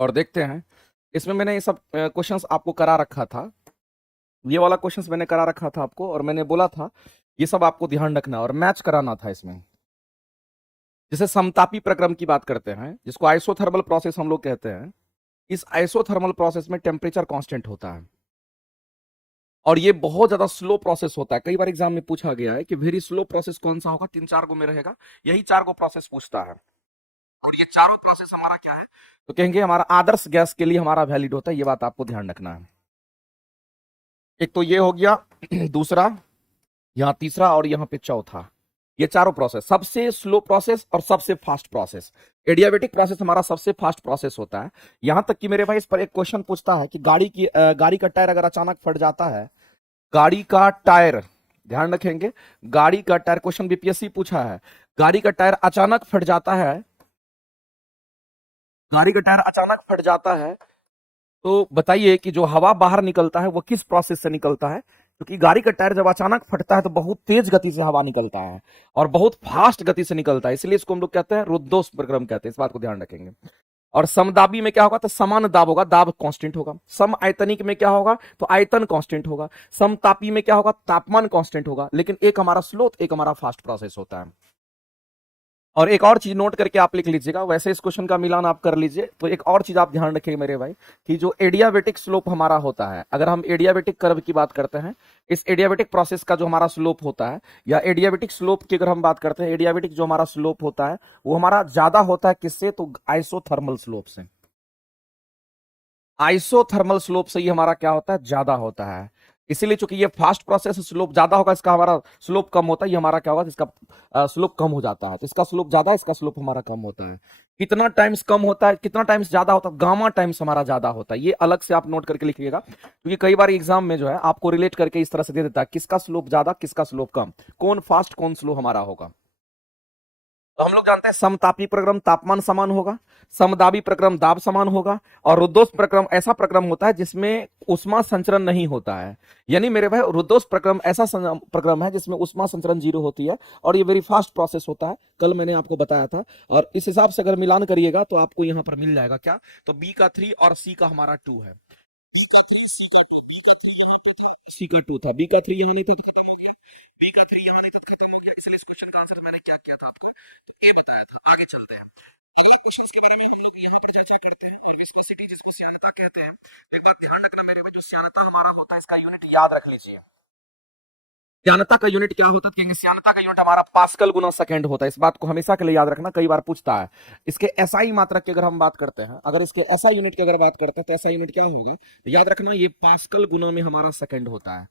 और देखते हैं। इसमें मैंने ये सब क्वेश्चंस आपको करा रखा था। ये वाला क्वेश्चंस मैंने करा रखा था आपको, और मैंने बोला था ये सब आपको ध्यान रखना और मैच कराना था इसमें। जैसे समतापी प्रक्रम की बात करते हैं, जिसको आइसोथर्मल प्रोसेस हम लोग कहते हैं। इस आइसोथर्मल प्रोसेस में टेम्परेचर कांस्टेंट होता है, और ये बहुत ज्यादा स्लो प्रोसेस होता है। कई बार एग्जाम में पूछा गया है कि वेरी स्लो प्रोसेस कौन सा होगा, 3-4 गो में रहेगा। यही 4 गो प्रोसेस पूछता है। और ये चारों प्रोसेस हमारा क्या है, तो कहेंगे हमारा आदर्श गैस के लिए हमारा वैलिड होता है। ये बात आपको ध्यान रखना है। एक तो ये हो गया दूसरा, यहाँ तीसरा, और यहाँ पे चौथा। ये चारों प्रोसेस, सबसे स्लो प्रोसेस और सबसे फास्ट प्रोसेस। एडियाबेटिक प्रोसेस हमारा सबसे फास्ट प्रोसेस होता है। यहां तक कि मेरे भाई इस पर एक क्वेश्चन पूछता है कि गाड़ी का टायर अगर अचानक फट जाता है, गाड़ी का टायर, ध्यान रखेंगे, गाड़ी का टायर, क्वेश्चन बीपीएससी पूछा है, गाड़ी का टायर अचानक फट जाता है, गाड़ी का टायर अचानक फट जाता है, तो बताइए कि जो हवा बाहर निकलता है वो किस प्रोसेस से निकलता है। क्योंकि गाड़ी का टायर जब अचानक फटता है तो बहुत तेज गति से हवा निकलता है, और बहुत फास्ट गति से निकलता है, इसलिए इसको हम लोग कहते हैं रुद्धोष प्रक्रम कहते हैं। इस बात को ध्यान रखेंगे। और समदाबी में क्या होगा, तो समान दाब होगा, दाब कांस्टेंट होगा। सम आयतनिक में क्या होगा, तो आयतन कांस्टेंट होगा। समतापी में क्या होगा, तापमान कांस्टेंट होगा। लेकिन एक हमारा स्लो, एक हमारा फास्ट प्रोसेस होता है। और एक और चीज नोट करके आप लिख लीजिएगा, वैसे इस क्वेश्चन का मिलान आप कर लीजिए। तो एक और चीज आप ध्यान रखिए मेरे भाई, कि जो एडियाबेटिक स्लोप हमारा होता है, अगर हम एडियाबेटिक कर्व की बात करते हैं, इस एडियाबेटिक प्रोसेस का जो हमारा स्लोप होता है, या एडियाबेटिक स्लोप की अगर हम बात करते हैं, एडियाबेटिक जो हमारा स्लोप होता है वो हमारा ज्यादा होता है किससे, तो आइसोथर्मल स्लोप से। आइसोथर्मल स्लोप से ही हमारा क्या होता है, ज्यादा होता है। इसीलिए चूंकि ये फास्ट प्रोसेस स्लोप ज्यादा होगा, इसका हमारा स्लोप कम होता है। ये हमारा क्या होगा, इसका स्लोप कम हो जाता है। तो इसका स्लोप ज्यादा है, इसका स्लोप हमारा कम होता है। कितना टाइम्स कम होता है, कितना टाइम्स ज्यादा होता है, गामा टाइम्स हमारा ज्यादा होता है। ये अलग से आप नोट करके लिखिएगा, क्योंकि कई बार एग्जाम में जो है आपको रिलेट करके इस तरह से दे देता है, किसका स्लोप ज्यादा, किसका स्लोप कम, कौन फास्ट कौन स्लो हमारा होगा। तो हम लोग जानते हैं समतापी प्रक्रम तापमान समान होगा, समदाबी प्रक्रम दाब समान होगा, और रुद्धोष प्रक्रम ऐसा प्रक्रम होता है जिसमें उष्मा संचरण नहीं होता है। यानी मेरे भाई रुद्धोष प्रक्रम ऐसा प्रक्रम है जिसमें उष्मा संचरण 0 होती है, और ये वेरी फास्ट प्रोसेस होता है। कल मैंने आपको बताया था। और इस हिसाब से अगर मिलान करिएगा तो आपको यहां पर मिल जाएगा क्या, तो बी का 3 और सी का हमारा 2 है। सी का 2 था, बी का 3 यहां नहीं था तो खत्म हो गया, बी का 3 यहां नहीं था तो खत्म हो गया। इसलिए इस क्वेश्चन का आंसर मैंने क्या किया था आपको, तो ये बताया था। आगे चलते हैं, क्वेश्चंस के बारे में हम लोग यहाँ पर चर्चा करते हैं। और विस्कोसिटी जिसको श्यानता कहते हैं, तो एक बात ध्यान रखना मेरे भाई, जो श्यानता हमारा होता है इसका यूनिट याद रख लीजिए। श्यानता का यूनिट क्या होता है, कहेंगे श्यानता का यूनिट हमारा पास्कल गुना सेकंड होता है। इस बात को हमेशा के लिए याद रखना, कई बार पूछता है। इसके एसआई मात्रक की अगर हम बात करते हैं, अगर इसके एसआई यूनिट की अगर बात करते हैं, तो एसआई यूनिट क्या होगा, तो याद रखना ये पास्कल गुना में हमारा सेकंड होता है।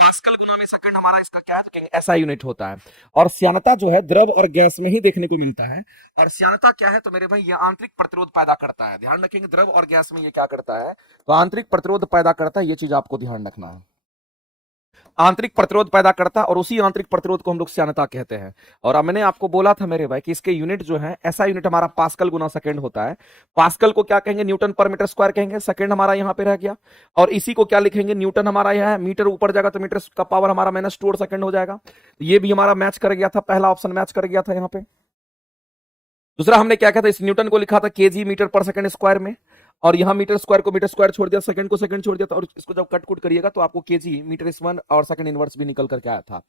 पास्कल गुना में सेकंड हमारा इसका क्या है, तो कहेंगे एसआई यूनिट होता है। और श्यानता जो है द्रव और गैस में ही देखने को मिलता है। और श्यानता क्या है, तो मेरे भाई ये आंतरिक प्रतिरोध पैदा करता है। ध्यान रखेंगे, द्रव और गैस में ये क्या करता है, तो आंतरिक प्रतिरोध पैदा करता है। ये चीज आपको ध्यान रखना है, आंतरिक प्रतिरोध पैदा करता है, और उसी आंतरिक प्रतिरोध को हम लोग श्यानता कहते हैं। और अब मैंने आपको बोला था मेरे भाई कि इसके यूनिट जो है, ऐसा यूनिट हमारा पास्कल गुना सेकंड होता है। पास्कल को क्या कहेंगे, न्यूटन पर मीटर स्क्वायर कहेंगे। सेकंड हमारा यहाँ पे रह गया, और इसी को क्या लिखेंगे, न्यूटन हमारा यह है। मीटर ऊपर जाएगा तो मीटर का पावर हमारा -2 और सेकंड हो जाएगा। ये भी हमारा मैच कर गया था, पहला ऑप्शन मैच कर गया था यहाँ पे। दूसरा हमने क्या किया था, इस न्यूटन को लिखा था केजी मीटर पर सेकंड स्क्वायर में, और यहां मीटर स्क्वायर को मीटर स्क्वायर छोड़ दिया, सेकंड को सेकंड छोड़ दिया था। और इसको जब कट कुट करिएगा तो आपको केजी मीटर इस वन और सेकंड इनवर्स भी निकल करके आया था।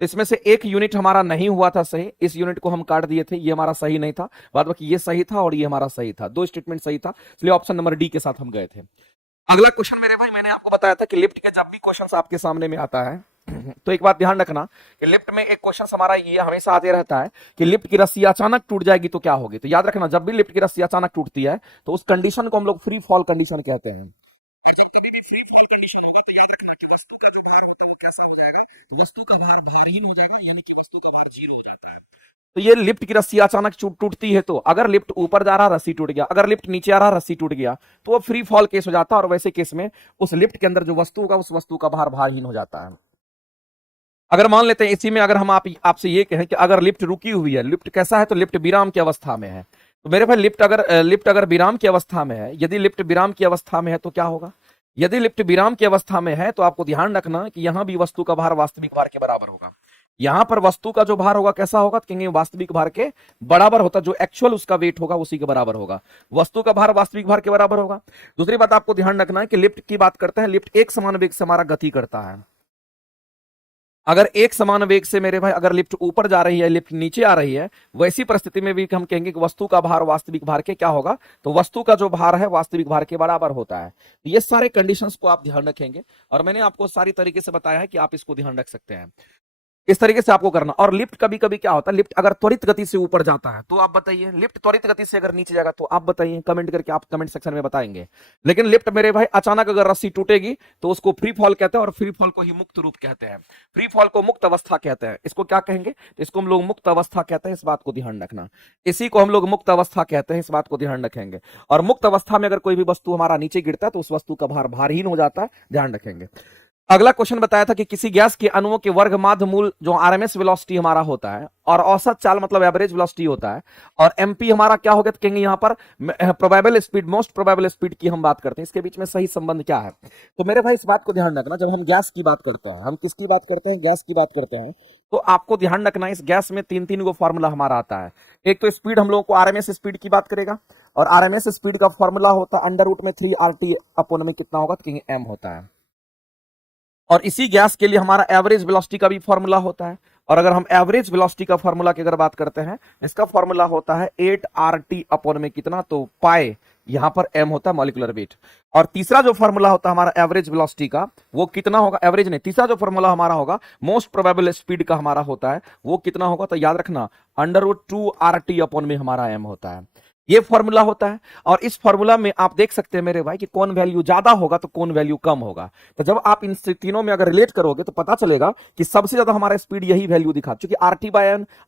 इसमें से एक यूनिट हमारा नहीं हुआ था सही, इस यूनिट को हम काट दिए थे, ये हमारा सही नहीं था। बाद बाकी ये सही था और ये हमारा सही था, दो स्टेटमेंट सही था, इसलिए ऑप्शन नंबर डी के साथ हम गए थे। अगला क्वेश्चन मेरे भाई, मैंने आपको बताया था कि लिफ्ट के जब भी क्वेश्चन आपके सामने में आता है तो एक बात ध्यान रखना कि लिफ्ट में एक क्वेश्चन हमारा ये हमेशा आते रहता है कि लिफ्ट की रस्सी अचानक टूट जाएगी तो क्या होगी। तो याद रखना, जब भी लिफ्ट की रस्सी अचानक टूटती है तो उस कंडीशन को हम लोग फ्री फॉल कंडीशन कहते हैं। वस्तु का भार भारहीन हो जाएगा, यानी कि वस्तु का भार 0 हो जाता है। तो ये लिफ्ट की रस्सी अचानक टूटती है, तो अगर लिफ्ट ऊपर जा रहा रस्सी टूट गया, अगर लिफ्ट नीचे आ रहा रस्सी टूट गया, तो वो फ्री फॉल केस हो जाता है। और वैसे केस में उस लिफ्ट के अंदर जो वस्तु होगा उस वस्तु का भार भारहीन हो जाता है। अगर मान लेते हैं इसी में, अगर हम आपसे ये कहें कि अगर लिफ्ट रुकी हुई है, लिफ्ट कैसा है, तो लिफ्ट विराम की अवस्था में है। तो मेरे भाई लिफ्ट अगर विराम की अवस्था में है, यदि लिफ्ट विराम की अवस्था में है तो क्या होगा, यदि लिफ्ट विराम की अवस्था में है तो आपको ध्यान रखना कि यहां भी वस्तु का भार वास्तविक भार के बराबर होगा। यहां पर वस्तु का जो भार होगा कैसा होगा, तो कहेंगे वास्तविक भार के बराबर होता है, जो एक्चुअल उसका वेट होगा उसी के बराबर होगा, वस्तु का भार वास्तविक भार के बराबर होगा। दूसरी बात आपको ध्यान रखना है कि लिफ्ट की बात करते हैं, लिफ्ट एक समान वेग से हमारा गति करता है। अगर एक समान वेग से मेरे भाई अगर लिफ्ट ऊपर जा रही है, लिफ्ट नीचे आ रही है, वैसी परिस्थिति में भी हम कहेंगे कि वस्तु का भार वास्तविक भार के क्या होगा, तो वस्तु का जो भार है वास्तविक भार के बराबर होता है। ये सारे कंडीशंस को आप ध्यान रखेंगे, और मैंने आपको सारी तरीके से बताया है कि आप इसको ध्यान रख सकते हैं। इस तरीके से आपको करना। और लिफ्ट कभी कभी क्या होता है, लिफ्ट अगर त्वरित गति से ऊपर जाता है तो आप बताइए, लिफ्ट त्वरित गति से अगर नीचे जाएगा तो आप बताइए, कमेंट करके आप कमेंट सेक्शन में बताएंगे। लेकिन लिफ्ट मेरे भाई अचानक अगर रस्सी टूटेगी तो उसको फ्री फॉल कहते हैं, और फ्री फॉल को ही मुक्त रूप कहते हैं, फ्री फॉल को मुक्त अवस्था कहते हैं। इसको क्या कहेंगे, तो इसको हम लोग मुक्त अवस्था कहते हैं, इस बात को ध्यान रखना। इसी को हम लोग मुक्त अवस्था कहते हैं, इस बात को ध्यान रखेंगे। और मुक्त अवस्था में अगर कोई भी वस्तु हमारा नीचे गिरता है तो उस वस्तु का भार भारहीन हो जाता है, ध्यान रखेंगे। अगला क्वेश्चन बताया था कि किसी गैस के अणुओं के वर्ग माध्य मूल जो आरएमएस वेलोसिटी हमारा होता है, और औसत चाल मतलब एवरेज वेलोसिटी होता है, और एमपी हमारा क्या होगा, तो कहेंगे यहां पर probable speed, most probable speed की हम बात करते हैं, इसके बीच में सही संबंध क्या है। तो मेरे भाई इस बात को ध्यान रखना, जब हम गैस की बात करते हैं, हम किसकी बात करते हैं, गैस की बात करते हैं, तो आपको ध्यान रखना इस गैस में तीन तीन गो फॉर्मूला हमारा आता है। एक तो स्पीड हम लोगों को आरएमएस स्पीड की बात करेगा, और आरएमएस स्पीड का फॉर्मूला होता है अंडर रूट में 3RT अपॉन में कितना होगा, तो कहेंगे एम होता है। और इसी गैस के लिए हमारा एवरेज वेलोसिटी का भी फॉर्मूला होता है, और अगर हम एवरेज वेलोसिटी का फॉर्मूला की अगर बात करते हैं, इसका फॉर्मूला होता है 8RT अपॉन में कितना, तो पाई, यहां पर m होता है मॉलिक्यूलर वेट। और तीसरा जो फॉर्मूला होता है हमारा एवरेज वेलोसिटी का, वो कितना होगा, एवरेज नहीं, तीसरा जो फॉर्मूला हमारा होगा मोस्ट प्रोबेबल स्पीड का हमारा होता है, वो कितना होगा, तो याद रखना अंडर रूट 2RT अपॉन में हमारा m होता है। ये फॉर्मूला होता है, और इस फॉर्मूला में आप देख सकते हैं मेरे भाई कि कौन वैल्यू ज्यादा होगा तो कौन वैल्यू कम होगा। तो जब आप इन तीनों में अगर रिलेट करोगे तो पता चलेगा कि सबसे ज्यादा हमारा स्पीड यही वैल्यू दिखा, क्योंकि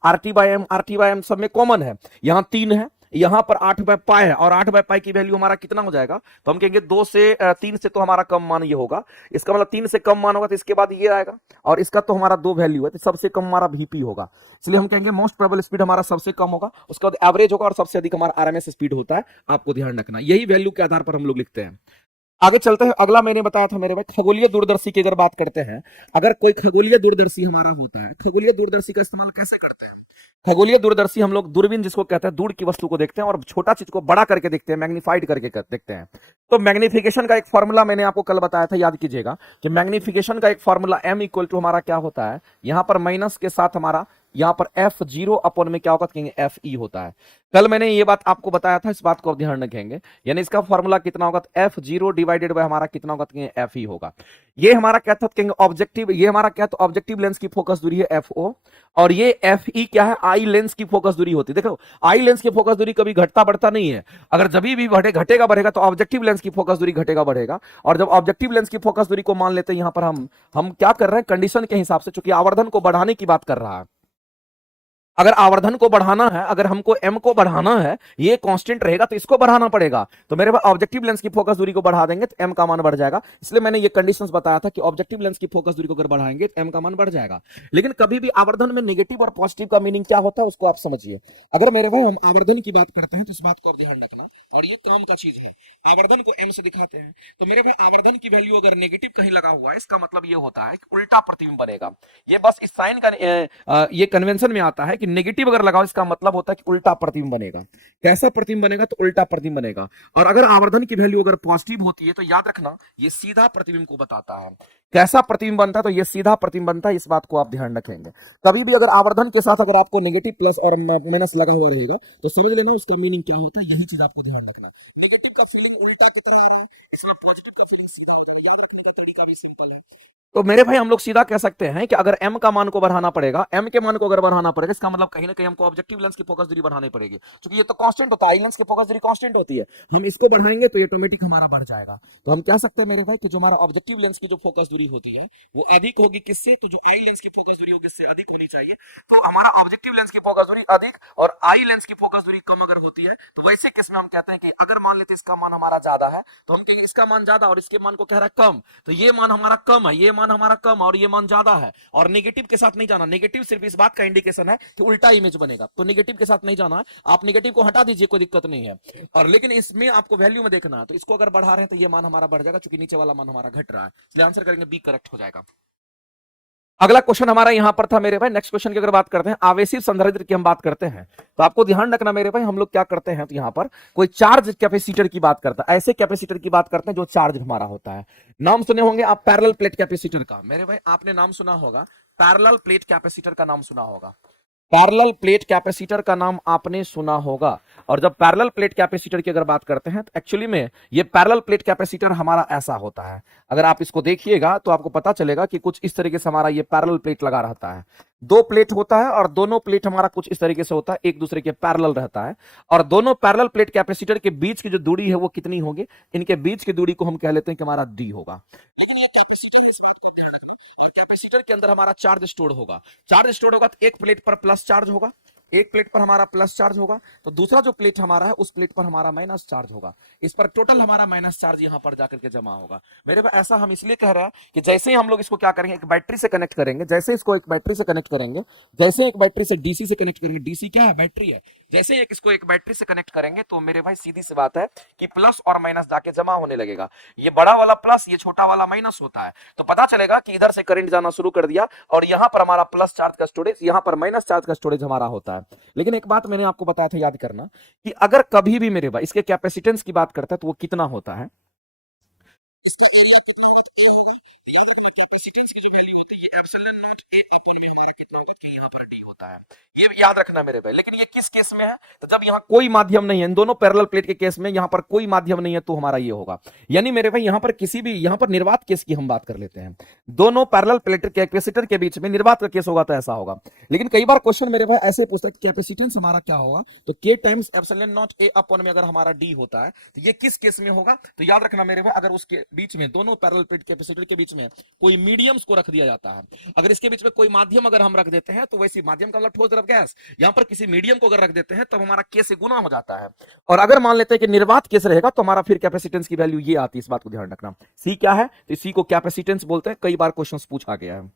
RT/m सब में कॉमन है, यहां 3 है, यहां पर 8/पाई है, और 8/पाई की वैल्यू हमारा कितना हो जाएगा, तो हम कहेंगे 3 से तो हमारा कम मान ये होगा, इसका मतलब 3 से कम मान होगा तो इसके बाद ये आएगा, और इसका तो हमारा 2 वैल्यू है, तो सबसे कम हमारा VP होगा, इसलिए हम कहेंगे मोस्ट प्रोबेबल स्पीड हमारा सबसे कम होगा, उसके बाद एवरेज होगा, और सबसे अधिक हमारा आरएमएस स्पीड होता है। आपको ध्यान रखना, यही वैल्यू के आधार पर हम लोग लिखते हैं। आगे चलते हैं, अगला मैंने बताया था मेरे भाई खगोलीय दूरदर्शी की अगर बात करते हैं, अगर कोई खगोलीय दूरदर्शी हमारा होता है, खगोलीय दूरदर्शी का इस्तेमाल कैसे करते हैं, खगोलीय दूरदर्शी हम लोग दूरबीन जिसको कहते हैं, दूर की वस्तु को देखते हैं और छोटा चीज को बड़ा करके देखते हैं, मैग्नीफाइड करके देखते हैं। तो मैग्निफिकेशन का एक फॉर्मूला मैंने आपको कल बताया था, याद कीजिएगा कि मैग्निफिकेशन का एक फॉर्मूला m इक्वल टू हमारा क्या होता है, यहां पर माइनस के साथ हमारा यहां पर F0 अपॉन में क्या होगा, कहेंगे FE होता है। कल मैंने ये बात आपको बताया था, इस बात को आप ध्यान रखेंगे, यानी इसका फॉर्मूला कितना होगा, तो F0 डिवाइडेड बाय हमारा कितना होगा, कहेंगे FE होगा। ये हमारा क्या था, कहेंगे ऑब्जेक्टिव, ये हमारा क्या, तो ऑब्जेक्टिव लेंस की फोकस दूरी है FO, और ये FE क्या है, आई लेंस की फोकस दूरी होती है। देखो आई लेंस की फोकस दूरी कभी घटता बढ़ता नहीं है, अगर जब भी घटेगा बढ़ेगा तो ऑब्जेक्टिव लेंस की फोकस दूरी घटेगा बढ़ेगा, और जब ऑब्जेक्टिव लेंस की फोकस दूरी को मान लेते हैं, यहां पर हम क्या कर रहे हैं, कंडीशन के हिसाब से, चूंकि आवर्धन को बढ़ाने की बात कर रहा है, अगर आवर्धन को बढ़ाना है, अगर हमको m को बढ़ाना है, ये कांस्टेंट रहेगा तो इसको बढ़ाना पड़ेगा, तो मेरे पास ऑब्जेक्टिव लेंस की फोकस दूरी को बढ़ा देंगे तो m का मान बढ़ जाएगा। इसलिए मैंने ये कंडीशंस बताया था कि ऑब्जेक्टिव लेंस की फोकस दूरी को अगर बढ़ाएंगे तो m का मान बढ़ जाएगा। लेकिन कभी भी आवर्धन में नेगेटिव और पॉजिटिव का मीनिंग क्या होता है उसको आप समझिए। अगर मेरे भाई हम आवर्धन की बात करते हैं तो इस बात को आप ध्यान रखना, और ये काम का चीज है, आवर्धन को m से दिखाते हैं, तो मेरे भाई आवर्धन की वैल्यू अगर नेगेटिव कहीं लगा हुआ है, इसका मतलब ये होता है कि उल्टा प्रतिबिंब बनेगा। ये बस इस साइन का ये कन्वेंशन में आता है कि नेगेटिव अगर लगाओ इसका मतलब होता है कि उल्टा प्रतिबिंब बनेगा। कैसा प्रतिबिंब बनेगा, तो उल्टा प्रतिबिंब बनेगा। और अगर आवर्धन की वैल्यू अगर पॉजिटिव होती है तो याद रखना ये सीधा प्रतिबिंब को बताता है। कैसा प्रतिबिंब बनता है, तो ये सीधा प्रतिबिंब बनता है, इस बात को आप ध्यान रखेंगे। कभी भी अगर आवर्धन के साथ अगर आपको नेगेटिव प्लस और माइनस लगा हुआ रहेगा तो समझ लेना उसका मीनिंग क्या होता है, यही चीज आपको ध्यान रखना। नेगेटिव का फीलिंग उल्टा की तरह आ रहा है, इसमें पॉजिटिव का फीलिंग सीधा होता है। याद रखने का तरीका भी सिंपल है। तो मेरे भाई हम लोग सीधा कह सकते हैं कि अगर m का मान को बढ़ाना पड़ेगा, m के मान को अगर बढ़ाना पड़ेगा, इसका मतलब कहीं ना कहीं हमको ऑब्जेक्टिव लेंस की फोकस दूरी बढ़ानी पड़ेगी, क्योंकि ये तो कांस्टेंट होता है, आई लेंस की फोकस दूरी कांस्टेंट होती है, हम इसको बढ़ाएंगे तो ऑटोमेटिक हमारा बढ़ जाएगा। तो हम कह सकते हैं मेरे भाई कि जो हमारा ऑब्जेक्टिव लेंस की जो फोकस दूरी होती है वो अधिक होगी किससे, तो जो आई लेंस की फोकस दूरी होगी इससे अधिक होनी चाहिए। तो हमारा ऑब्जेक्टिव लेंस की फोकस दूरी अधिक और आई लेंस की फोकस दूरी कम अगर होती है, तो वैसे केस में हम कहते हैं कि अगर मान लेते इसका मान हमारा ज्यादा है तो हम कहेंगे इसका मान ज्यादा और इसके मान को कह रहा है कम, तो ये मान हमारा कम है, ये मान हमारा कम और ये मान ज्यादा है। और नेगेटिव के साथ नहीं जाना, नेगेटिव सिर्फ इस बात का इंडिकेशन है कि उल्टा इमेज बनेगा, तो नेगेटिव के साथ नहीं जाना है, आप नेगेटिव को हटा दीजिए, कोई दिक्कत नहीं है। और लेकिन इसमें आपको वैल्यू में देखना है, तो इसको अगर बढ़ा रहे हैं तो ये मान हमारा बढ़ जाएगा, क्योंकि नीचे वाला मान हमारा घट रहा है, इसलिए आंसर करेंगे बी करेक्ट हो जाएगा। अगला क्वेश्चन हमारा यहां पर था मेरे भाई। नेक्स्ट क्वेश्चन की अगर बात करते हैं, आवेशित संधारित्र की हम बात करते हैं, तो आपको ध्यान रखना मेरे भाई, हम लोग क्या करते हैं, तो यहां पर कोई चार्ज कैपेसिटर की बात करता है, ऐसे कैपेसिटर की बात करते हैं जो चार्ज हमारा होता है। नाम सुने होंगे आप पैरेलल प्लेट कैपेसिटर का, मेरे भाई आपने नाम सुना होगा, पैरेलल प्लेट कैपेसिटर का नाम सुना होगा, पैरेलल प्लेट कैपेसिटर का नाम आपने सुना होगा। और जब पैरेलल प्लेट कैपेसिटर की अगर बात करते हैं, तो एक्चुअली में ये पैरेलल प्लेट कैपेसिटर हमारा ऐसा होता है, अगर आप इसको देखिएगा तो आपको पता चलेगा कि कुछ इस तरीके से हमारा ये पैरेलल प्लेट लगा रहता है, दो प्लेट होता है और दोनों प्लेट हमारा कुछ इस तरीके से होता है, एक दूसरे के पैरेलल रहता है, और दोनों पैरेलल प्लेट कैपेसिटर के बीच की जो दूरी है वो कितनी होगी, इनके बीच की दूरी को हम कह लेते हैं कि हमारा डी होगा। कैपेसिटर के अंदर हमारा चार्ज स्टोर होगा, चार्ज स्टोर होगा तो एक प्लेट पर प्लस चार्ज होगा, एक प्लेट पर हमारा प्लस चार्ज होगा, तो दूसरा जो प्लेट हमारा है उस प्लेट पर हमारा माइनस चार्ज होगा, इस पर टोटल हमारा माइनस चार्ज यहां पर जाकर के जमा होगा। मेरे पास ऐसा हम इसलिए कह रहे हैं कि जैसे ही हम लोग इसको क्या करेंगे, एक बैटरी से कनेक्ट करेंगे, जैसे इसको एक बैटरी से कनेक्ट करेंगे, जैसे एक बैटरी से डीसी से कनेक्ट करेंगे, डीसी क्या है, बैटरी है, जैसे ही इसको एक बैटरी से कनेक्ट करेंगे तो मेरे भाई सीधी सी बात है कि प्लस और माइनस जाके जमा होने लगेगा, ये बड़ा वाला प्लस, ये छोटा वाला माइनस होता है, तो पता चलेगा कि इधर से करंट जाना शुरू कर दिया और यहां पर हमारा प्लस चार्ज का स्टोरेज, यहां पर माइनस चार्ज का स्टोरेज हमारा होता है। लेकिन एक बात मैंने आपको बताया था, याद करना, कि अगर कभी भी मेरे भाई इसके कैपेसिटेंस की बात करता है तो वो कितना होता है, कैपेसिटेंस की जो वैल्यू होती है ये एप्सिलॉन नॉट ए अपन में हमारा कितना होगा कि यहां पर डी होता है, ये याद रखना मेरे भाई। लेकिन ये किस केस में है, तो जब यहाँ कोई माध्यम नहीं है, इन दोनों पैरेलल प्लेट के केस में यहाँ पर कोई माध्यम नहीं है तो हमारा ये होगा, यानी मेरे भाई यहाँ पर किसी भी, यहाँ पर निर्वात केस की हम बात कर लेते हैं, दोनों पैरेलल प्लेट कैपेसिटर के बीच में निर्वात का केस होगा तो ऐसा होगा। लेकिन कई बार क्वेश्चन मेरे भाई ऐसे पूछता है कैपेसिटेंस हमारा क्या होगा, तो के टाइम्स एप्सिलॉन नॉट ए अपन में अगर हमारा डी होता है तो ये किस केस में होगा, तो याद रखना मेरे भाई, अगर उसके बीच में, दोनों पैरेलल प्लेट कैपेसिटर के बीच में कोई मीडियम्स को रख दिया जाता है, अगर इसके बीच में कोई माध्यम अगर हम रख देते हैं तो वैसी माध्यम का मतलब ठोस द्रव गैस, यहां पर किसी मीडियम को अगर रख देते हैं तब हमारा के से गुना हो जाता है, और अगर मान लेते हैं कि निर्वात केस रहेगा तो हमारा फिर कैपेसिटेंस की वैल्यू ये आती है, इस बात को ध्यान रखना। सी क्या है, तो सी को कैपेसिटेंस बोलते हैं, कई बार क्वेश्चंस पूछा गया है,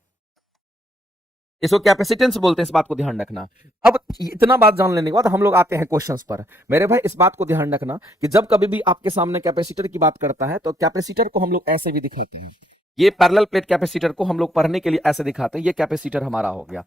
इसको कैपेसिटेंस बोलते हैं, इस बात को ध्यान रखना। अब इतना बात जान लेने के बाद हम लोग आते हैं क्वेश्चंस पर। मेरे भाई इस बात को ध्यान रखना कि जब कभी भी आपके सामने कैपेसिटर की बात करता है तो कैपेसिटर को हम लोग ऐसे भी दिखाते हैं, ये पैरेलल प्लेट कैपेसिटर को हम लोग पढ़ने के लिए ऐसे दिखाते हैं, ये कैपेसिटर हमारा हो गया।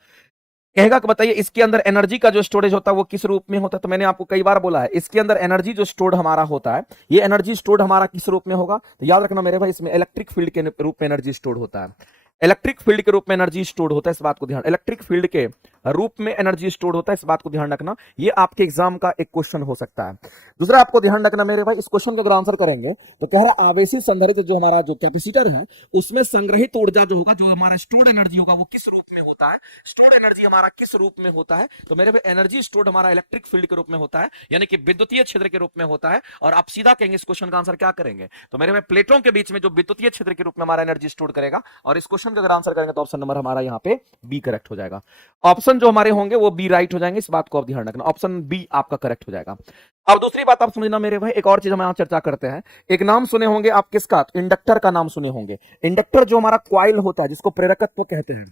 कहेगा कि बताइए इसके अंदर एनर्जी का जो स्टोरेज होता है वो किस रूप में होता है, तो मैंने आपको कई बार बोला है, इसके अंदर एनर्जी जो स्टोर्ड हमारा होता है, ये एनर्जी स्टोर्ड हमारा किस रूप में होगा, तो याद रखना मेरे भाई, इसमें इलेक्ट्रिक फील्ड के रूप में एनर्जी स्टोर्ड होता है, इलेक्ट्रिक फील्ड के रूप में एनर्जी स्टोर्ड होता है, इस बात को ध्यान, इलेक्ट्रिक फील्ड के रूप में एनर्जी स्टोर्ड होता है, इस बात को ध्यान रखना, ये आपके एग्जाम का एक क्वेश्चन हो सकता है। दूसरा आपको ध्यान रखना मेरे भाई, इस क्वेश्चन का अगर आंसर करेंगे तो कह रहा है आवेशित संधारित्र जो हमारा जो कैपेसिटर है उसमें संग्रहित ऊर्जा जो होगा, जो हमारा स्टोर्ड एनर्जी होगा, वो किस रूप में होता है, स्टोर्ड एनर्जी हमारा किस रूप में होता है, तो मेरे भाई एनर्जी स्टोर्ड हमारा इलेक्ट्रिक फील्ड के रूप में होता है, यानी कि विद्युतीय क्षेत्र के रूप में होता है। और आप सीधा कहेंगे इस क्वेश्चन का आंसर क्या करेंगे, तो मेरे भाई प्लेटों के बीच में जो विद्युतीय क्षेत्र के रूप में हमारा एनर्जी स्टोर करेगा, और इस क्वेश्चन का अगर आंसर करेंगे तो ऑप्शन नंबर हमारा यहाँ पे बी करेक्ट हो जाएगा। ऑप्शन जो हमारे होंगे वो बी राइट हो जाएंगे, इस बात को आप ध्यान रखना, ऑप्शन बी आपका करेक्ट हो जाएगा। अब दूसरी बात आप समझना मेरे भाई, एक और चीज हम यहां चर्चा करते हैं, एक नाम सुने होंगे आप किसका, इंडक्टर का नाम सुने होंगे। इंडक्टर जो हमारा क्वाइल होता है जिसको प्रेरकत्व कहते हैं,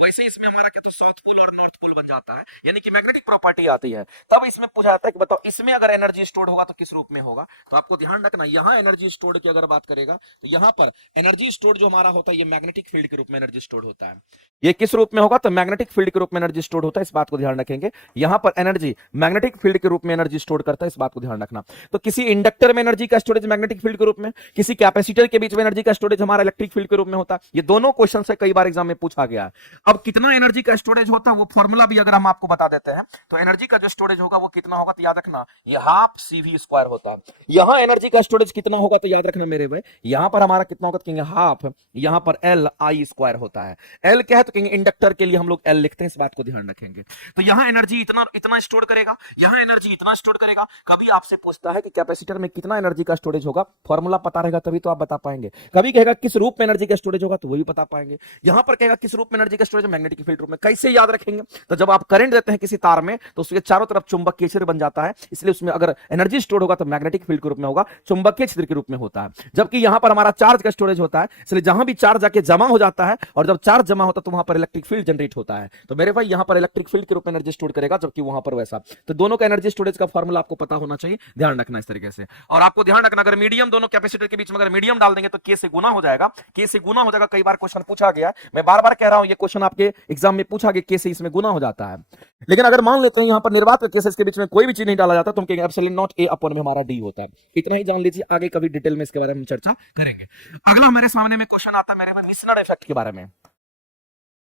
वैसे इसमें हमारा क्या, तो साउथ पोल और नॉर्थ पोल बन जाता है, यानी कि मैग्नेटिक प्रॉपर्टी आती है। तब इसमें पूछा जाता है कि बताओ इसमें अगर एनर्जी स्टोर्ड होगा तो किस रूप में होगा, तो आपको ध्यान रखना, यहां एनर्जी स्टोर्ड की अगर बात करेगा तो यहां पर एनर्जी स्टोर्ड जो हमारा होता है ये मैग्नेटिक फील्ड के रूप में एनर्जी स्टोर्ड होता है, ये किस रूप में होगा, तो मैग्नेटिक फील्ड के रूप में एनर्जी स्टोर्ड होता है, इस बात को ध्यान रखेंगे, यहां पर एनर्जी मैग्नेटिक फील्ड के रूप में एनर्जी स्टोर करता है, इस बात को ध्यान रखना। तो किसी इंडक्टर में एनर्जी का स्टोरेज मैग्नेटिक फील्ड के रूप में, किसी कैपेसिटर के बीच में एनर्जी का स्टोरेज हमारा इलेक्ट्रिक फील्ड के रूप में होता है, ये दोनों क्वेश्चन से कई बार एग्जाम में पूछा गया है। अब कितना एनर्जी का स्टोरेज होता है वो फॉर्मूला भी अगर हम आपको बता देते हैं, तो एनर्जी का जो स्टोरेज होगा वो कितना होगा, तो याद रखना ये हाफ CV स्क्वायर होता है। यहां एनर्जी का स्टोरेज कितना होगा, तो याद रखना मेरे भाई, यहां पर हमारा कितना होगा, तो कहेंगे हाफ, यहां पर LI स्क्वायर होता है, L क्या है, तो कहेंगे इंडक्टर के लिए हम लोग L लिखते हैं, इस बात को ध्यान रखेंगे। तो यहां एनर्जी इतना इतना स्टोर करेगा, यहां एनर्जी इतना स्टोर करेगा। कभी आपसे पूछता है कि कैपेसिटर में कितना एनर्जी का स्टोरेज होगा, फॉर्मूला पता रहेगा तभी तो आप बता पाएंगे। कभी कहेगा किस रूप में एनर्जी का स्टोरेज होगा, तो वही बता पाएंगे। यहां पर कहेगा किस रूप में एनर्जी का स्टोरेज, मैग्नेटिक मैग्नेटिक फील्ड रूप में। कैसे याद रखेंगे? तो जब आप करंट देते हैं किसी तार में तो उसके चारों तरफ चुंबकीय क्षेत्र बन जाता है, इसलिए उसमें अगर एनर्जी स्टोर होगा तो मैग्नेटिक फील्ड के रूप में होगा, चुंबकीय क्षेत्र के रूप में होता है। जबकि यहां पर हमारा चार्ज का स्टोरेज होता है, इसलिए जहां भी चार्ज जाके जमा हो जाता है और जब चार्ज जमा होता है तो वहां पर इलेक्ट्रिक फील्ड जनरेट होता है। तो मेरे भाई यहां पर इलेक्ट्रिक फील्ड के रूप में एनर्जी स्टोर करेगा, जबकि वहां पर वैसा। तो दोनों का एनर्जी स्टोरेज का फॉर्मूला आपको पता होना चाहिए, ध्यान रखना इस तरीके से। और आपको ध्यान रखना अगर मीडियम दोनों कैपेसिटर के बीच में अगर मीडियम डाल देंगे तो के से गुना हो जाएगा, के से गुना हो जाएगा। कई बार क्वेश्चन पूछा गया, मैं बार बार कह रहा हूं ये क्वेश्चन आपके एग्जाम में पूछा गया, के से इसमें गुना हो जाता है। लेकिन अगर मान लेते हैं यहां पर निर्वात केसेस के बीच में कोई भी चीज नहीं डाला जाता तो हम कहेंगे एप्सिलॉन नॉट ए अपॉन में हमारा डी होता है। इतना ही जान लीजिए, आगे कभी डिटेल में इसके बारे में चर्चा करेंगे। अगला मेरे सामने में क्वेश्चन आता है मेरे में मिश्रण इफेक्ट के बारे में।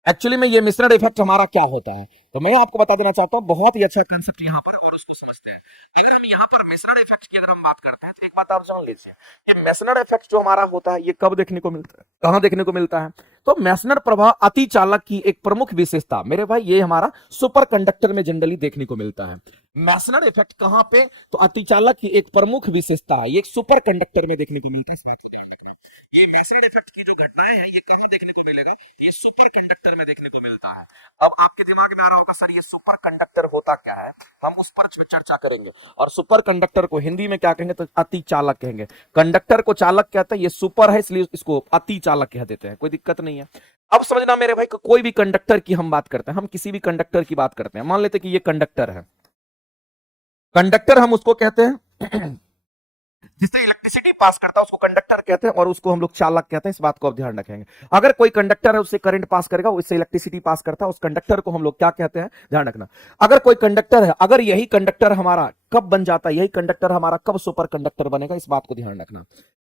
एक्चुअली में ये मिश्रण इफेक्ट हमारा क्या होता है, तो मैं आपको बता देना चाहता हूं, बहुत ही अच्छा कंसेप्ट यहां पर, और उसको समझते हैं। अगर हम यहां पर मिश्रण इफेक्ट की अगर हम बात करते हैं तो एक बात आप जान लीजिए, ये मेसनर इफेक्ट जो हमारा होता है ये कब देखने को मिलता है, कहां देखने को मिलता है? तो मेसनर प्रभाव अति चालक की एक प्रमुख विशेषता मेरे भाई ये हमारा सुपर कंडक्टर में जनरली देखने को मिलता है। मेसनर इफेक्ट कहां पे? तो अति चालक की एक प्रमुख विशेषता है, ये एक सुपर कंडक्टर में देखने को मिलता है, इस बात को ध्यान रखना। ये मेसनर इफेक्ट की जो घटनाएं हैं ये कहां देखने को मिलेगा? ये सुपर कंडक्टर में देखने को मिलता है। अब आपके दिमाग में आ रहा होगा सर ये सुपर कंडक्टर होता क्या है, हम उस पर चर्चा करेंगे। और सुपर कंडक्टर को हिंदी में क्या कहेंगे? तो अति चालक कहेंगे। कंडक्टर को चालक कहते हैं, ये सुपर है इसलिए इसको अति चालक कह देते हैं, कोई दिक्कत नहीं है। अब समझना मेरे भाई, कोई भी कंडक्टर की हम बात करते हैं, हम किसी भी कंडक्टर की बात करते हैं, मान लेते हैं कि ये कंडक्टर है, कंडक्टर हम उसको कहते हैं जिससे इलेक्ट्रिसिटी पास करता है उसको कंडक्टर कहते हैं, और उसको हम लोग चालक कहते हैं, इस बात को आप ध्यान रखेंगे। अगर कोई कंडक्टर है उससे करंट पास करेगा, उससे इलेक्ट्रिसिटी पास करता है, उस कंडक्टर को हम लोग क्या कहते हैं, ध्यान रखना। अगर कोई कंडक्टर है, अगर यही कंडक्टर हमारा कब बन जाता है, यही कंडक्टर हमारा कब सुपर कंडक्टर बनेगा, इस बात को ध्यान रखना।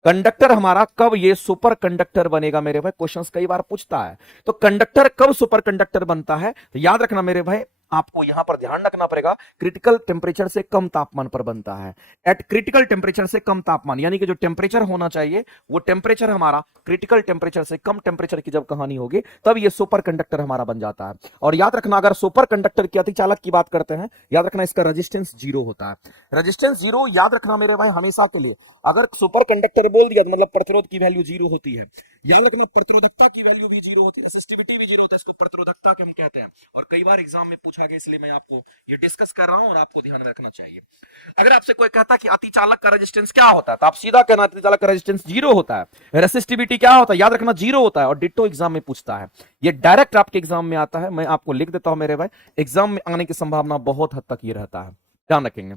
कंडक्टर हमारा कब ये सुपर कंडक्टर बनेगा मेरे भाई, क्वेश्चंस कई बार पूछता है। तो कंडक्टर कब सुपर कंडक्टर बनता है, तो याद रखना मेरे भाई, आपको यहां पर ध्यान रखना पड़ेगा, क्रिटिकल टेम्परेचर से कम तापमान पर बनता है। एट क्रिटिकल टेम्परेचर से कम तापमान, यानी कि जो टेम्परेचर होना चाहिए वो टेम्परेचर हमारा क्रिटिकल टेम्परेचर से कम टेम्परेचर की जब कहानी होगी तब ये सुपर कंडक्टर हमारा बन जाता है। और याद रखना अगर सुपर कंडक्टर की अतिचालक की बात करते हैं, याद रखना इसका रेजिस्टेंस जीरो होता है। रेजिस्टेंस जीरो याद रखना मेरे भाई हमेशा के लिए। अगर सुपर कंडक्टर बोल दिया तो मतलब प्रतिरोध की वैल्यू जीरो होती है। याद रखना प्रतिरोधकता की वैल्यू भी जीरो होती है, रेसिस्टिविटी भी जीरो होता है, इसको प्रतिरोधकता हम कहते हैं। और कई बार एग्जाम में पूछा गया, इसलिए मैं आपको ये डिस्कस कर रहा हूं और आपको ध्यान में रखना चाहिए। अगर आपसे कोई कहता कि अतिचालक का रेजिस्टेंस क्या होता है, तो आप सीधा कहना अतिचालक का रेजिस्टेंस जीरो होता है। रेसिस्टिविटी क्या होता है, याद रखना जीरो होता है। और डिट्टो एग्जाम में पूछता है, ये डायरेक्ट आपके एग्जाम में आता है, मैं आपको लिख देता हूं मेरे भाई, एग्जाम में आने की संभावना बहुत हद तक ये रहता है, ध्यान रखेंगे।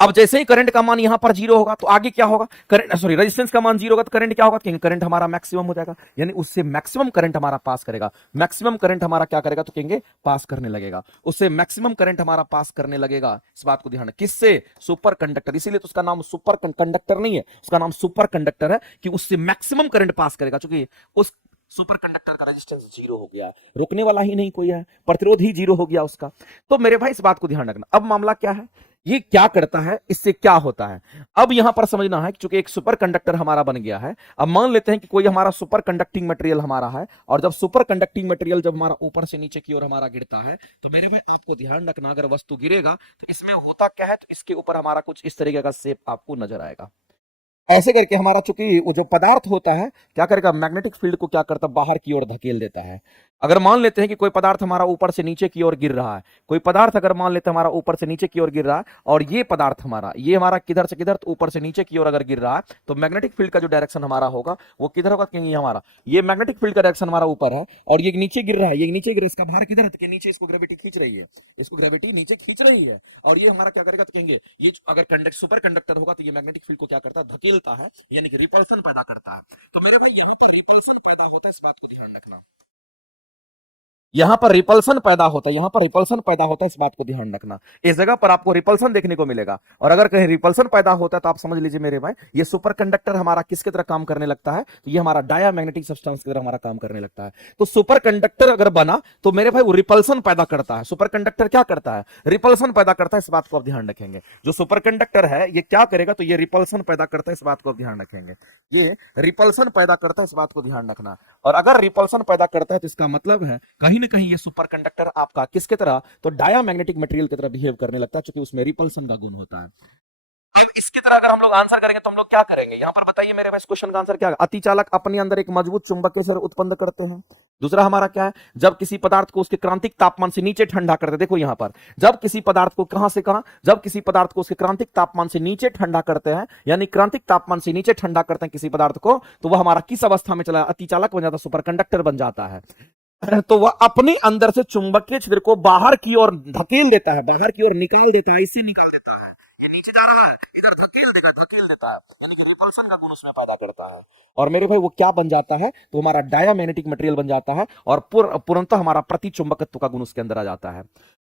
अब जैसे ही करंट का मान यहां पर जीरो होगा तो आगे क्या होगा, करंट सॉरी रेजिस्टेंस का मान जीरो होगा तो करंट क्या होगा, कहेंगे करंट हमारा मैक्सिमम हो जाएगा, यानी उससे मैक्सिमम करंट हमारा पास करेगा। मैक्सिमम करंट हमारा क्या करेगा, तो कहेंगे पास करने लगेगा, उससे मैक्सिमम करंट हमारा पास करने लगेगा। इस बात को ध्यान, किससे, सुपर कंडक्टर। इसीलिए तो उसका नाम सुपर कंडक्टर नहीं है, उसका नाम सुपर कंडक्टर है कि उससे मैक्सिमम करंट पास करेगा। क्योंकि उस सुपर कंडक्टर का रेजिस्टेंस जीरो हो गया, रुकने वाला ही नहीं कोई है, प्रतिरोध ही जीरो हो गया उसका। तो मेरे भाई इस बात को ध्यान रखना। अब मामला क्या है, ये क्या करता है, इससे क्या होता है, अब यहां पर समझना है कि चूंकि एक सुपर कंडक्टर हमारा बन गया है, अब मान लेते हैं कि कोई हमारा सुपर कंडक्टिंग मटेरियल हमारा है, और जब सुपर कंडक्टिंग मटेरियल जब हमारा ऊपर से नीचे की ओर हमारा गिरता है, तो मेरे भाई आपको ध्यान रखना, अगर वस्तु गिरेगा तो इसमें होता क्या है, तो इसके ऊपर हमारा कुछ इस तरीके का शेप आपको नजर आएगा। ऐसे करके हमारा चूंकि वो जो पदार्थ होता है क्या करेगा, मैग्नेटिक फील्ड को क्या करता है, बाहर की ओर धकेल देता है। अगर मान लेते हैं कि कोई पदार्थ हमारा ऊपर से नीचे की ओर गिर रहा है, कोई पदार्थ अगर मान लेते हैं हमारा ऊपर से नीचे की ओर गिर रहा है, और ये पदार्थ हमारा ये हमारा किधर से किधर, तो ऊपर से नीचे की ओर अगर गिर रहा है, तो मैग्नेटिक फील्ड का जो डायरेक्शन हमारा होगा वो किधर होगा, क्योंकि हमारा ये मैग्नेटिक फील्ड का डायरेक्शन हमारा ऊपर है, और ये नीचे गिर रहा है, ये नीचे गिर रहा है, इसका भार किधर है, तो नीचे इसको ग्रेविटी खींच रही है, इसको ग्रेविटी नीचे खींच रही है, और ये हमारा क्या करेगा, तो कहेंगे ये अगर सुपर कंडक्टर होगा तो ये मैग्नेटिक फील्ड को क्या करता है, धकेलता है, यानी रिपल्सन पैदा करता है। तो मेरे भाई यहां पर रिपल्सन पैदा होता है, इस बात को ध्यान रखना। यहां पर रिपल्सन पैदा होता है, यहां पर रिपल्सन पैदा होता है, इस बात को ध्यान रखना। इस जगह पर आपको रिपल्सन देखने को मिलेगा, और अगर कहीं रिपल्सन पैदा होता है तो आप समझ लीजिए मेरे भाई ये सुपर कंडक्टर हमारा किसकी तरह काम करने लगता है, तो ये हमारा डायामैग्नेटिक सब्सटेंस की तरह हमारा काम करने लगता है। तो सुपर कंडक्टर अगर बना तो मेरे भाई वो रिपल्सन पैदा करता है। सुपर कंडक्टर क्या करता है, रिपल्सन पैदा करता है, इस बात को आप ध्यान रखेंगे। जो सुपर कंडक्टर है ये क्या करेगा, तो ये रिपल्सन पैदा करता है, इस बात को आप ध्यान रखेंगे। ये रिपल्सन पैदा करता है, इस बात को ध्यान रखना। और अगर रिपल्सन पैदा करता है तो इसका मतलब है कहीं ना कहीं ये सुपर कंडक्टर आपका किसके तरह, तो डायामैग्नेटिक मटेरियल की तरह बिहेव करने लगता है, क्योंकि उसमें रिपल्सन का गुण होता है। अब इसके तरह अगर हम लोग आंसर करेंगे तो हम लोग क्या करेंगे, यहाँ पर बताइए मेरे भाई क्वेश्चन का आंसर क्या है। अतिचालक अपने अंदर एक मजबूत चुंबकीय क्षेत्र उत्पन्न करते हैं। दूसरा हमारा क्या है, जब किसी पदार्थ को उसके क्रांतिक तापमान से नीचे ठंडा करते हैं, देखो यहां पर जब किसी पदार्थ को कहां से कहां, जब किसी पदार्थ को उसके क्रांतिक तापमान से नीचे ठंडा करते हैं, यानी क्रांतिक तापमान से नीचे ठंडा करते हैं किसी पदार्थ को, तो वह हमारा किस अवस्था में चला, अतिचालक बन जाता है, सुपर कंडक्टर बन जाता है। तो वह अपने अंदर से चुंबकीय क्षेत्र को बाहर की ओर धकेल देता है, बाहर की ओर निकाल देता है, इससे निकाल देता है। ये नीचे जा रहा है, इधर धकेल देगा, धकेल देता है, यानी कि रिपल्शन का गुण उसमें पैदा करता है। और मेरे भाई वो क्या बन जाता है, तो हमारा डायमैग्नेटिक मटेरियल बन जाता है और पूर्णतः हमारा प्रति चुंबकत्व का गुण उसके अंदर आ जाता है।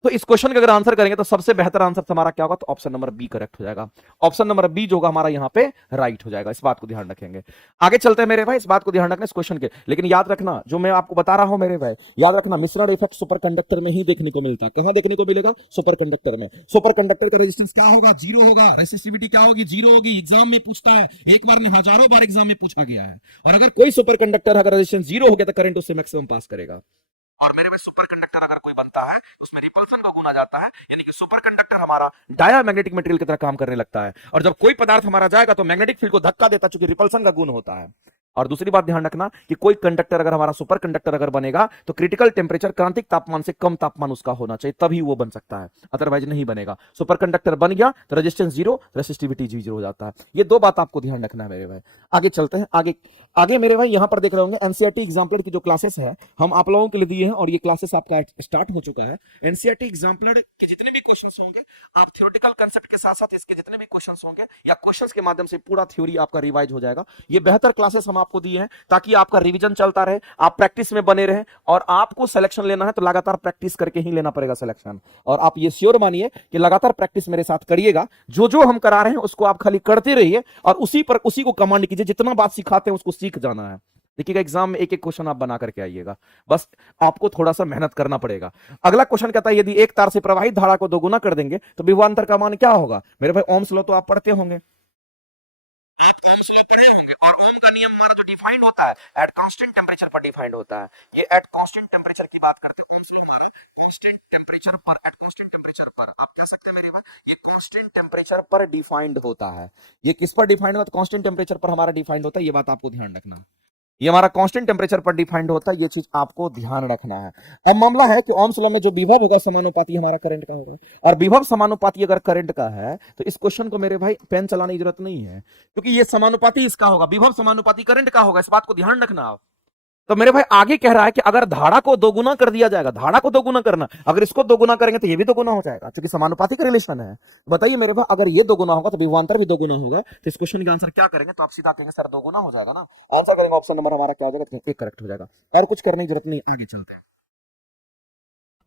तो इस क्वेश्चन का अगर आंसर करेंगे तो सबसे बेहतर आंसर हमारा क्या होगा, तो ऑप्शन नंबर बी करेक्ट हो जाएगा। ऑप्शन नंबर बी जो होगा हमारा यहाँ पे राइट हो जाएगा, इस बात को ध्यान रखेंगे। आगे चलते हैं मेरे भाई, इस बात को ध्यान रखना इस क्वेश्चन के, लेकिन याद रखना जो मैं आपको बता रहा हूं मेरे भाई, याद रखना मिश्रण इफेक्ट सुपर कंडक्टर में ही देखने को मिलता है। कहां देखने को मिलेगा, सुपर कंडक्टर में। सुपर कंडक्टर का रेजिस्टेंस क्या होगा, जीरो होगा, रेसिस्टिविटी क्या होगी, जीरो होगी। एग्जाम में पूछता है, एक बार नहीं हजारों बार एग्जाम में पूछा गया है। और अगर कोई सुपर कंडक्टर अगर रेजिस्टेंस जीरो हो गया तो करंट उससे मैक्सिमम पास करेगा। और मेरे में सुपर कंडक्टर अगर कोई बनता है उसमें रिपल्सन का गुण आ जाता है, यानी कि सुपर कंडक्टर हमारा डायमैग्नेटिक मटेरियल की तरह काम करने लगता है। और जब कोई पदार्थ हमारा जाएगा तो मैग्नेटिक फील्ड को धक्का देता है, चूंकि रिपल्सन का गुण होता है। और दूसरी बात ध्यान रखना कि कोई कंडक्टर अगर हमारा सुपर कंडक्टर अगर बनेगा तो क्रिटिकल टेम्परेचर क्रांतिक तापमान से कम तापमान उसका होना चाहिए, तभी वो बन सकता है, अदरवाइज नहीं बनेगा। सुपर कंडक्टर बन गया तो रेजिस्टेंस जीरो, रेसिस्टिविटी जीरो हो जाता है। ये दो बात आपको ध्यान रखना है मेरे भाई। आगे चलते हैं, आगे आगे मेरे भाई यहां पर देख रहे होंगे एनसीईआरटी एग्जाम्पलर की जो क्लासेस है हम आप लोगों के लिए दिए हैं, और ये क्लासेस आपका स्टार्ट हो चुका है। एनसीईआरटी एग्जाम्पलर के जितने भी क्वेश्चंस होंगे, आप थ्योरेटिकल कांसेप्ट के साथ साथ इसके जितने भी क्वेश्चंस होंगे या क्वेश्चंस के माध्यम से पूरा थ्योरी आपका रिवाइज हो जाएगा। ये बेहतर क्लासेस हम आपको दिए हैं ताकि आपका रिवीजन चलता रहे, आप प्रैक्टिस में बने रहे। और आपको सिलेक्शन लेना है तो लगातार प्रैक्टिस करके ही लेना पड़ेगा सिलेक्शन। और आप ये श्योर मानिए कि लगातार प्रैक्टिस मेरे साथ करिएगा, जो जो हम करा रहे हैं उसको आप खाली करते रहिए और उसी को कमांड कीजिए। जितना बात सिखाते हैं उसको सीख जाना है। देखिएगा एग्जाम में एक एक क्वेश्चन आप बना करके आइएगा, बस आपको थोड़ा सा मेहनत करना पड़ेगा। अगला क्वेश्चन कहता है यदि एक तार से प्रवाहित धारा को दोगुना कर देंगे तो विभवांतर का मान क्या होगा। मेरे भाई ओम्स लॉ तो आप पढ़ते होंगे, आप ओम्स लॉ पढ़े होंगे। और ओम का नियम हमारा जो डिफाइंड होता है एट कांस्टेंट टेंपरेचर पर डिफाइंड होता है। ये एट कांस्टेंट टेंपरेचर की बात करते हैं, ओम्स लॉ हमारा कांस्टेंट टेंपरेचर पर, एट कांस्टेंट टेंपरेचर पर आप कह सकते हैं मेरे भाई, ये कांस्टेंट टेंपरेचर पर डिफाइंड होता है। ये किस पर डिफाइंड होता है, कांस्टेंट टेंपरेचर पर हमारा डिफाइंड होता है। ये बात आपको ध्यान रखना, ये हमारा कांस्टेंट टेंपरेचर पर डिफाइंड होता है, ये चीज आपको ध्यान रखना है। अब मामला है कि ओम्स लॉ में जो विभव होगा समानुपाती हमारा करंट का होगा, और विभव समानुपाती अगर करंट का है तो इस क्वेश्चन को मेरे भाई पेन चलाने की जरूरत नहीं है, क्योंकि ये समानुपाती इसका होगा, विभव समानुपाती करंट का होगा। इस बात को ध्यान रखना आप। तो मेरे भाई आगे कह रहा है कि अगर धारा को दोगुना कर दिया जाएगा, धारा को दोगुना करना, अगर इसको दोगुना करेंगे तो ये भी दोगुना हो जाएगा, क्योंकि समानुपाती का रिलेशन है। बताइए मेरे भाई अगर ये दोगुना होगा तो विभवांतर भी दोगुना होगा, तो इस क्वेश्चन का आंसर क्या करेंगे, तो आप सीधा कहेंगे सर दोगुना हो जाएगा ना। आंसर करेंगे ऑप्शन नंबर हमारा क्या हो जाएगा, एक करेक्ट हो जाएगा, और कुछ करने की जरूरत नहीं। आगे चलते हैं,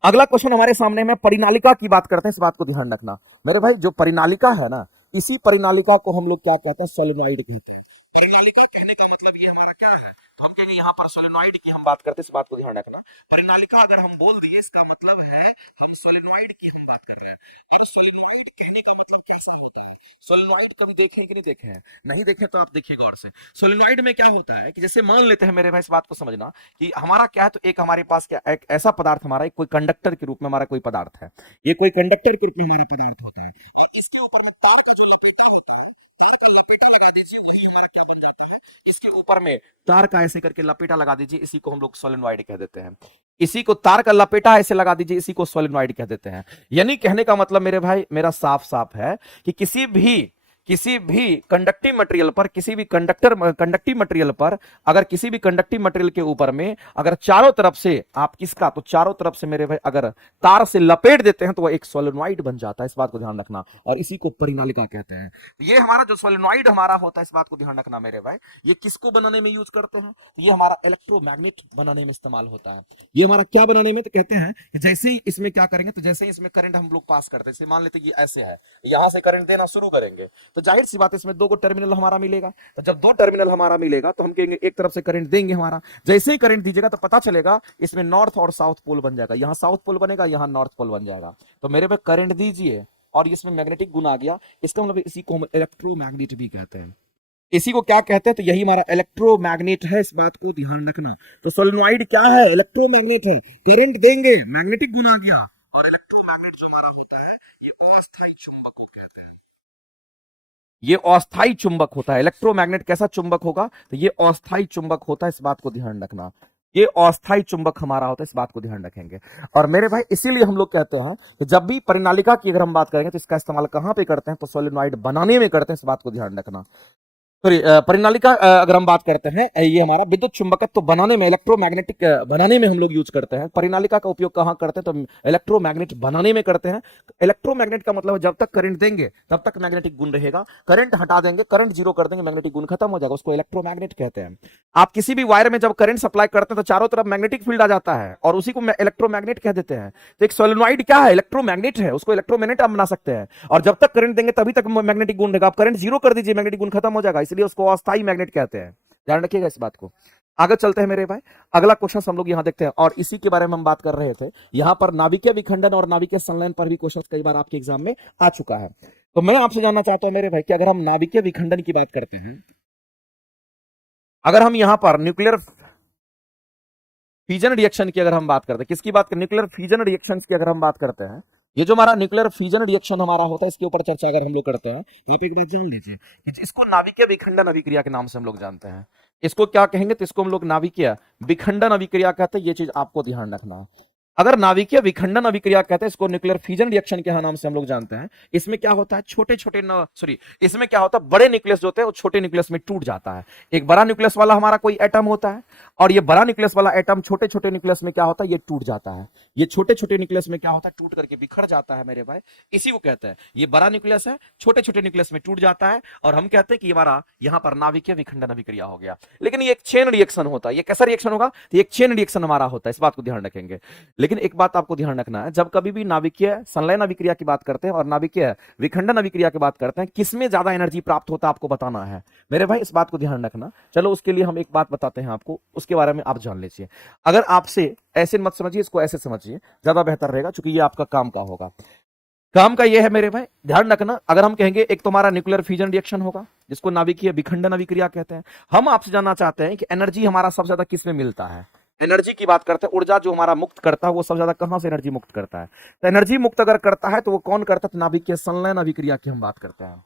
अगला क्वेश्चन हमारे सामने में परिनालिका की बात करते हैं। इस बात को ध्यान रखना मेरे भाई, जो परिनालिका है ना, इसी परिनालिका को हम लोग क्या कहते हैं, सोलेनॉइड कहते हैं। परिनालिका कहने का मतलब ये हमारा क्या है, तो हम कहेंगे यहाँ पर सोलेनॉइड की हम बात करते हैं। इस बात को ध्यान रखना, परिनालिका अगर हम बोल दिए इसका मतलब है हम सोलेनॉइड की हम बात कर रहे हैं। और सोलेनॉइड कहने का मतलब कैसा होता है, सोलेनॉइड कभी देखे कि नहीं देखे हैं, नहीं देखे तो आप देखिए गौर से। सोलेनॉइड में क्या होता है कि जैसे मान लेते हैं मेरे भाई, इस बात को समझना कि हमारा क्या है, तो एक हमारे पास क्या एक ऐसा पदार्थ हमारा, एक कोई कंडक्टर के रूप में हमारा कोई पदार्थ है, ये कोई कंडक्टर के रूप में हमारा पदार्थ होता है। इसके ऊपर वो तार का जो लपेटा होता है, तार का लपेटा लगा दीजिए, वही हमारा क्या बन जाता है, इसके ऊपर में तार का ऐसे करके लपेटा लगा दीजिए, इसी को हम लोग सोलेनॉइड कह देते हैं। इसी को तार का लपेटा ऐसे लगा दीजिए, इसी को सोलेनॉइड कह देते हैं। यानी कहने का मतलब मेरे भाई मेरा साफ साफ है कि किसी भी कंडक्टिव मटेरियल पर, किसी भी कंडक्टिव मटेरियल पर, अगर किसी भी कंडक्टिव मटेरियल के ऊपर में अगर चारों तरफ से आप किसका, तो चारों तरफ से मेरे भाई अगर तार से लपेट देते हैं तो वह एक सोलेनॉइड बन जाता है। इस बात को ध्यान रखना, और इसी को परिनालिका कहते हैं। ये हमारा जो सोलेनॉइड हमारा होता है, इस बात को ध्यान रखना मेरे भाई, ये किसको बनाने में यूज करते हैं, ये हमारा इलेक्ट्रोमैग्नेट बनाने में इस्तेमाल होता है। ये हमारा क्या बनाने में, तो कहते हैं कि जैसे ही इसमें क्या करेंगे, तो जैसे ही इसमें करंट हम लोग पास करते हैं, जैसे मान लेते हैं ये ऐसे है, यहां से करंट देना शुरू करेंगे तो जाहिर सी बात इसमें दो को टर्मिनल हमारा मिलेगा। तो जब दो टर्मिनल हमारा मिलेगा तो हम कहेंगे एक तरफ से करंट देंगे हमारा, जैसे ही करंट दीजिएगा तो पता चलेगा इसमें नॉर्थ और साउथ पोल बन जाएगा, यहां साउथ पोल बनेगा, यहां नॉर्थ पोल बन जाएगा। तो मेरे पे करंट दीजिए और इसमें मैग्नेटिक गुण आ गया, इसका मतलब इसी को हम इलेक्ट्रोमैग्नेट भी कहते हैं। इसी को क्या कहते हैं, तो यही हमारा इलेक्ट्रोमैग्नेट है, इस बात को ध्यान रखना। तो सोलेनॉइड क्या है, इलेक्ट्रोमैग्नेट है, करंट देंगे मैग्नेटिक गुण आ गया, और इलेक्ट्रोमैग्नेट जो हमारा होता है ये अस्थायी चुंबक को कहते हैं। ये अस्थाई चुंबक होता है। इलेक्ट्रोमैग्नेट कैसा चुंबक होगा? तो ये अस्थाई चुंबक होता है, इस बात को ध्यान रखना। ये अस्थाई चुंबक हमारा होता है, इस बात को ध्यान रखेंगे। और मेरे भाई इसीलिए हम लोग कहते हैं कि जब भी परिनालिका की अगर हम बात करेंगे तो इसका इस्तेमाल कहां पे करते हैं? तो सोलेनॉइड बनाने में करते हैं, इस बात को ध्यान रखना। सॉरी, परिनालिका अगर हम बात करते हैं, ये हमारा विद्युत चुंबकत्व बनाने में, इलेक्ट्रोमैग्नेटिक बनाने में हम लोग यूज करते हैं। परिनालिका का उपयोग कहां करते हैं? तो इलेक्ट्रोमैग्नेट बनाने में करते हैं। इलेक्ट्रोमैग्नेट का मतलब जब तक करंट देंगे तब तक मैग्नेटिक गुण रहेगा, करंट हटा देंगे, करंट जीरो कर देंगे, मैग्नेटिक गुण खत्म हो जाएगा, उसको इलेक्ट्रोमैग्नेट कहते हैं। आप किसी भी वायर में जब करंट सप्लाई करते हैं तो चारों तरफ मैग्नेटिक फील्ड आ जाता है और उसी को इलेक्ट्रोमैग्नेट कह देते हैं। तो एक सोलेनॉइड क्या है? इलेक्ट्रोमैग्नेट है, उसको इलेक्ट्रोमैग्नेट आप बना सकते हैं। और जब तक करंट देंगे तभी तक मैग्नेटिक गुण रहेगा। आप करंट जीरो कर दीजिए, मैग्नेटिक गुण खत्म हो जाएगा, इसलिए उसको अस्थायी मैग्नेट कहते हैं। ध्यान रखिएगा इस बात को। आगे चलते हैं मेरे भाई, अगला क्वेश्चन हम लोग यहां देखते हैं और इसी के बारे में हम बात कर रहे थे। यहां पर नाभिकीय विखंडन और नाभिकीय संलयन पर भी क्वेश्चन कई बार आपके एग्जाम में आ चुका है। तो मैं आपसे जानना चाहता हूं मेरे भाई कि अगर हम नाभिकीय विखंडन की बात करते हैं, अगर हम यहां पर न्यूक्लियर फ्यूजन रिएक्शन की अगर हम बात करते हैं, किसकी बात करें? न्यूक्लियर फ्यूजन रिएक्शंस की अगर हम बात करते हैं, ये जो हमारा न्यूक्लियर फ्यूजन रिएक्शन हमारा होता है, इसके ऊपर चर्चा अगर हम लोग करते हैं, ये पे एक बात जान लीजिए कि इसको नाभिकीय विखंडन अभिक्रिया के नाम से हम लोग जानते हैं। इसको क्या कहेंगे? तो इसको हम लोग नाभिकीय विखंडन अभिक्रिया कहते हैं। ये चीज आपको ध्यान रखना। अगर नाभिकीय विखंडन अभिक्रिया कहते हैं, इसको न्यूक्लियर फ्यूजन रिएक्शन के नाम से हम लोग जानते हैं। इसमें क्या होता है? छोटे छोटे सॉरी, इसमें क्या होता है? बड़े न्यूक्लियस जो होते हैं वो छोटे न्यूक्लियस में टूट जाता है। एक बड़ा न्यूक्लियस वाला हमारा कोई एटम होता है और ये बड़ा न्यूक्लियस वाला एटम छोटे छोटे न्यूक्लियस में क्या होता है? ये टूट जाता है। ये छोटे छोटे न्यूक्लियस में क्या होता है? टूट करके बिखर जाता है मेरे भाई। इसी को कहते हैं, ये बड़ा न्यूक्लियस है, छोटे छोटे न्यूक्लियस में टूट जाता है और हम कहते हैं कि हमारा यहां पर नाभिकीय विखंडन अभिक्रिया हो गया। लेकिन ये एक चेन रिएक्शन होता है। ये कैसा रिएक्शन होगा? तो एक चेन रिएक्शन हमारा होता है, इस बात को ध्यान रखेंगे। लेकिन एक बात आपको ध्यान रखना है, जब कभी भी नाभिकीय संलयन अभिक्रिया की बात करते हैं और नाभिकीय विखंडन अभिक्रिया की बात करते हैं, किसमें ज्यादा एनर्जी प्राप्त होता है आपको बताना है मेरे भाई, इस बात को ध्यान रखना। चलो उसके लिए हम एक बात बताते हैं आपको, उसके बारे में आप जान लीजिए। अगर आपसे ऐसे मत समझिए, इसको ऐसे समझिए, ज्यादा बेहतर रहेगा, क्योंकि ये आपका काम का होगा। काम का ये है मेरे भाई, ध्यान रखना। अगर हम कहेंगे एक तुम्हारा न्यूक्लियर फ्यूजन रिएक्शन होगा जिसको नाभिकीय विखंडन अभिक्रिया कहते हैं, हम आपसे जानना चाहते हैं कि एनर्जी हमारा सबसे ज्यादा किसमें मिलता है। एनर्जी की बात करते हैं, ऊर्जा जो हमारा मुक्त करता है वो सबसे ज्यादा कहां से एनर्जी मुक्त करता है? तो एनर्जी मुक्त अगर करता है तो वो कौन करता है? तो नाभिकीय संलयन अभिक्रिया की हम बात करते हैं।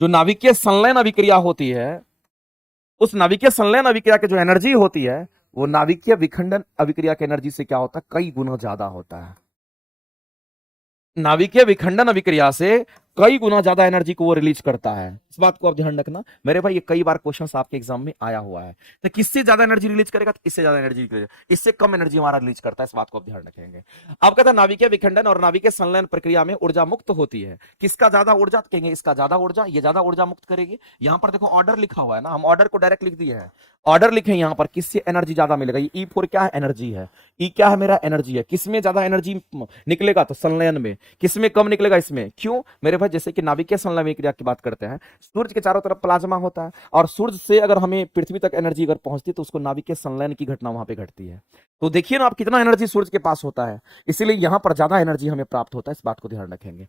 जो नाभिकीय संलयन अभिक्रिया होती है, उस नाभिकीय संलयन अभिक्रिया की जो एनर्जी होती है वो नाभिकीय विखंडन अभिक्रिया की एनर्जी से क्या होता है? कई गुना ज्यादा होता है। नाभिकीय विखंडन अभिक्रिया से कई गुना ज्यादा एनर्जी को वो रिलीज करता है, इस बात को आप ध्यान रखना मेरे भाई। ये कई बार क्वेश्चन आपके एग्जाम में आया हुआ है। तो किससे ज्यादा एनर्जी रिलीज करेगा? तो इससे ज्यादा एनर्जी रिलीज, इससे कम एनर्जी हमारा रिलीज करता है, इस बात को आप ध्यान रखेंगे। आप कहते हैं नाभिकीय विखंडन और नाभिकीय संलयन प्रक्रिया में ऊर्जा मुक्त होती है। किसका ज्यादा ऊर्जा? कहेंगे इसका ज्यादा ऊर्जा, ये ज्यादा ऊर्जा मुक्त करेगी। यहां पर देखो ऑर्डर लिखा हुआ है ना, हम ऑर्डर को डायरेक्ट लिख दिए है। ऑर्डर लिखे यहां पर, किससे एनर्जी ज्यादा मिलेगा? ये E4 क्या है? एनर्जी है। ई क्या है? मेरा एनर्जी है। किसमें ज्यादा एनर्जी निकलेगा? तो संलयन में। किसमें कम निकलेगा? इसमें। क्यों मेरे भाई? जैसे कि नाभिकीय संलयन क्रिया की बात करते हैं, सूर्य के चारों तरफ प्लाज्मा होता है और सूर्य से अगर हमें पृथ्वी तक एनर्जी अगर पहुंचती है तो उसको नाभिकीय संलयन की घटना वहां पे घटती है। तो देखिए ना आप, कितना एनर्जी सूर्य के पास होता है, इसीलिए यहां पर ज्यादा एनर्जी हमें प्राप्त होता है, इस बात को ध्यान रखेंगे।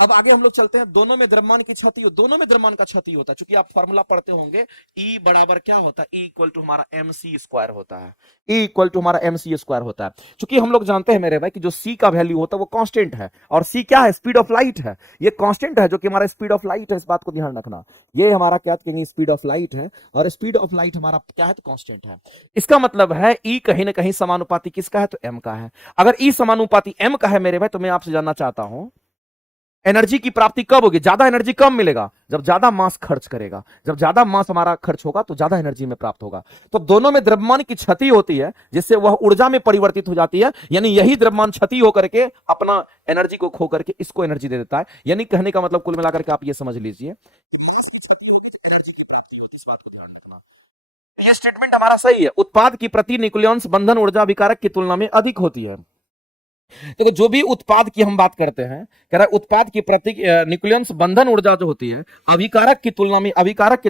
अब आगे हम लोग चलते हैं, दोनों में द्रव्यमान की क्षति, दोनों में द्रव्यमान का क्षति होता है। क्योंकि आप फार्मूला पढ़ते होंगे, E बराबर क्या होता है? E इक्वल टू हमारा MC स्क्वायर होता है। E इक्वल टू हमारा MC स्क्वायर होता है। क्योंकि हम लोग जानते हैं मेरे भाई कि जो C का वैल्यू होता है वो कांस्टेंट है, और C क्या है? स्पीड ऑफ लाइट है। ये कांस्टेंट है जो कि हमारा स्पीड ऑफ लाइट है, इस बात को ध्यान रखना। ये हमारा क्या कहेंगे? स्पीड ऑफ लाइट है, और स्पीड ऑफ लाइट हमारा क्या है? तो कांस्टेंट है। इसका मतलब है E कहीं ना कहीं समानुपाती किसका है? तो M का है। अगर E समानुपाती M का है मेरे भाई, तो मैं आपसे जानना चाहता हूं एनर्जी की प्राप्ति कब होगी? ज्यादा एनर्जी कब मिलेगा? जब ज्यादा मास खर्च करेगा। जब ज्यादा मास हमारा खर्च होगा तो ज्यादा एनर्जी में प्राप्त होगा। तो दोनों में द्रव्यमान की क्षति होती है, जिससे वह ऊर्जा में परिवर्तित हो जाती है। यानी यही द्रव्यमान क्षति होकर के अपना एनर्जी को खो करके इसको एनर्जी दे देता है। यानी कहने का मतलब कुल मिलाकर के आप ये समझ लीजिए, ये स्टेटमेंट हमारा सही है। उत्पाद की प्रति न्यूक्लियस बंधन ऊर्जा विकारक की तुलना में अधिक होती है। देखो, जो भी उत्पाद की हम बात करते हैं, कह रहा है उत्पाद की प्रति न्यूक्लियस बंधन ऊर्जा जो होती है अभिकारक की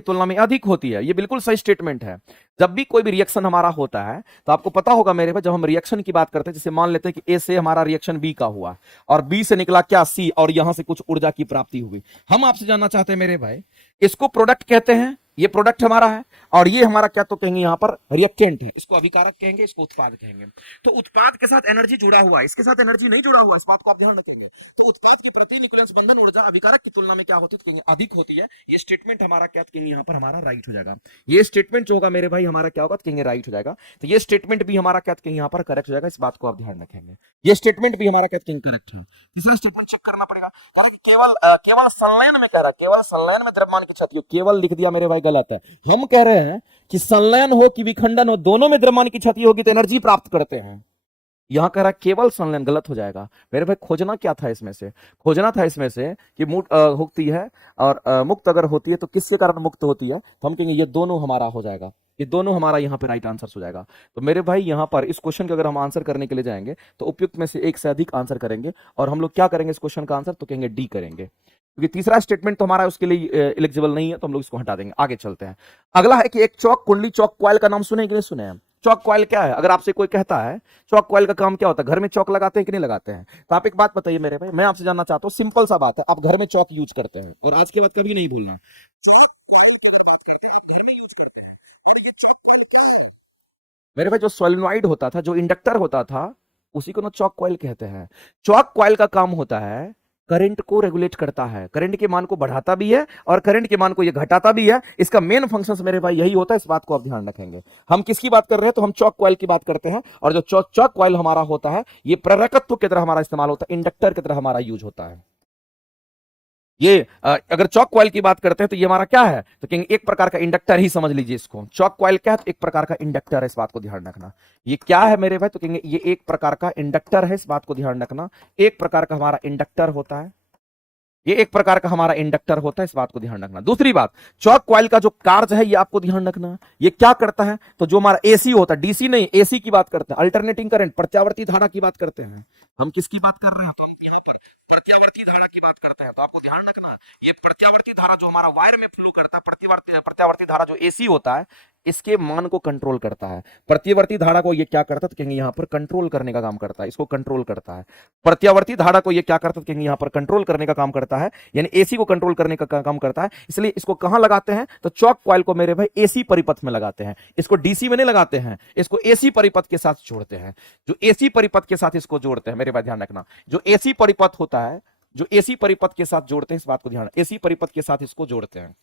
तुलना में अधिक होती है। ये बिल्कुल सही स्टेटमेंट है। जब भी कोई भी रिएक्शन हमारा होता है तो आपको पता होगा मेरे भाई, जब हम रिएक्शन की बात करते हैं, जैसे मान लेते हैं कि ए से हमारा रिएक्शन बी का हुआ और बी से निकला क्या? सी, और यहां से कुछ ऊर्जा की प्राप्ति हुई। हम आपसे जानना चाहते हैं मेरे भाई, इसको प्रोडक्ट कहते हैं ये प्रोडक्ट हमारा है और ये हमारा क्या तो कहेंगे यहाँ पर रिएक्टेंट है, इसको अभिकारक कहेंगे, इसको उत्पाद कहेंगे। तो उत्पाद के साथ एनर्जी जुड़ा हुआ है, इसके साथ एनर्जी नहीं जुड़ा हुआ है, इस बात को आप ध्यान रखेंगे। तो उत्पाद की प्रति न्यूक्लियस बंधन ऊर्जा अभिकारक की तुलना में क्या होती है, अधिक होती है। ये स्टेटमेंट हमारा क्या कहेंगे यहाँ पर हमारा राइट हो जाएगा। ये स्टेटमेंट जो होगा मेरे भाई हमारा क्या होगा, कहेंगे राइट हो जाएगा। तो ये स्टेटमेंट भी हमारा क्या कहेंगे यहाँ पर करेक्ट हो जाएगा, इस बात को आप ध्यान रखेंगे। ये स्टेटमेंट भी हमारा क्या कहेंगे करेक्ट है। तीसरा स्टेटमेंट चेक करना पड़ेगा, केवल संलयन में कह रहा है, केवल संलयन में द्रव्यमान की क्षति हो, केवल लिख दिया मेरे भाई गलत है। हम कह रहे हैं कि संलयन हो कि विखंडन हो, दोनों में द्रव्यमान की क्षति होगी तो एनर्जी प्राप्त करते हैं। यहां कह रहा है केवल संलयन, गलत हो जाएगा मेरे भाई। खोजना क्या था इसमें से, खोजना था इसमें से कि मुक्त होती है और मुक्त अगर होती है तो किसके कारण मुक्त होती है, तो हम कहेंगे ये दोनों हमारा हो जाएगा, ये दोनों हमारा यहाँ पे राइट आंसर हो जाएगा। तो मेरे भाई यहाँ पर इस क्वेश्चन के अगर हम आंसर करने के लिए जाएंगे तो उपयुक्त में से एक से अधिक आंसर करेंगे और हम लोग क्या करेंगे इस क्वेश्चन का आंसर, तो कहेंगे डी करेंगे, क्योंकि तीसरा स्टेटमेंट तो हमारा उसके लिए एलिजिबल नहीं है, तो हम लोग इसको हटा देंगे। आगे चलते हैं। अगला है कि एक चौक कुंडली चौक कॉइल का नाम सुने कि नहीं सुने हैं। चौक कॉइल क्या है, अगर आपसे कोई कहता है चौक कॉइल का काम क्या होता है, घर में चौक लगाते हैं कि नहीं लगाते हैं, तो आप एक बात बताइए मेरे भाई, मैं आपसे जानना चाहता हूं, सिंपल सा बात है, आप घर में चौक यूज करते हैं और आज के बाद कभी नहीं भूलना, घर में यूज करते हैं। लेकिन चौक कॉइल क्या है मेरे भाई, जो सोलेनॉइड होता था, जो इंडक्टर होता था, उसी को ना चौक कॉइल कहते हैं। चौक कॉइल का काम होता है करंट को रेगुलेट करता है, करंट के मान को बढ़ाता भी है और करंट के मान को ये घटाता भी है। इसका मेन फंक्शन मेरे भाई यही होता है, इस बात को आप ध्यान रखेंगे। हम किसकी बात कर रहे हैं, तो हम चौक कॉइल की बात करते हैं। और जो चौक कॉइल हमारा होता है ये प्रेरकत्व की तरह हमारा इस्तेमाल होता है, इंडक्टर की तरह हमारा यूज होता है। ये अगर चौक कॉइल की बात करते हैं तो ये हमारा क्या है, तो कहेंगे एक प्रकार का इंडक्टर ही समझ लीजिए इसको। चौक कॉइल क्या है, तो एक प्रकार का इंडक्टर है, इस बात को ध्यान रखना। ये क्या है मेरे भाई, तो कहेंगे ये एक प्रकार का इंडक्टर है, इस बात को ध्यान रखना। एक प्रकार का हमारा इंडक्टर होता है, ये एक प्रकार का हमारा इंडक्टर होता है, इस बात को ध्यान रखना। दूसरी बात, चौक कॉइल का जो कार्य है ये आपको ध्यान रखना, ये क्या करता है, तो जो हमारा एसी होता है, डीसी नहीं एसी की बात करते हैं, अल्टरनेटिंग करंट प्रत्यावर्ती धारा की बात करते हैं। हम किसकी बात कर रहे हैं, तो हम यहाँ पर प्रत्यावर्ती धारा की बात करते हैं। तो आपको ध्यान रखना, ये प्रत्यावर्ती धारा जो हमारा वायर में फ्लो करता है, प्रत्यावर्ती धारा जो एसी होता है, इसके मान को कंट्रोल करता है। प्रत्यावर्ती धारा को ये क्या करता है, तो कहेंगे यहाँ पर कंट्रोल करने का काम करता है, इसको कंट्रोल करता है। प्रत्यावर्ती धारा को ये क्या करता है, कहेंगे यहाँ पर कंट्रोल करने का काम करता है, यानी एसी को कंट्रोल करने का काम करता है। इसलिए इसको कहां लगाते हैं, तो चौक कॉइल को मेरे भाई एसी परिपथ में लगाते हैं, इसको डीसी में नहीं लगाते हैं, इसको एसी परिपथ के साथ जोड़ते हैं। जो एसी परिपथ के साथ इसको जोड़ते हैं मेरे भाई ध्यान रखना, जो एसी परिपथ होता है, जो एसी परिपथ के साथ जोड़ते हैं, इस बात को ध्यान, एसी परिपथ के साथ इसको जोड़ते हैं,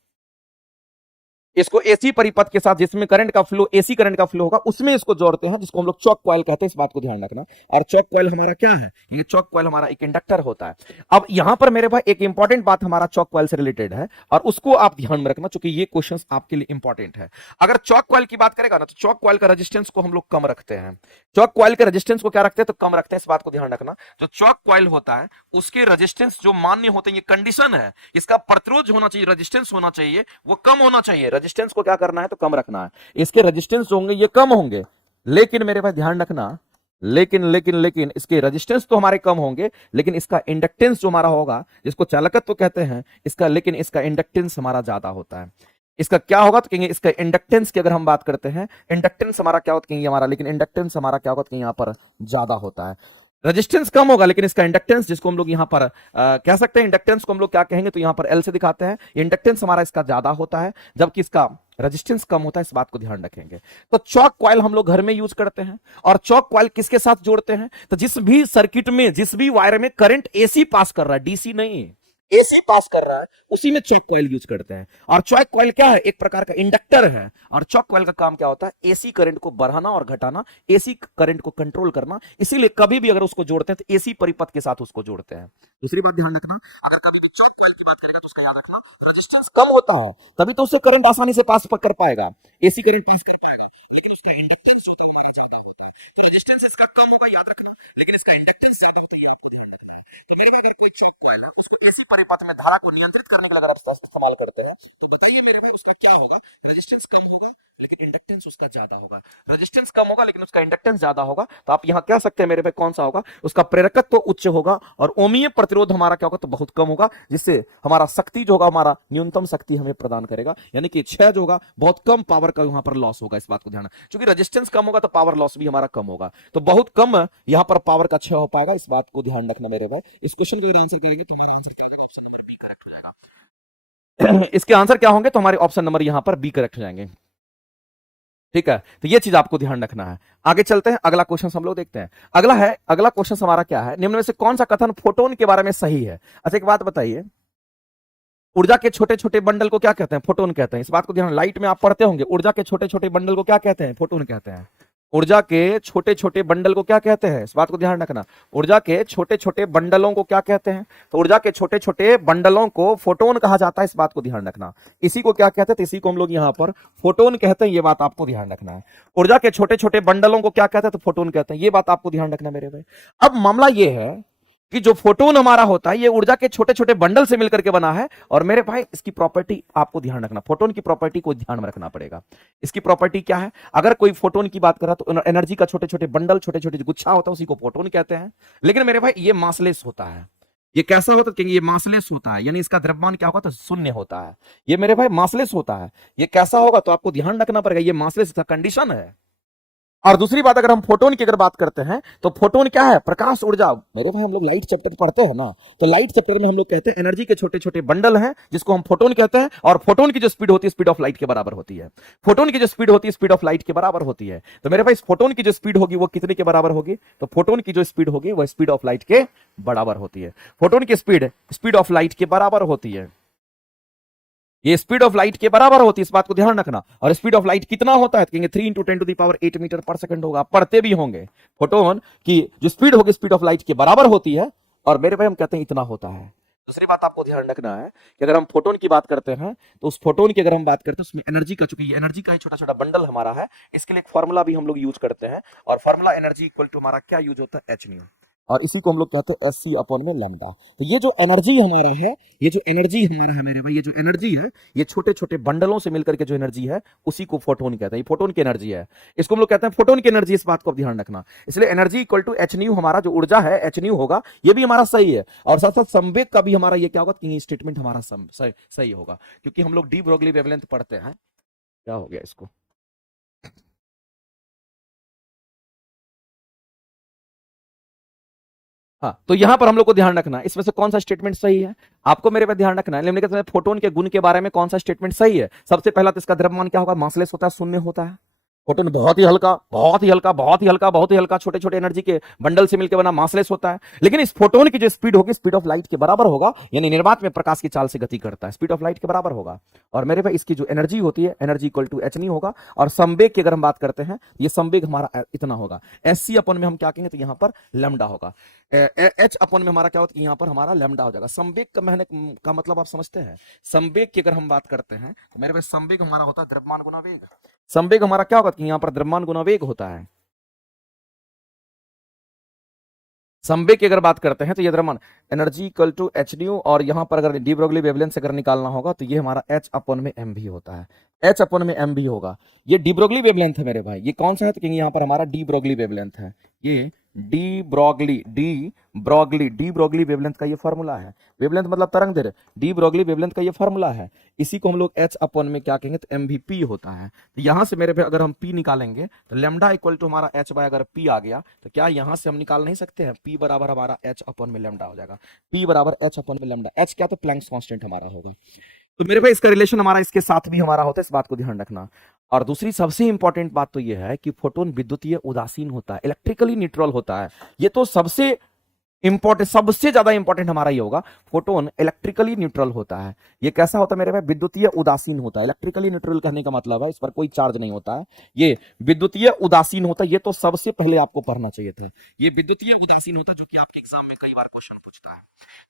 इसको एसी परिपथ के साथ जिसमें करंट का फ्लो, एसी करंट का फ्लो होगा, उसमें इसको जोड़ते हैं, जिसको हम लोग चौक कॉइल कहते हैं, इस बात को ध्यान रखना। और चौक कॉइल हमारा क्या है, ये चौक कॉइल हमारा एक इंडक्टर होता है। अब यहां पर मेरे भाई एक इंपॉर्टेंट बात हमारा चौक कॉइल से रिलेटेड है और उसको आप ध्यान में रखना, क्योंकि ये क्वेश्चन आपके लिए इंपॉर्टेंट है। अगर चौक कॉइल की बात करेगा ना, तो चौक कॉइल का रेजिस्टेंस को हम लोग कम रखते हैं। चौक कॉइल के रेजिस्टेंस को क्या रखते हैं, तो कम रखते हैं, इस बात को ध्यान रखना। जो चौक कॉइल होता है उसके रेजिस्टेंस जो मान्य होते हैं, ये कंडीशन है, इसका प्रतिरोध होना चाहिए, रेजिस्टेंस होना चाहिए, वो कम होना चाहिए। रेजिस्टेंस को क्या करना है, तो कम रखना है। इसके रेजिस्टेंस जो होंगे ये कम होंगे, लेकिन मेरे भाई ध्यान रखना, लेकिन इसके रेजिस्टेंस तो हमारे कम होंगे, लेकिन इसका इंडक्टेंस जो हमारा होगा, जिसको चालकत्व तो कहते हैं इसका, लेकिन इसका इंडक्टेंस हमारा ज्यादा होता है। इसका क्या होगा, तो कहेंगे इसका इंडक्टेंस की अगर हम बात करते हैं, इंडक्टेंस हमारा क्या होता है, कहेंगे हमारा, लेकिन इंडक्टेंस हमारा क्या होगा, कहेंगे यहां पर ज्यादा होता है। रेजिस्टेंस कम होगा, लेकिन इसका इंडक्टेंस, जिसको हम लोग यहां पर कह सकते हैं, इंडक्टेंस को हम लोग क्या कहेंगे, तो यहां पर एल से दिखाते हैं। इंडक्टेंस हमारा इसका ज्यादा होता है, जबकि इसका रेजिस्टेंस कम होता है, इस बात को ध्यान रखेंगे। तो चौक कॉइल हम लोग घर में यूज करते हैं, और चौक कॉइल किसके साथ जोड़ते हैं, तो जिस भी सर्किट में, जिस भी वायर में करंट एसी पास कर रहा है, डीसी नहीं, एसी पास कर रहा है, उसी में चौक कॉइल यूज करते हैं। और चौक कॉइल क्या है, एक प्रकार का इंडक्टर है। और चौक कॉइल का काम क्या होता है, एसी करंट को बढ़ाना और घटाना, एसी करंट को कंट्रोल करना। इसीलिए कभी भी अगर उसको जोड़ते हैं तो एसी परिपथ के साथ उसको जोड़ते हैं। दूसरी बात ध्यान रखना, अगर कभी भी चौक कॉइल की बात करेगा तो उसका याद रखना, रेजिस्टेंस कम होता है तभी तो उससे करंट आसानी से पास कर पाएगा, एसी करंट पास कर पाएगा, लेकिन उसका इंडक्टेंस जो है ज्यादा होता है। तो रेजिस्टेंस इसका कम होगा, याद रखना, लेकिन इसका इंडक्टेंस ज्यादा होता है, आपको ध्यान रखना है। तो मेरे अगर कोई चौक कॉइल है, उसको एसी परिपथ में धारा को नियंत्रित करने के लिए अगर आप इस्तेमाल करते हैं, तो बताइए मेरे भाई उसका क्या होगा, रेजिस्टेंस कम होगा लेकिन इंडक्टेंस उसका ज्यादा होगा। रेजिस्टेंस कम होगा लेकिन उसका इंडक्टेंस ज्यादा होगा, तो आप यहां कह सकते हैं मेरे भाई कौन सा होगा, उसका प्रेरकत्व तो उच्च होगा और ओमीय प्रतिरोध हमारा क्या होगा, तो बहुत कम होगा, जिससे हमारा शक्ति जो होगा, हमारा न्यूनतम शक्ति हमें प्रदान करेगा, यानी कि क्षय जो होगा, बहुत कम पावर का यहां पर लॉस होगा, इस बात को ध्यान। क्योंकि रेजिस्टेंस कम होगा तो पावर लॉस भी हमारा कम होगा, तो बहुत कम यहां पर पावर का क्षय हो पाएगा, इस बात को ध्यान रखना मेरे भाई। इस क्वेश्चन का अगर आंसर करेंगे तो हमारा आंसर क्या होगा, ऑप्शन नंबर बी करेक्ट हो जाएगा। इसके आंसर क्या होंगे? तो हमारे ऑप्शन नंबर यहां पर बी करेक्ट हो जाएंगे। ठीक है, तो ये चीज आपको ध्यान रखना है। आगे चलते हैं, अगला क्वेश्चन हम लोग देखते हैं। अगला क्वेश्चन हमारा क्या है? निम्न में से कौन सा कथन फोटोन के बारे में सही है? अच्छा एक बात बताइए, ऊर्जा के छोटे छोटे बंडल को क्या कहते हैं? फोटोन कहते हैं। इस बात को ध्यान, लाइट में आप पढ़ते होंगे, ऊर्जा के छोटे छोटे बंडल को क्या कहते हैं? फोटोन कहते हैं। ऊर्जा के छोटे छोटे बंडल को क्या कहते हैं? इस बात को ध्यान रखना, ऊर्जा के छोटे छोटे बंडलों को क्या कहते हैं? तो ऊर्जा के छोटे छोटे बंडलों को फोटोन कहा जाता है, इस बात को ध्यान रखना। इसी को क्या कहते हैं? तो इसी को हम लोग यहां पर फोटोन कहते हैं, ये बात आपको ध्यान रखना है। ऊर्जा के छोटे छोटे बंडलों को क्या कहते हैं? तो फोटोन कहते हैं, ये बात आपको ध्यान रखना मेरे भाई। अब मामला ये है कि जो फोटोन हमारा होता है ये ऊर्जा के छोटे छोटे बंडल से मिलकर के बना है। और मेरे भाई इसकी प्रॉपर्टी आपको ध्यान रखना, फोटोन की प्रॉपर्टी को ध्यान में रखना पड़ेगा। इसकी प्रॉपर्टी क्या है? अगर कोई फोटोन की बात कर रहा तो एनर्जी का छोटे छोटे बंडल, छोटे छोटे गुच्छा होता है, उसी को फोटोन कहते हैं। लेकिन मेरे भाई ये मासलेस होता है। ये कैसा होता है? ये मासलेस होता है, यानी इसका द्रव्यमान क्या होगा? तो शून्य होता है। ये मेरे भाई मासलेस होता है। ये कैसा होगा? तो आपको ध्यान रखना पड़ेगा, ये मासलेस का कंडीशन है। और दूसरी बात, अगर हम फोटोन की अगर बात करते हैं तो फोटोन क्या है? प्रकाश ऊर्जा। मेरे भाई हम लोग लाइट चैप्टर पढ़ते हैं ना, तो लाइट चैप्टर में हम लोग कहते हैं एनर्जी के छोटे छोटे बंडल हैं जिसको हम फोटोन कहते हैं। और फोटोन की जो स्पीड होती है स्पीड ऑफ लाइट के बराबर होती है। फोटोन की जो स्पीड होती है स्पीड ऑफ लाइट के बराबर होती है। तो मेरे भाई इस फोटोन की जो स्पीड होगी वो कितने के बराबर होगी? तो फोटोन की जो स्पीड होगी वह स्पीड ऑफ लाइट के बराबर होती है। फोटोन की स्पीड स्पीड ऑफ लाइट के बराबर होती है। ये स्पीड ऑफ लाइट के बराबर होती है, इस बात को ध्यान रखना। और स्पीड ऑफ लाइट कितना होता है? तो कहेंगे 3 इंटू 10⁸ मीटर पर सेकंड होगा। पढ़ते भी होंगे, फोटोन की जो स्पीड होगी स्पीड ऑफ लाइट के बराबर होती है। और मेरे भाई हम कहते हैं इतना होता है। दूसरी बात आपको ध्यान रखना है कि अगर हम फोटोन की बात करते हैं तो उस फोटोन की अगर हम बात करते हैं उसमें एनर्जी का, चूंकि एनर्जी का ही छोटा छोटा बंडल हमारा है, इसके लिए एक फॉर्मूला भी हम लोग यूज करते हैं। और फॉर्मूला एनर्जी इक्वल टू हमारा क्या यूज होता है? H nu. और इसी को हम लोग कहते हैं एस सी अपॉन में लैम्डा। तो ये जो एनर्जी हमारा है, ये जो एनर्जी हमारा है मेरे भाई, ये जो एनर्जी है, ये छोटे छोटे बंडलों से मिलकर के जो एनर्जी है उसी को फोटोन कहते हैं। ये फोटोन की एनर्जी है, इसको हम लोग कहते हैं फोटोन की एनर्जी। इस बात को ध्यान रखना। इसलिए energy equal to h nu, हमारा जो ऊर्जा है एच न्यू होगा, ये भी हमारा सही है। और साथ साथ संवेग का भी हमारा ये क्या होगा कि स्टेटमेंट हमारा सही होगा, क्योंकि हम लोग डी ब्रोगली वेवलेंथ पढ़ते हैं। क्या हो गया इसको? हाँ, तो यहां पर हम लोग को ध्यान रखना है इसमें से कौन सा स्टेटमेंट सही है। आपको मेरे पे ध्यान रखना है, निम्नलिखित में फोटोन के गुण के बारे में कौन सा स्टेटमेंट सही है। सबसे पहला तो इसका द्रव्यमान क्या होगा? मासलेस होता है, शून्य होता है। फोटोन बहुत ही हल्का, बहुत ही हल्का, बहुत ही हल्का, बहुत ही हल्का, छोटे छोटे एनर्जी के बंडल से मिलकर बना, मासलेस होता है। लेकिन इस फोटोन की जो स्पीड होगी स्पीड ऑफ लाइट के बराबर होगा, यानी निर्वात में प्रकाश की चाल से गति करता है, स्पीड ऑफ लाइट के बराबर होगा। और मेरे भाई इसकी जो एनर्जी होती है एनर्जी इक्वल टू एच नहीं होगा। और संवेग की अगर हम बात करते हैं, ये संवेग हमारा इतना होगा, एस सी अपन में हम क्या कहेंगे? तो यहां पर लैम्डा होगा। एच अपन में हमारा क्या होता है? यहां पर हमारा लैम्डा हो जाएगा। संवेग का मैंने का मतलब आप समझते हैं? संवेग की अगर हम बात करते हैं तो मेरे पास संवेग हमारा होता है द्रव्यमान गुना वेग। संवेग हमारा क्या होगा कि यहां पर द्रव्यमान गुना वेग होता है। संवेग की अगर बात करते हैं तो ये द्रव्यमान energy equal to h nu. और यहां पर अगर डी ब्रोगली वेवलेंथ से अगर निकालना होगा तो ये हमारा एच अपन में एम भी होता है। एच अपन में एम भी होगा। ये डी ब्रोगली वेवलेंथ है मेरे भाई। ये कौन सा है? तो यहाँ पर हमारा डी ब्रोगली वेवलेंथ है। ये डी ब्रोगली वेवलेंथ का ये फॉर्मूला है। वेवलेंथ मतलब तरंग दैर्घ्य, डी ब्रोगली वेवलेंथ का ये फॉर्मूला है। इसी को हम लोग एच अपन में क्या कहेंगे? तो एमवीपी होता है। तो यहां से मेरे पे अगर हम पी निकालेंगे तो लैम्डा इक्वल टू हमारा एच बाय अगर पी आ गया तो क्या यहां से हम निकाल नहीं सकते हैं? पी बराबर हमारा एच अपन में लैम्डा हो जाएगा। पी बराबर एच अपन में लैम्डा। एच क्या? तो प्लैंक्स कांस्टेंट हमारा होगा। तो मेरे भाई इसका रिलेशन हमारा इसके साथ भी हमारा होता है, इस बात को ध्यान रखना। और दूसरी सबसे इंपॉर्टेंट बात तो यह है कि फोटोन विद्युतीय उदासीन होता है, इलेक्ट्रिकली न्यूट्रल होता है। ये तो सबसे इंपॉर्टेंट, सबसे ज्यादा इंपॉर्टेंट हमारा ये होगा, फोटोन इलेक्ट्रिकली न्यूट्रल होता है। ये कैसा होता है मेरे भाई? विद्युतीय उदासीन होता है। इलेक्ट्रिकली न्यूट्रल कहने का मतलब है इस पर कोई चार्ज नहीं होता है। ये विद्युतीय उदासीन होता है। ये तो सबसे पहले आपको पढ़ना चाहिए था। ये विद्युतीय उदासीन होता है, जो कि आपके एग्जाम में कई बार क्वेश्चन पूछता है।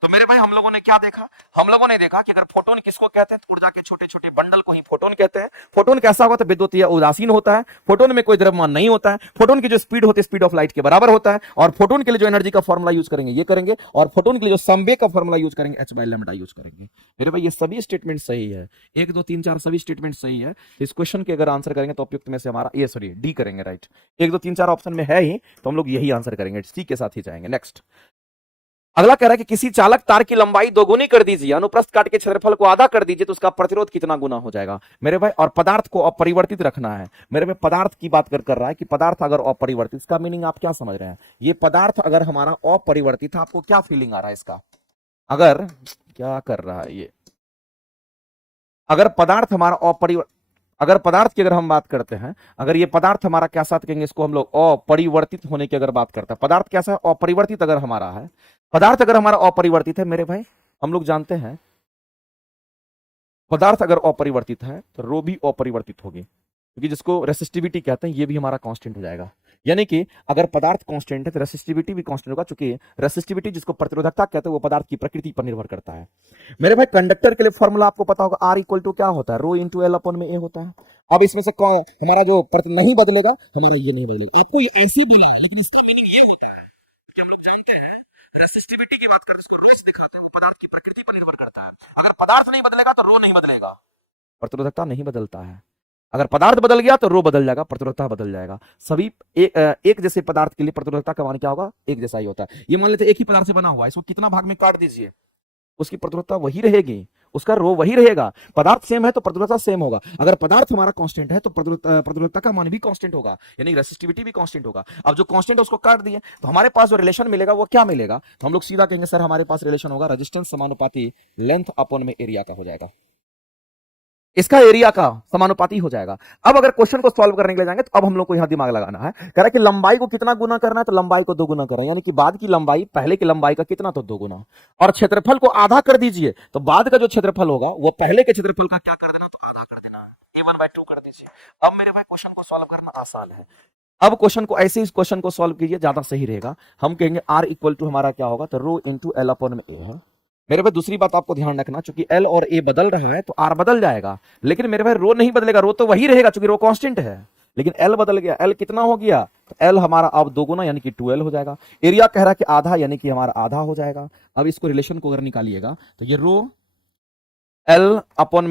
तो मेरे भाई हम लोगों ने क्या देखा? हम लोगों ने देखा कि अगर फोटोन किसको कहते हैं? तो ऊर्जा के छोटे छोटे बंडल को ही फोटोन कहते हैं। फोटोन कैसा होगा? तो विद्युतीय उदासीन होता है। फोटोन में कोई द्रव्यमान नहीं होता है। फोटोन की जो स्पीड होती है स्पीड ऑफ लाइट के बराबर होता है। और फोटोन के लिए जो एनर्जी का फॉर्मूला यूज करेंगे ये करेंगे। और फोटोन के लिए जो संवेग का फॉर्मूला यूज करेंगे एच बाय लैम्डा यूज करेंगे। मेरे भाई ये सभी स्टेटमेंट सही है, 1 2 3 4 सभी स्टेटमेंट सही है। इस क्वेश्चन के अगर आंसर करेंगे तो उपयुक्त में से हमारा ये सॉरी डी करेंगे, राइट। 1 2 3 4 ऑप्शन में है ही, तो हम लोग यही आंसर करेंगे, सी के साथ ही जाएंगे। नेक्स्ट अगला कह रहा है कि किसी चालक तार की लंबाई दोगुनी कर दीजिए, अनुप्रस्थ काट के क्षेत्रफल को आधा कर दीजिए तो उसका प्रतिरोध कितना गुना हो जाएगा? मेरे भाई और पदार्थ को अपरिवर्तित रखना है। मेरे भाई पदार्थ की बात कर रहा है कि पदार्थ अगर अपरिवर्तित, इसका मीनिंग आप क्या समझ रहे हैं? ये पदार्थ अगर हमारा अपरिवर्तित है, आपको क्या फीलिंग आ रहा है इसका? अगर क्या कर रहा है ये? अगर पदार्थ हमारा अगर पदार्थ की अगर हम बात करते हैं, अगर ये पदार्थ हमारा क्या साथ कहेंगे, इसको हम लोग अपरिवर्तित होने की अगर बात करते हैं, पदार्थ कैसा है, अपरिवर्तित अगर हमारा है, पदार्थ अगर हमारा अपरिवर्तित है मेरे भाई, हम लोग जानते हैं पदार्थ अगर अपरिवर्तित है तो रो भी अपरिवर्तित होगी, क्योंकि जिसको रेसिस्टिविटी कहते हैं ये भी हमारा कांस्टेंट हो जाएगा। यानी कि अगर पदार्थ कांस्टेंट है तो रेसिस्टिविटी भी कांस्टेंट होगा, क्योंकि रेसिस्टिविटी जिसको प्रतिरोधकता कहते हैं वो पदार्थ की प्रकृति पर निर्भर करता है। मेरे भाई कंडक्टर के लिए फॉर्मूला आपको पता होगा, आर इक्वल टू क्या होता है, रो इंटू एल अपन में ए होता है। अब इसमें से हमारा जो नहीं बदलेगा, हमारा ये नहीं बदलेगा, आपको ये ऐसे बोला है लेकिन इसका मीनिंग ये होता है कि हम लोग जानते हैं रेसिस्टिविटी की बात करते हैं, उसको रेस दिखाते हैं, वो पदार्थ की प्रकृति पर निर्भर करता है। अगर पदार्थ नहीं बदलेगा तो रो नहीं बदलेगा, प्रतिरोधकता नहीं बदलता है। अगर पदार्थ बदल गया तो रो बदल जाएगा, प्रतिरोधकता बदल जाएगा। सभी एक जैसे पदार्थ के लिए प्रतिरोधकता का मान क्या होगा, एक जैसा ही होता है। ये मान लेते एक ही पदार्थ से बना हुआ है, इसको कितना भाग में काट दीजिए, उसकी प्रतिरोधकता वही रहेगी, उसका रो वही रहेगा। पदार्थ सेम है तो प्रतिरोधकता सेम होगा। अगर पदार्थ हमारा कांस्टेंट है तो प्रतिरोधकता का मान भी कांस्टेंट होगा, यानी रेसिस्टिविटी भी कांस्टेंट होगा। अब जो कांस्टेंट है उसको काट दिए तो हमारे पास जो रिलेशन मिलेगा वो क्या मिलेगा, तो हम लोग सीधा कहेंगे सर हमारे पास रिलेशन होगा रेजिस्टेंस समानुपाती लेंथ अपॉन में एरिया का हो जाएगा, इसका एरिया का समानुपाती हो जाएगा। अब अगर क्वेश्चन को सॉल्व करने के लिए जाएंगे तो अब हम लोग को यहां दिमाग लगाना है। कह रहा है कि लंबाई को कितना गुना करना है, तो लंबाई को 2 गुना करना है, यानी कि बाद की लंबाई पहले की लंबाई का कितना, तो 2 गुना। और क्षेत्रफल को आधा कर दीजिए, तो बाद का जो क्षेत्रफल होगा वो पहले के क्षेत्रफल का क्या कर देना, तो आधा कर देना, a1/2 कर दीजिए। अब मेरे भाई क्वेश्चन को सॉल्व करना आसान है। अब क्वेश्चन को ऐसे इस क्वेश्चन को सॉल्व कीजिए, ज्यादा सही रहेगा। हम कहेंगे आर इक्वल टू हमारा क्या होगा, तो रो इंटू एल अपॉन में ए है। मेरे भाई दूसरी बात आपको ध्यान रखना, चूंकि एल और ए बदल रहा है तो आर बदल जाएगा, लेकिन मेरे भाई रो नहीं बदलेगा, रो तो वही रहेगा चूंकि रो कांस्टेंट है, लेकिन एल बदल गया। एल कितना हो गया, तो एल हमारा अब 2 गुना यानी कि 2l हो जाएगा। एरिया कह रहा है कि आधा, यानी कि हमारा आधा हो जाएगा। अब इसको रिलेशन को अगर निकालिएगा तो ये रो एल अपॉन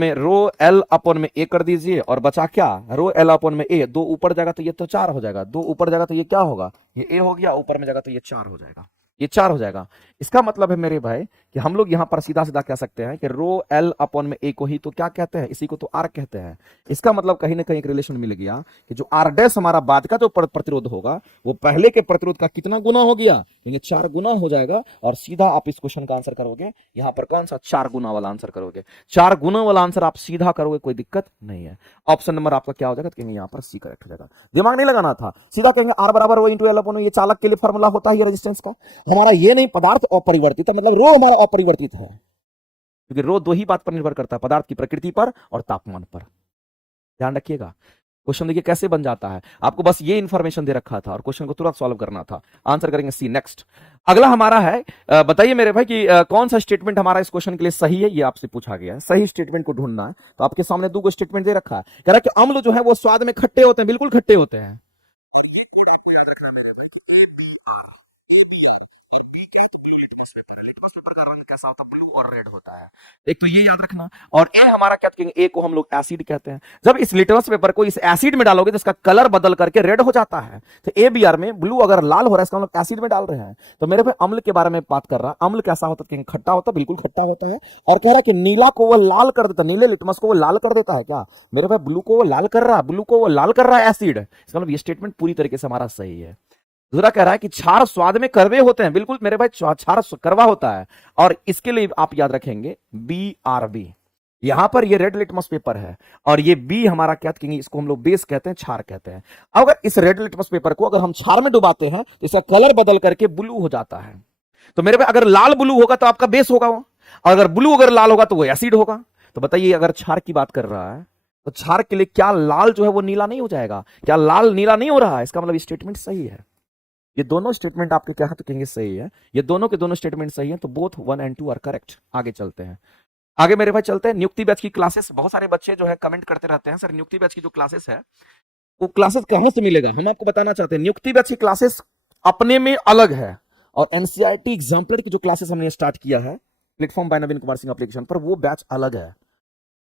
में ए कर दीजिए, और बचा क्या, रो एल अपॉन में ए, 2 ऊपर जाएगा तो ये तो 4 हो जाएगा, 2 ऊपर जाएगा तो ये क्या होगा, ये ए हो गया, ऊपर में जाएगा तो ये 4 हो जाएगा, ये 4 हो जाएगा। इसका मतलब है मेरे भाई कि हम लोग यहां पर सीधा सीधा कह सकते हैं कि रो एल अपॉन में ए को ही तो क्या कहते हैं, इसी को तो आर कहते हैं। इसका मतलब कहीं ना कहीं एक रिलेशन मिल गया कि जो आर डैश हमारा बाद का जो प्रतिरोध होगा वो पहले के प्रतिरोध का कितना गुना हो गया, ये 4 गुना हो जाएगा। और सीधा आप इस क्वेश्चन का आंसर करोगे, यहां पर कौन सा 4 गुना वाला आंसर करोगे, 4 गुना वाला आंसर आप सीधा करोगे, कोई दिक्कत नहीं है। ऑप्शन नंबर आपका क्या हो जाएगा, कहेंगे यहां पर सी करेक्ट हो जाएगा। दिमाग नहीं लगाना था, सीधा कहेंगे आर बराबर रो इंटू एल अपॉन, ये चालक के लिए फॉर्मूला होता है रेजिस्टेंस का। हमारा ये नहीं पदार्थ अपरिवर्तित है, मतलब रो हमारा अपरिवर्तित है, क्योंकि रो 2 ही बात पर निर्भर करता है, पदार्थ की प्रकृति पर और तापमान पर। ध्यान रखिएगा। क्वेश्चन देखिए कैसे बन जाता है, आपको बस ये इंफॉर्मेशन दे रखा था और क्वेश्चन को तुरंत सॉल्व करना था। आंसर करेंगे सी। नेक्स्ट अगला हमारा है, बताइए मेरे भाई कि कौन सा स्टेटमेंट हमारा इस क्वेश्चन के लिए सही है, ये आपसे पूछा गया है। सही स्टेटमेंट को ढूंढना है, तो आपके सामने 2 स्टेटमेंट दे रखा है। कह रहा है कि अम्ल जो है वो स्वाद में खट्टे होते हैं, बिल्कुल खट्टे होते हैं। कैसा होता है, ब्लू और रेड होता है, एक तो ये याद रखना। और ए हमारा क्या कहेंगे, ए को हम लोग एसिड कहते हैं। जब इस लिटमस पेपर को इस एसिड में डालोगे तो इसका कलर बदल करके रेड हो जाता है। तो ए बी आर में ब्लू अगर लाल हो रहा है, इसका हम लोग एसिड में डाल रहे हैं। तो मेरे भाई अम्ल के बारे में बात कर रहा है, अम्ल कैसा होता है, खट्टा होता है, बिल्कुल खट्टा होता है। और कह रहा है कि नीला को वो लाल कर देता है, नीले लिटमस को वो लाल कर देता है क्या, मेरे भाई ब्लू को वो लाल कर रहा है, ब्लू को वो लाल कर रहा है एसिड। इसका मतलब ये स्टेटमेंट पूरी तरीके से हमारा सही है। दूसरा कह रहा है कि क्षार स्वाद में कड़वे होते हैं, बिल्कुल मेरे भाई क्षार कड़वा होता है। और इसके लिए आप याद रखेंगे BRB, यहां पर ये रेड लिटमस पेपर है, और ये बी हमारा क्या कहेंगे, इसको हम लोग बेस कहते हैं, क्षार कहते हैं। अगर इस रेड लिटमस पेपर को अगर हम क्षार में डुबाते हैं तो इसका कलर बदल करके ब्लू हो जाता है। तो मेरे भाई अगर लाल ब्लू होगा तो आपका बेस होगा वो, और अगर ब्लू अगर लाल होगा तो वो एसिड होगा। तो बताइए अगर क्षार की बात कर रहा है तो क्षार के लिए क्या लाल जो है वो नीला नहीं हो जाएगा, क्या लाल नीला नहीं हो रहा है, इसका मतलब स्टेटमेंट सही है। ये दोनों स्टेटमेंट आपके क्या है, तो कहेंगे सही है। ये दोनों के दोनों स्टेटमेंट सही हैं, तो बोथ 1 और 2 आर करेक्ट। आगे चलते हैं, आगे मेरे भाई चलते हैं। नियुक्ति बैच की क्लासेस, बहुत सारे बच्चे जो है कमेंट करते रहते हैं सर नियुक्ति बैच की जो क्लासेस है वो क्लासेस कहां से मिलेगा, हम आपको बताना चाहते हैं। नियुक्ति बैच की क्लासेस अपने में अलग है, और एनसीईआरटी एग्जाम्पलर की जो क्लासेस हमने स्टार्ट किया है प्लेटफॉर्म बाय नवीन कुमार सिंह एप्लीकेशन पर, वो बैच अलग है।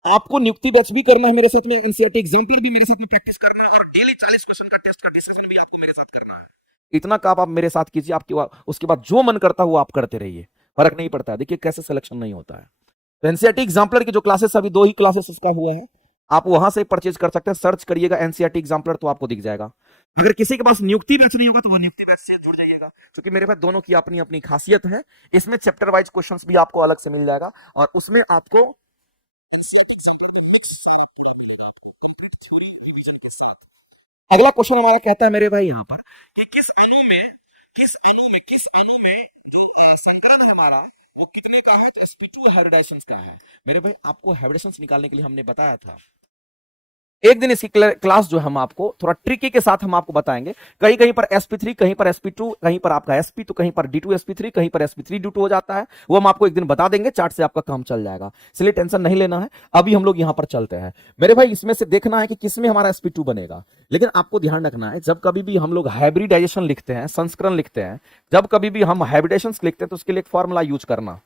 आपको नियुक्ति बैच भी करना है मेरे साथ में, एनसीईआरटी एग्जाम्पल भी मेरे साथ में प्रैक्टिस करना है, और डेली 40 क्वेश्चन का टेस्ट का डिस्कशन भी आपको मेरे साथ करना है। इतना काम आप मेरे साथ कीजिए, आपके उसके बाद जो मन करता है वो आप करते रहिए, फर्क नहीं पड़ता है। देखिए कैसे सिलेक्शन नहीं होता है। तो एनसीईआरटी एग्जाम्पलर की जो क्लासेस अभी 2 ही क्लासेस इसका हुआ है, आप वहां से परचेज कर सकते हैं। सर्च करिएगा एनसीईआरटी एग्जाम्पलर तो आपको दिख जाएगा। अगर किसी के पास नियुक्ति बैच नहीं होगा तो वो नियुक्ति बैच से जुड़ जाइएगा, क्योंकि मेरे पास दोनों की अपनी अपनी खासियत है। इसमें चैप्टर वाइज क्वेश्चंस भी आपको अलग से मिल जाएगा, और उसमें आपको अगला क्वेश्चन हमारा कहता है मेरे भाई यहाँ पर कि किस अणु में जो संकलन है हमारा वो कितने का है, तो sp2 हाइब्रिडाइजेशंस का है। मेरे भाई आपको हाइब्रिडाइजेशंस निकालने के लिए हमने बताया था एक दिन इसकी क्लास जो हम आपको थोड़ा ट्रिकी के साथ हम आपको बताएंगे। कहीं कहीं पर sp3, कहीं पर sp2, कहीं पर आपका sp, तो कहीं पर d2 sp3, कहीं पर sp3 d2 हो जाता है। वो हम आपको एक दिन बता देंगे, चार्ट से आपका काम चल जाएगा, इसलिए टेंशन नहीं लेना है। अभी हम लोग यहां पर चलते हैं मेरे भाई, इसमें से देखना है कि किसमें हमारा sp2 बनेगा। लेकिन आपको ध्यान रखना है, जब कभी भी हम लोग हाइब्रिडाइजेशन लिखते हैं, संस्करण लिखते हैं, जब कभी भी हम हाइब्रिडेशन लिखते हैं तो उसके लिए एक फॉर्मूला यूज करना।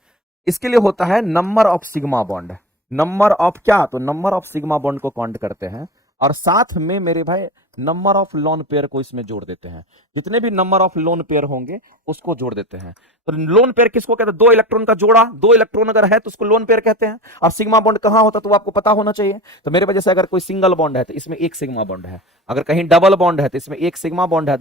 इसके लिए होता है number of sigma bond. Number of क्या, तो नंबर ऑफ सिग्मा बॉन्ड को काउंट करते हैं और साथ में मेरे भाई नंबर ऑफ लोन पेयर को इसमें जोड़ देते हैं। जितने भी नंबर ऑफ लोन पेयर होंगे उसको जोड़ देते हैं। तो लोन पेयर किसको कहते हैं, दो इलेक्ट्रॉन का जोड़ा, दो इलेक्ट्रॉन अगर है तो उसको लोन पेयर कहते हैं। अब सिग्मा बॉन्ड कहां होता है तो वो आपको पता होना चाहिए। तो मेरे वजह से अगर कोई सिंगल बॉन्ड है तो इसमें एक सिग्मा बॉन्ड है, अगर कहीं डबल बॉन्ड है तो इसमें एक सिग्मा बॉन्ड है,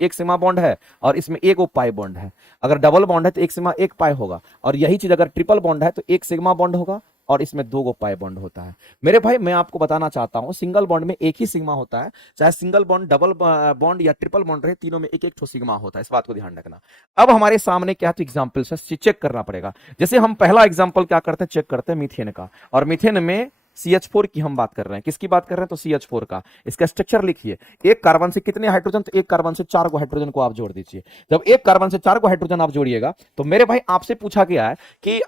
एक सिग्मा बॉन्ड है और इसमें एक पाई बॉन्ड है। अगर डबल बॉन्ड है तो एक सिग्मा एक पाई होगा, और यही चीज अगर ट्रिपल बॉन्ड है तो एक सिग्मा बॉन्ड होगा और इसमें दो पाई बॉन्ड होता है। मेरे भाई मैं आपको बताना चाहता हूं, सिंगल बॉन्ड में एक ही सिग्मा होता है, चाहे सिंगल बॉन्ड, डबल बॉन्ड या ट्रिपल बॉन्ड रहे, तीनों में एक एक सिग्मा होता है, इस बात को ध्यान रखना। अब हमारे सामने क्या, तो एग्जांपल से चेक करना पड़ेगा। जैसे हम पहला एग्जांपल क्या करते हैं, चेक करते हैं मीथेन का, और मीथेन में CH4 की हम बात कर रहे हैं। किसकी बात कर रहे हैं, तो CH4 का। इसका स्ट्रक्चर लिखिए, एक कार्बन से कितने हाइड्रोजन, तो एक कार्बन से 4 को हाइड्रोजन को आप जोड़ दीजिए। जब एक कार्बन से 4 को हाइड्रोजन आप जोड़िएगा तो मेरे भाई आपसे पूछा गया है कि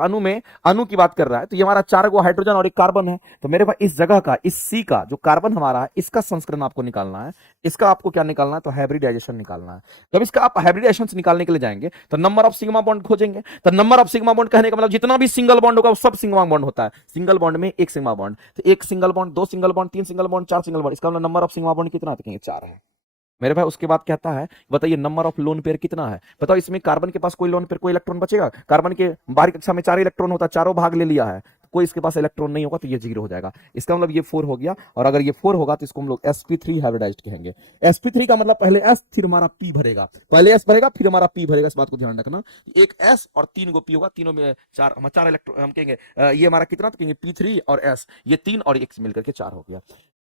अणु में, अणु की बात कर रहा है, तो ये हमारा 4 को हाइड्रोजन और एक कार्बन है। तो मेरे भाई इस जगह का, इस C का जो कार्बन हमारा है, इसका संस्करण आपको निकालना है। इसका आपको क्या निकालना है, तो हाइब्रिडाइजेशन निकालना है। जब इसका आप हाइब्रिडाइजेशन निकालने के लिए जाएंगे तो नंबर ऑफ सिग्मा बॉन्ड खोजेंगे। तो नंबर ऑफ सिग्मा बॉन्ड कहने का मतलब जितना भी सिंगल बॉन्ड होगा वो सब सिग्मा बॉन्ड होता है। सिंगल बॉन्ड में एक सिग्मा बॉन्ड, तो एक सिंगल बॉन्ड, दो सिंगल बॉन्ड, तीन सिंगल बॉन्ड, चार सिंगल बॉन्ड, इसका मतलब नंबर ऑफ सिग्मा बॉन्ड कितना है, तो कहेंगे 4 है मेरे भाई। उसके बाद कहता है, बताइए नंबर ऑफ लोन पेयर कितना है। बताओ इसमें कार्बन के पास कोई लोन पेयर, कोई इलेक्ट्रॉन बचेगा। कार्बन के बाहरी कक्षा में 4 इलेक्ट्रॉन होता है, चारों भाग ले लिया है, कोई इसके पास इलेक्ट्रॉन नहीं होगा, तो ये 0 हो जाएगा। इसका मतलब ये 4 हो गया, और अगर ये 4 होगा तो इसको हम लोग sp3 हाइब्रिडाइज्ड कहेंगे। sp3 का मतलब पहले s फिर हमारा p भरेगा, पहले s भरेगा फिर हमारा p भरेगा, इस बात को ध्यान रखना। एक s और 3 को p होगा, तीनों में 4 इलेक्ट्रॉन, हम कहेंगे ये हमारा कितना, तो कहेंगे p3 और s, ये 3 और 1 मिलकर के 4 हो गया।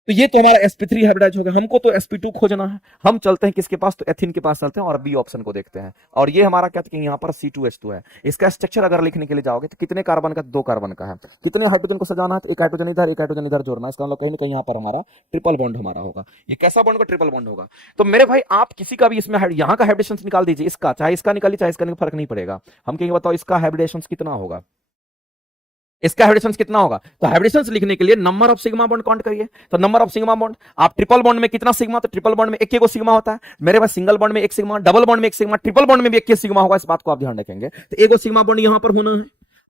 तो ये तो हमारा sp3 हाइब्रिडाइज हो गया। हमको तो sp2 खोजना है। हम चलते हैं किसके पास, तो एथिन के पास चलते हैं और बी ऑप्शन को देखते हैं। और ये हमारा क्या, यहाँ पर C2H2 है। इसका स्ट्रक्चर अगर लिखने के लिए जाओगे तो कितने कार्बन का, 2 कार्बन का है। कितने हाइड्रोजन को सजाना है, तो एक हाइड्रोजन इधर, एक हाइड्रोजन इधर जोड़ना है। इसका मतलब कहीं ना कहीं यहाँ पर हमारा ट्रिपल बॉन्ड हमारा होगा। ये कैसा बॉन्ड होगा, ट्रिपल बॉन्ड होगा। तो मेरे भाई आप किसी का भी इसमें यहाँ का हाइब्रिडेशन निकाल दीजिए, इसका चाहे इसका निकालिए चाहे इसका, फर्क नहीं पड़ेगा। हम कहेंगे बताओ इसका हाइब्रिडेशन कितना होगा, इसका हाइब्रिडेशन कितना होगा। तो हाइब्रिडेशन लिखने के लिए number of sigma bond count करिए। तो नंबर ऑफ सिग्मा बॉन्ड, आप ट्रिपल बॉन्ड में कितना सिग्मा, तो ट्रिपल बॉन्ड में एक एक सिग्मा होता है मेरे पास। सिंगल बॉन्ड में एक सिग्मा, डबल बॉन्ड में एक सिग्मा, ट्रिपल बॉन्ड में भी एक सिग्मा होगा, इस बात को आप ध्यान रखेंगे। तो एक सिग्मा बॉन्ड यहां पर होना है,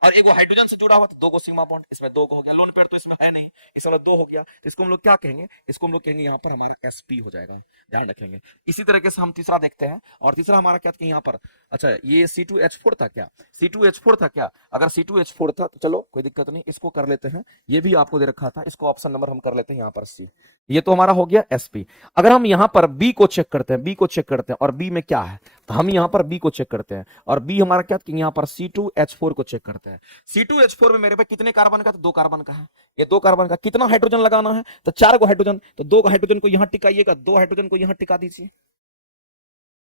और एक हाइड्रोजन से जुड़ा हुआ, तो 2 सिग्मा बॉन्ड, इसमें 2 हो गया। लोन पेयर तो इसमें है नहीं, इसमें 2 हो गया। इसको हम लोग क्या कहेंगे, इसको हम लोग कहेंगे यहाँ पर हमारा sp हो जाएगा, ध्यान रखेंगे। इसी तरीके से हम तीसरा देखते हैं, और तीसरा हमारा क्या था यहाँ पर, अच्छा ये C2H4 था क्या, C2H4 था क्या। अगर C2H4 था तो चलो कोई दिक्कत नहीं, इसको कर लेते हैं। ये भी आपको दे रखा था, इसको ऑप्शन नंबर हम कर लेते हैं यहाँ पर C। ये तो हमारा हो गया sp। अगर हम यहाँ पर b को चेक करते हैं, b को चेक करते हैं, और b में क्या है, तो हम यहाँ पर b को चेक करते हैं, और b हमारा क्या, यहाँ पर C2H4 को चेक करते हैं। C2H4 में मेरे पे कितने कार्बन का, तो 2 कार्बन का है। ये 2 कार्बन का कितना हाइड्रोजन लगाना है, तो 4 को हाइड्रोजन, तो 2 हाइड्रोजन को यहां टिकाइएगा, 2 हाइड्रोजन को यहां टिका दीजिए।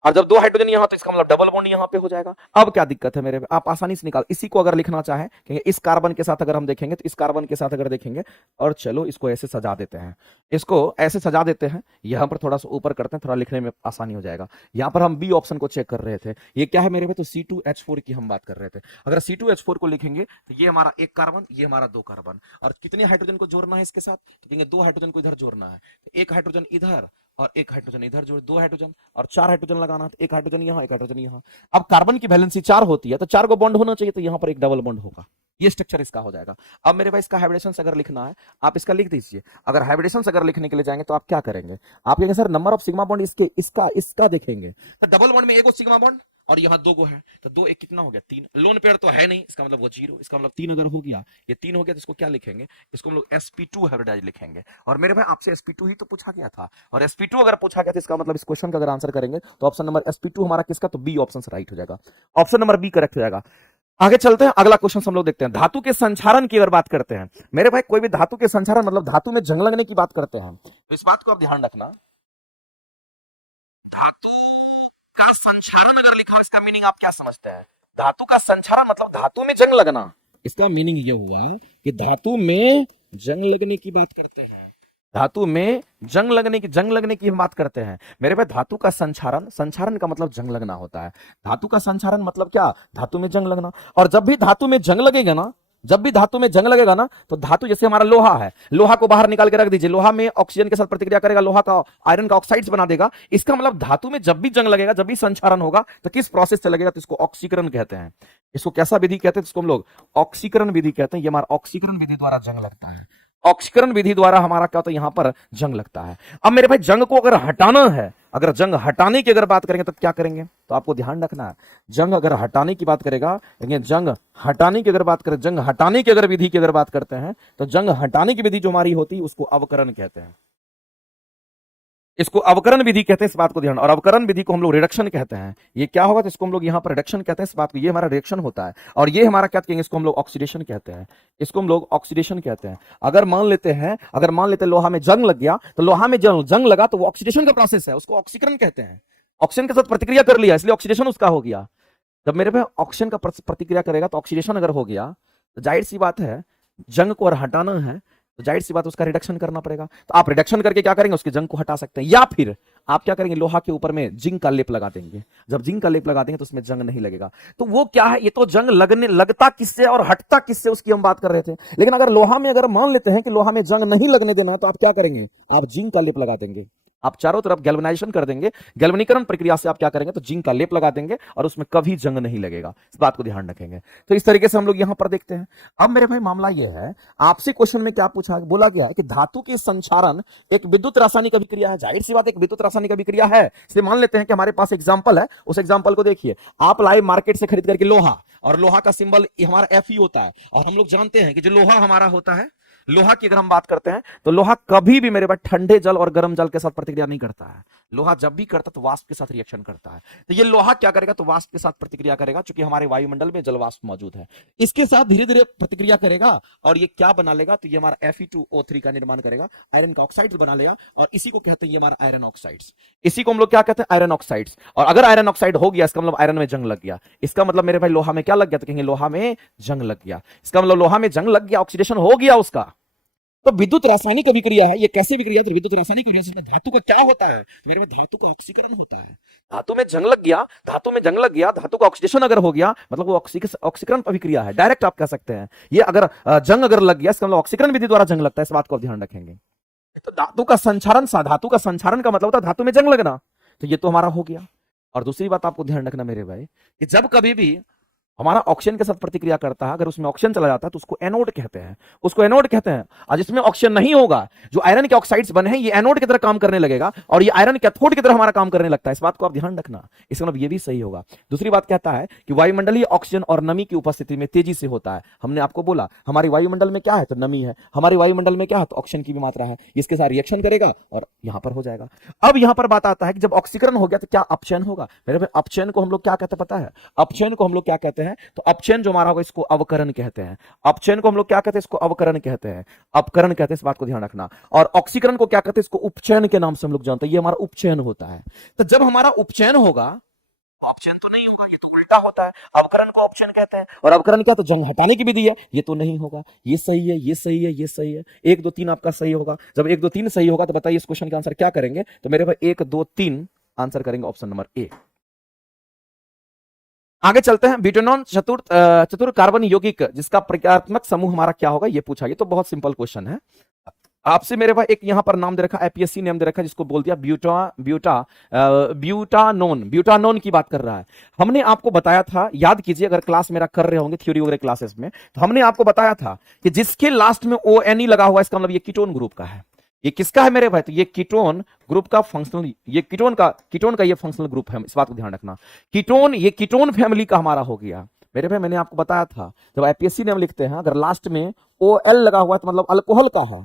और जब 2 हाइड्रोजन यहां, तो इसका मतलब डबल बॉन्ड यहां पे हो जाएगा। अब क्या दिक्कत है मेरे पे, आप आसानी से निकाल। इसी को अगर लिखना चाहे कि इस कार्बन के साथ अगर हम देखेंगे, तो इस कार्बन के साथ अगर देखेंगे, और चलो इसको ऐसे सजा देते हैं, इसको ऐसे सजा देते हैं, यहां पर थोड़ा सा ऊपर करते हैं, थोड़ा लिखने में आसानी हो जाएगा। यहां पर हम बी ऑप्शन को चेक कर रहे थे, ये क्या है मेरे पे, तो C2H4 की हम बात कर रहे थे। अगर C2H4 को लिखेंगे तो ये हमारा 1 कार्बन, ये हमारा 2 कार्बन, और कितने हाइड्रोजन को जोड़ना है इसके साथ, तो कहेंगे 2 हाइड्रोजन को इधर जोड़ना है। 1 हाइड्रोजन इधर और 1 हाइड्रोजन इधर जोड़, 2 हाइड्रोजन, और 4 हाइड्रोजन लगाना है, तो 1 हाइड्रोजन यहाँ, 1 हाइड्रोजन यहाँ। अब कार्बन की वैलेंसी 4 होती है, तो 4 को बॉन्ड होना चाहिए, तो यहाँ पर एक डबल बॉन्ड होगा। ये स्ट्रक्चर इसका हो जाएगा। अब मेरे भाई इसका हाइब्रिडेशन अगर लिखना है, आप इसका लिख दीजिए। अगर हाइब्रिडेशन अगर लिखने के लिए जाएंगे तो आप क्या करेंगे, आप कहेंगे sir number of sigma bond इसके, इसका देखेंगे, तो डबल बॉन्ड में 1 सिग्मा बॉन्ड और यहाँ 2 है, तो 2 1 कितना हो गया, 3। लोन पेयर तो है नहीं, इसका मतलब वो 0, इसका मतलब 3 अगर हो गया, ये 3 हो गया, तो इसको क्या लिखेंगे, इसको हम लोग sp2 हाइब्रिडाइज लिखेंगे। और मेरे भाई आपसे sp2 ही तो पूछा गया था, और sp2 अगर पूछा गया तो इसका मतलब इस क्वेश्चन का अगर आंसर करेंगे तो ऑप्शन नंबर sp2 हमारा किसका, तो बी ऑप्शन राइट हो जाएगा, ऑप्शन नंबर बी करेक्ट हो जाएगा। आगे चलते हैं, अगला क्वेश्चन हम लोग देखते हैं। धातु के संचारण की अगर बात करते हैं मेरे भाई, कोई भी धातु के संचारण मतलब धातु में जंग लगने की बात करते हैं, तो इस बात को आप ध्यान रखना। धातु का संचारण अगर लिखा हो, इसका मीनिंग आप क्या समझते हैं? धातु का संचारण मतलब धातु में जंग लगना। इसका मीनिंग यह हुआ कि धातु में जंग लगने की बात करते हैं। धातु में जंग लगने की हम बात करते हैं मेरे भाई। धातु का संचारण, संचारण का मतलब जंग लगना होता है। धातु का संचारण मतलब क्या? धातु में जंग लगना। और जब भी धातु में जंग लगेगा ना, जब भी धातु में जंग लगेगा ना, तो धातु जैसे हमारा लोहा है, लोहा को बाहर निकाल के रख दीजिए, लोहा में ऑक्सीजन के साथ प्रतिक्रिया करेगा, लोहा का आयरन का ऑक्साइड्स बना देगा। इसका मतलब धातु में जब भी जंग लगेगा, जब भी संचारण होगा, तो किस प्रोसेस से लगेगा? तो इसको ऑक्सीकरण कहते हैं। इसको कैसा विधि कहते हैं? इसको हम लोग ऑक्सीकरण विधि कहते हैं। ये हमारा ऑक्सीकरण विधि द्वारा जंग लगता है। ऑक्सीकरण विधि द्वारा हमारा क्या होता है? यहां पर जंग लगता है। अब मेरे भाई जंग को अगर हटाना है, अगर जंग हटाने की अगर बात करेंगे तो क्या करेंगे? तो आपको ध्यान रखना है, जंग अगर हटाने की बात करेगा, जंग हटाने की अगर बात करें, जंग हटाने की अगर विधि की अगर बात करते हैं, तो जंग हटाने की विधि जो हमारी होती है उसको अवकरण कहते हैं। इसको अवकरण विधि कहते हैं, इस बात को ध्यान। और अवकरण विधि को हम लोग रिडक्शन कहते हैं। ये क्या होगा? तो इसको हम लोग यहां पर रिडक्शन कहते हैं, इस बात को। ये हमारा रिडक्शन होता है। और ये हमारा क्या कहेंगे? इसको हम लोग ऑक्सीडेशन कहते हैं। इसको हम लोग ऑक्सीडेशन कहते हैं। अगर मान लेते हैं लोहा में जंग लग गया, तो लोहा में जंग लगा तो वो ऑक्सीडेशन का प्रोसेस है, उसको ऑक्सीकरण कहते हैं। ऑक्सीजन के साथ प्रतिक्रिया कर लिया, इसलिए ऑक्सीडेशन उसका हो गया। जब मेरे पे ऑक्सीजन का प्रतिक्रिया करेगा तो ऑक्सीडेशन अगर हो गया, तो जाहिर सी बात है जंग को अगर हटाना है, तो जाहिर सी बात उसका रिडक्शन करना पड़ेगा। तो आप रिडक्शन करके क्या करेंगे? उसके जंग को हटा सकते हैं। या फिर आप क्या करेंगे? लोहा के ऊपर में जिंक का लेप लगा देंगे। जब जिंक का लेप लगा देंगे तो उसमें जंग नहीं लगेगा। तो वो क्या है? ये तो जंग लगता किससे और हटता किससे, उसकी हम बात कर रहे थे। लेकिन अगर लोहा में अगर मान लेते हैं कि लोहा में जंग नहीं लगने देना, तो आप क्या करेंगे? आप जिंक का लेप लगा देंगे। आप चारों तरफ गैल्वेनाइजेशन कर देंगे। गैल्वेनीकरण प्रक्रिया से आप क्या करेंगे? तो जिंक का लेप लगा देंगे और उसमें कभी जंग नहीं लगेगा। इस बात को ध्यान रखेंगे। तो इस तरीके से हम लोग यहां पर देखते हैं। अब मेरे भाई मामला यह है, आपसे क्वेश्चन में क्या पूछा, बोला गया है कि धातु के संचारण एक विद्युत रासायनिक अभिक्रिया है। जाहिर सी बात एक विद्युत रासायनिक अभिक्रिया है। इसलिए मान लेते हैं कि हमारे पास एग्जाम्पल है, उस एग्जाम्पल को देखिए। आप लाए मार्केट से खरीद करके लोहा, और लोहा का सिंबल हमारा Fe होता है। और हम लोग जानते हैं कि जो लोहा हमारा होता है, लोहा की अगर हम बात करते हैं, तो लोहा कभी भी मेरे पास ठंडे जल और गर्म जल के साथ प्रतिक्रिया नहीं करता है। लोहा जब भी करता है तो वाष्प के साथ रिएक्शन करता है। तो ये लोहा क्या करेगा? तो वाष्प के साथ प्रतिक्रिया करेगा, क्योंकि हमारे वायुमंडल में जल वाष्प मौजूद है। इसके साथ धीरे धीरे प्रतिक्रिया करेगा और ये क्या बना लेगा? तो ये हमारा Fe2O3 का निर्माण करेगा, आयरन का ऑक्साइड बना लेगा। और इसी को कहते हैं, ये हमारा आयरन ऑक्साइड्स। इसी को हम लोग क्या कहते हैं? Iron oxides. और अगर आयरन ऑक्साइड हो गया, इसका मतलब आयरन में जंग लग गया। इसका मतलब मेरे भाई लोहा में क्या लग गया? तो कहेंगे लोहा में जंग लग गया। इसका मतलब लोहा में जंग लग गया, ऑक्सीडेशन हो गया उसका। तो विद्युत रासायनिक अभिक्रिया है। ये कैसी विक्रिया है? तो विद्युत रासायनिक अभिक्रिया। धातु का क्या होता है मेरे में? धातु का ऑक्सीकरण होता है। धातु में जंग लग गया, धातु में जंग लग गया, धातु का ऑक्सीडेशन अगर हो गया, मतलब वो ऑक्सीकरण अभिक्रिया है। डायरेक्ट आप कह सकते हैं। ये अगर जंग अगर लग गया, इसका मतलब ऑक्सीकरण विधि द्वारा जंग लगता है। इस बात को आप ध्यान रखेंगे। तो धातु का संचारण, धातु का संचारण का मतलब होता है धातु में जंग लगना। तो ये तो हमारा हो गया। और दूसरी बात आपको ध्यान रखना मेरे भाई, कि जब कभी भी हमारा ऑक्सीजन के साथ प्रतिक्रिया करता है, अगर उसमें ऑक्सीजन चला जाता है तो उसको एनोड कहते हैं। उसको एनोड कहते हैं। और जिसमें ऑक्सीजन नहीं होगा, जो आयरन के ऑक्साइड्स बने हैं, ये एनोड की तरह काम करने लगेगा और ये आयरन कैथोड की तरह हमारा काम करने लगता है। इस बात को आप ध्यान रखना। इसका मतलब ये भी सही होगा। दूसरी बात कहता है कि वायुमंडलीय ऑक्सीजन और नमी की उपस्थिति में तेजी से होता है। हमने आपको बोला हमारी वायुमंडल में क्या है? तो नमी है। हमारी वायुमंडल में क्या है? तो ऑक्सीजन की भी मात्रा है। इसके साथ रिएक्शन करेगा और यहां पर हो जाएगा। अब यहां पर बात आता है कि जब ऑक्सीकरण हो गया तो क्या अपचयन होगा? मेरे भाई अपचयन को हम लोग क्या कहते हैं पता है? अपचयन को हम लोग क्या कहते हैं? तो अपचयन जो हमारा होगा, इसको अवकरण कहते हैं। अपचयन को हम लोग क्या कहते हैं? इसको अवकरण कहते हैं, अपकरण कहते हैं। इस बात को ध्यान रखना। और ऑक्सीकरण को क्या कहते हैं? इसको उपचयन के नाम से हम लोग जानते हैं। ये हमारा उपचयन होता है। तो जब हमारा उपचयन होगा, अपचयन तो नहीं होगा, ये तो उल्टा होता है। अवकरण को अपचयन कहते हैं। और अवकरण क्या? तो जंग हटाने की विधि है। ये तो नहीं होगा। ये सही है, ये सही है, ये सही है। 1 2 3 आपका सही होगा। जब 1 2 3 सही होगा तो बताइए इस क्वेश्चन का आंसर क्या करेंगे? तो मेरे भाई 1 2 3 आंसर करेंगे ऑप्शन नंबर ए। आगे चलते हैं। ब्यूटेनॉन चतुर कार्बन यौगिक जिसका प्रक्रियात्मक समूह हमारा क्या होगा? ये पूछा। ये तो बहुत सिंपल क्वेश्चन है। आपसे मेरे पास एक यहां पर नाम दे रखा, एपीएससी नेम दे रखा, जिसको बोल दिया ब्यूटानोन की बात कर रहा है। हमने आपको बताया था, याद कीजिए अगर क्लास मेरा कर रहे होंगे थ्योरी वगैरह क्लासेस में, तो हमने आपको बताया था कि जिसके लास्ट में ONE लगा हुआ है, इसका मतलब ये कीटोन ग्रुप का है। ये किसका है मेरे भाई? तो ये कीटोन ग्रुप का फंक्शनल, ये कीटोन का ये फंक्शनल ग्रुप है। इस बात को ध्यान रखना। कीटोन, ये कीटोन फैमिली का हमारा हो गया मेरे भाई। मैंने आपको बताया था जब आईपीएससी नेम लिखते हैं, अगर लास्ट में OL लगा हुआ है तो मतलब अल्कोहल का है।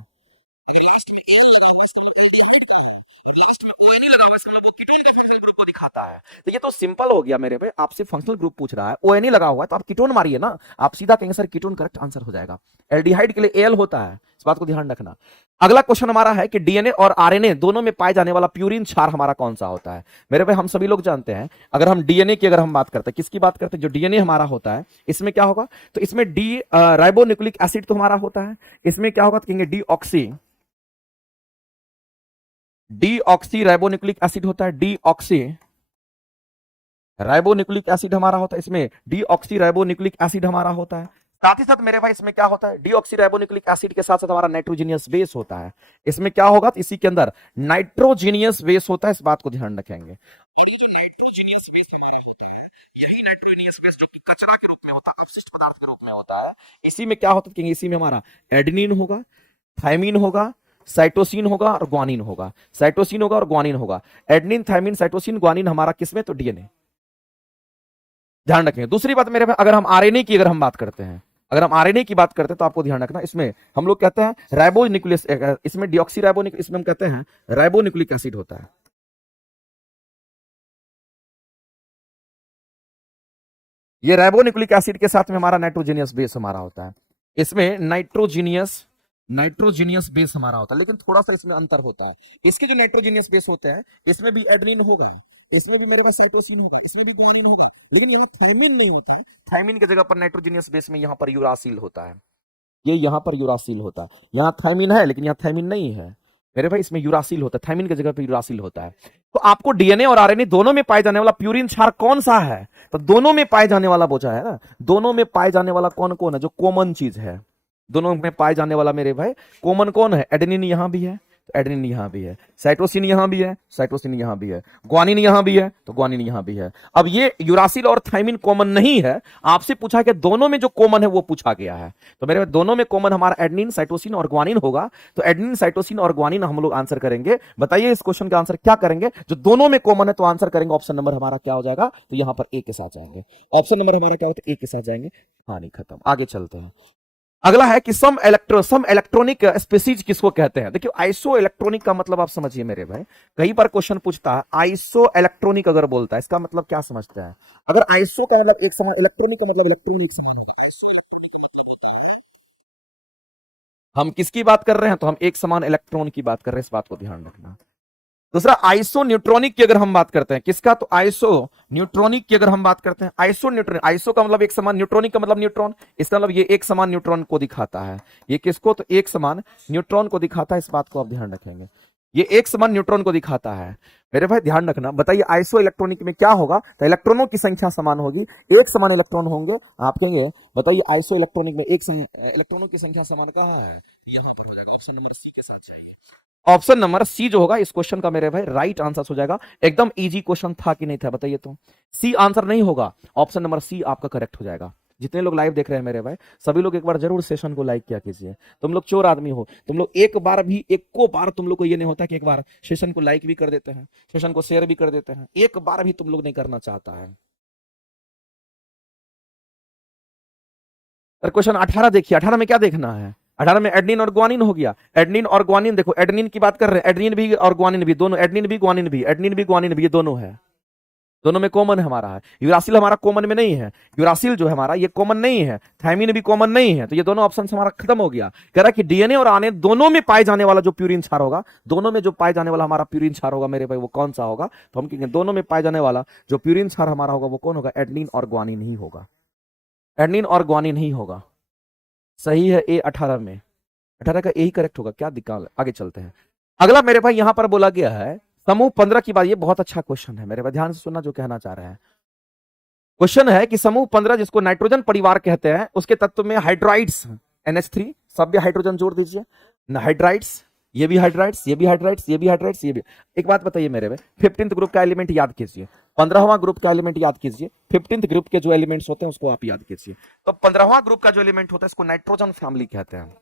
दिखाता है। तो ये तो सिंपल हो गया मेरे भाई, आपसे फंक्शनल ग्रुप पूछ रहा है, ONE लगा हुआ है तो आप कीटोन मारिए ना, आप सीधा कहेंगे सर कीटोन करेक्ट आंसर हो जाएगा। एल्डिहाइड के लिए Al होता है, इस बात को ध्यान रखना। अगला क्वेश्चन हमारा है कि डीएनए और आरएनए दोनों में पाए जाने वाला प्यूरिन क्षार हमारा कौन सा होता है। मेरे भाई हम सभी लोग जानते हैं, अगर हम डीएनए की अगर हम बात करते हैं, किसकी बात करते हैं, जो डीएनए हमारा होता है, इसमें क्या होगा, तो इसमें डी राइबोन्यूक्लिक एसिड तो हमारा होता है, इसमें क्या होगा तो कहेंगे डीऑक्सी राइबोन्यूक्लिक एसिड होता है, डीऑक्सी राइबोन्यूक्लिक एसिड हमारा होता है, इसमें डीऑक्सी राइबोन्यूक्लिक एसिड हमारा होता है। साथ ही साथ मेरे भाई इसमें क्या होता है, डीऑक्सी राइबोन्यूक्लिक एसिड के साथ साथ हमारा नाइट्रोजीनियस बेस होता है, इसमें क्या होगा तो इसी के अंदर नाइट्रोजीनियस बेस होता है, इस बात को ध्यान रखेंगे। यही नाइट्रोजीनियस बेस जो कि कचरा के रूप में होता है, अपशिष्ट पदार्थ के रूप में होता है, इसी में क्या होता है, इसी में हमारा एडेनिन होगा, थायमिन होगा, साइटोसिन होगा और ग्वानिन होगा, साइटोसिन होगा और ग्वानिन होगा। एडेनिन, थायमिन, साइटोसिन, ग्वानिन हमारा किसमें, तो डीएनए, ध्यान रखेंगे। दूसरी बात मेरे भाई, अगर हम आरएनए की अगर हम बात करते हैं, अगर हम आरएनए की बात करते हैं तो आपको ध्यान रखना, इसमें हम लोग कहते हैं राइबोन्यूक्लियस, इसमें डीऑक्सी राइबोन्यूक्लिक, इसमें हम कहते हैं राइबोन्यूक्लिक एसिड होता है। ये राइबोन्यूक्लिक एसिड के साथ में हमारा नाइट्रोजीनियस बेस हमारा होता है, इसमें नाइट्रोजीनियस बेस हमारा होता है, लेकिन थोड़ा सा इसमें अंतर होता है। इसके जो नाइट्रोजीनियस बेस होते हैं, इसमें भी एडेनिन होगा, इसमें भी मेरे पास साइटोसिन होगा, इसमें भी ग्वानिन होगा, लेकिन यहाँ थायमिन नहीं होता है। थायमिन की जगह पर नाइट्रोजीनियस बेस में यहाँ पर यूरासिल होता है, ये यहाँ पर यूरासिल होता है। यहाँ थायमिन है लेकिन यहाँ थायमिन नहीं है मेरे भाई, इसमें यूरासिल होता है, थायमिन की जगह पर यूरासिल होता है। तो आपको डीएनए और आरएनए दोनों में पाए जाने वाला प्यूरिन क्षार कौन सा है, तो दोनों में पाए जाने वाला पूछा है ना, दोनों में पाए जाने वाला कौन कौन है, जो कॉमन चीज है, दोनों में पाए जाने वाला मेरे भाई कॉमन कौन है, एडेनिन यहां भी है तो एडेनिन यहां भी है, साइटोसिन यहां भी है, साइटोसिन यहां भी है, ग्वानिन यहां भी है तो ग्वानिन यहां भी है। अब ये यूरासिल और थायमिन कॉमन नहीं है, आपसे पूछा कि दोनों में जो कॉमन है वो पूछा गया है, तो मेरे दोनों में कॉमन हमारा एडेनिन, साइटोसिन और ग्वानिन होगा, तो एडेनिन, साइटोसिन और ग्वानिन हम लोग आंसर करेंगे। बताइए इस क्वेश्चन का आंसर क्या करेंगे, जो दोनों में कॉमन है तो आंसर करेंगे ऑप्शन नंबर हमारा क्या हो जाएगा, तो यहां पर ए के साथ जाएंगे, ऑप्शन नंबर हमारा क्या होता है, ए के साथ जाएंगे। हाँ नहीं खत्म, आगे चलते हैं। अगला है कि सम इलेक्ट्रॉनिक स्पीसीज किसको कहते हैं। देखिए आइसो इलेक्ट्रॉनिक का मतलब आप समझिए मेरे भाई, कई बार क्वेश्चन पूछता है आइसो इलेक्ट्रॉनिक अगर बोलता है इसका मतलब क्या समझते हैं। अगर आइसो का मतलब एक समान, इलेक्ट्रॉनिक का मतलब इलेक्ट्रॉनिक समान, हम किसकी बात कर रहे हैं, तो हम एक समान इलेक्ट्रॉन की बात कर रहे हैं, इस बात को ध्यान रखना। दूसरा आइसो न्यूट्रॉनिक की अगर हम बात करते हैं, किसका, तो आइसो न्यूट्रॉनिक की अगर हम बात करते हैं, आइसो न्यूट्रॉनिक, आइसो का मतलब एक समान, न्यूट्रॉनिक का मतलब न्यूट्रॉन, इसका मतलब ये एक समान न्यूट्रॉन को दिखाता है, ये किसको, तो एक समान न्यूट्रॉन को दिखाता है, इस बात को आप ध्यान रखेंगे, ये एक समान न्यूट्रॉन को दिखाता है। मेरे भाई ध्यान रखना, बताइए आइसो इलेक्ट्रॉनिक में क्या होगा, तो इलेक्ट्रॉनों की संख्या समान होगी, एक समान इलेक्ट्रॉन होंगे। आप कहेंगे बताइए आइसो इलेक्ट्रॉनिक में एक इलेक्ट्रॉनों की संख्या समान कहाँ है, यहां पर हो जाएगा, ऑप्शन नंबर सी के साथ चाहिए। ऑप्शन नंबर सी जो होगा इस क्वेश्चन का मेरे भाई राइट आंसर हो जाएगा। एकदम इजी क्वेश्चन था कि नहीं था बताइए, तो सी आंसर नहीं होगा, ऑप्शन नंबर सी आपका करेक्ट हो जाएगा। जितने लोग लाइव देख रहे हैं मेरे भाई, सभी लोग एक बार जरूर सेशन को लाइक किया कीजिए। तुम लोग चोर आदमी हो, तुम लोग एक बार भी, एक को बार तुम लोग को ये नहीं होता कि एक बार सेशन को लाइक भी कर देते हैं, सेशन को शेयर भी कर देते हैं, एक बार भी तुम लोग नहीं करना चाहता है। क्वेश्चन 18 देखिए, 18 में क्या देखना है, 18 में एडेनिन और ग्वानिन हो गया। एडेनिन और ग्वानिन, देखो एडेनिन की बात कर रहे हैं, एडेनिन भी और ग्वानिन भी दोनों, एडेनिन भी ग्वानिन भी, एडेनिन भी ग्वानिन भी, ये दोनों है, दोनों में कॉमन हमारा है। यूरासिल हमारा कॉमन में नहीं है, यूरासिल जो है हमारा ये कॉमन नहीं है, थायमिन भी कॉमन नहीं है, तो ये दोनों ऑप्शन हमारा खत्म हो गया। कह रहा कि डीएनए और आरएनए दोनों में पाए जाने वाला जो प्यूरिन क्षार होगा, दोनों में जो पाए जाने वाला हमारा प्यूरिन क्षार होगा मेरे भाई, वो कौन सा होगा, तो हम कहेंगे दोनों में पाए जाने वाला जो प्यूरिन क्षार हमारा होगा वो कौन होगा, एडेनिन और ग्वानिन ही होगा, एडेनिन और ग्वानिन ही होगा। सही है ए 18 में, 18 का यही करेक्ट होगा, क्या दिक्कत। आगे चलते हैं। अगला मेरे भाई यहां पर बोला गया है समूह 15 की बात, ये बहुत अच्छा क्वेश्चन है मेरे भाई, ध्यान से सुनना जो कहना चाह रहे हैं। क्वेश्चन है कि समूह 15 जिसको नाइट्रोजन परिवार कहते हैं, उसके तत्व में हाइड्राइड्स NH3 सभ्य हाइड्रोजन जोड़ दीजिए, हाइड्राइड्स, ये भी हाइड्राइड्स, ये भी हाइड्राइड्स, ये भी हाइड्राइड्स, ये भी। एक बात बताइए मेरे भाई, 15th ग्रुप का एलिमेंट याद कीजिए, 15वां ग्रुप का एलिमेंट याद कीजिए, 15th ग्रुप के जो एलिमेंट्स होते हैं उसको आप याद कीजिए। तो 15वां ग्रुप का जो एलिमेंट होता है इसको नाइट्रोजन फैमिली कहते हैं,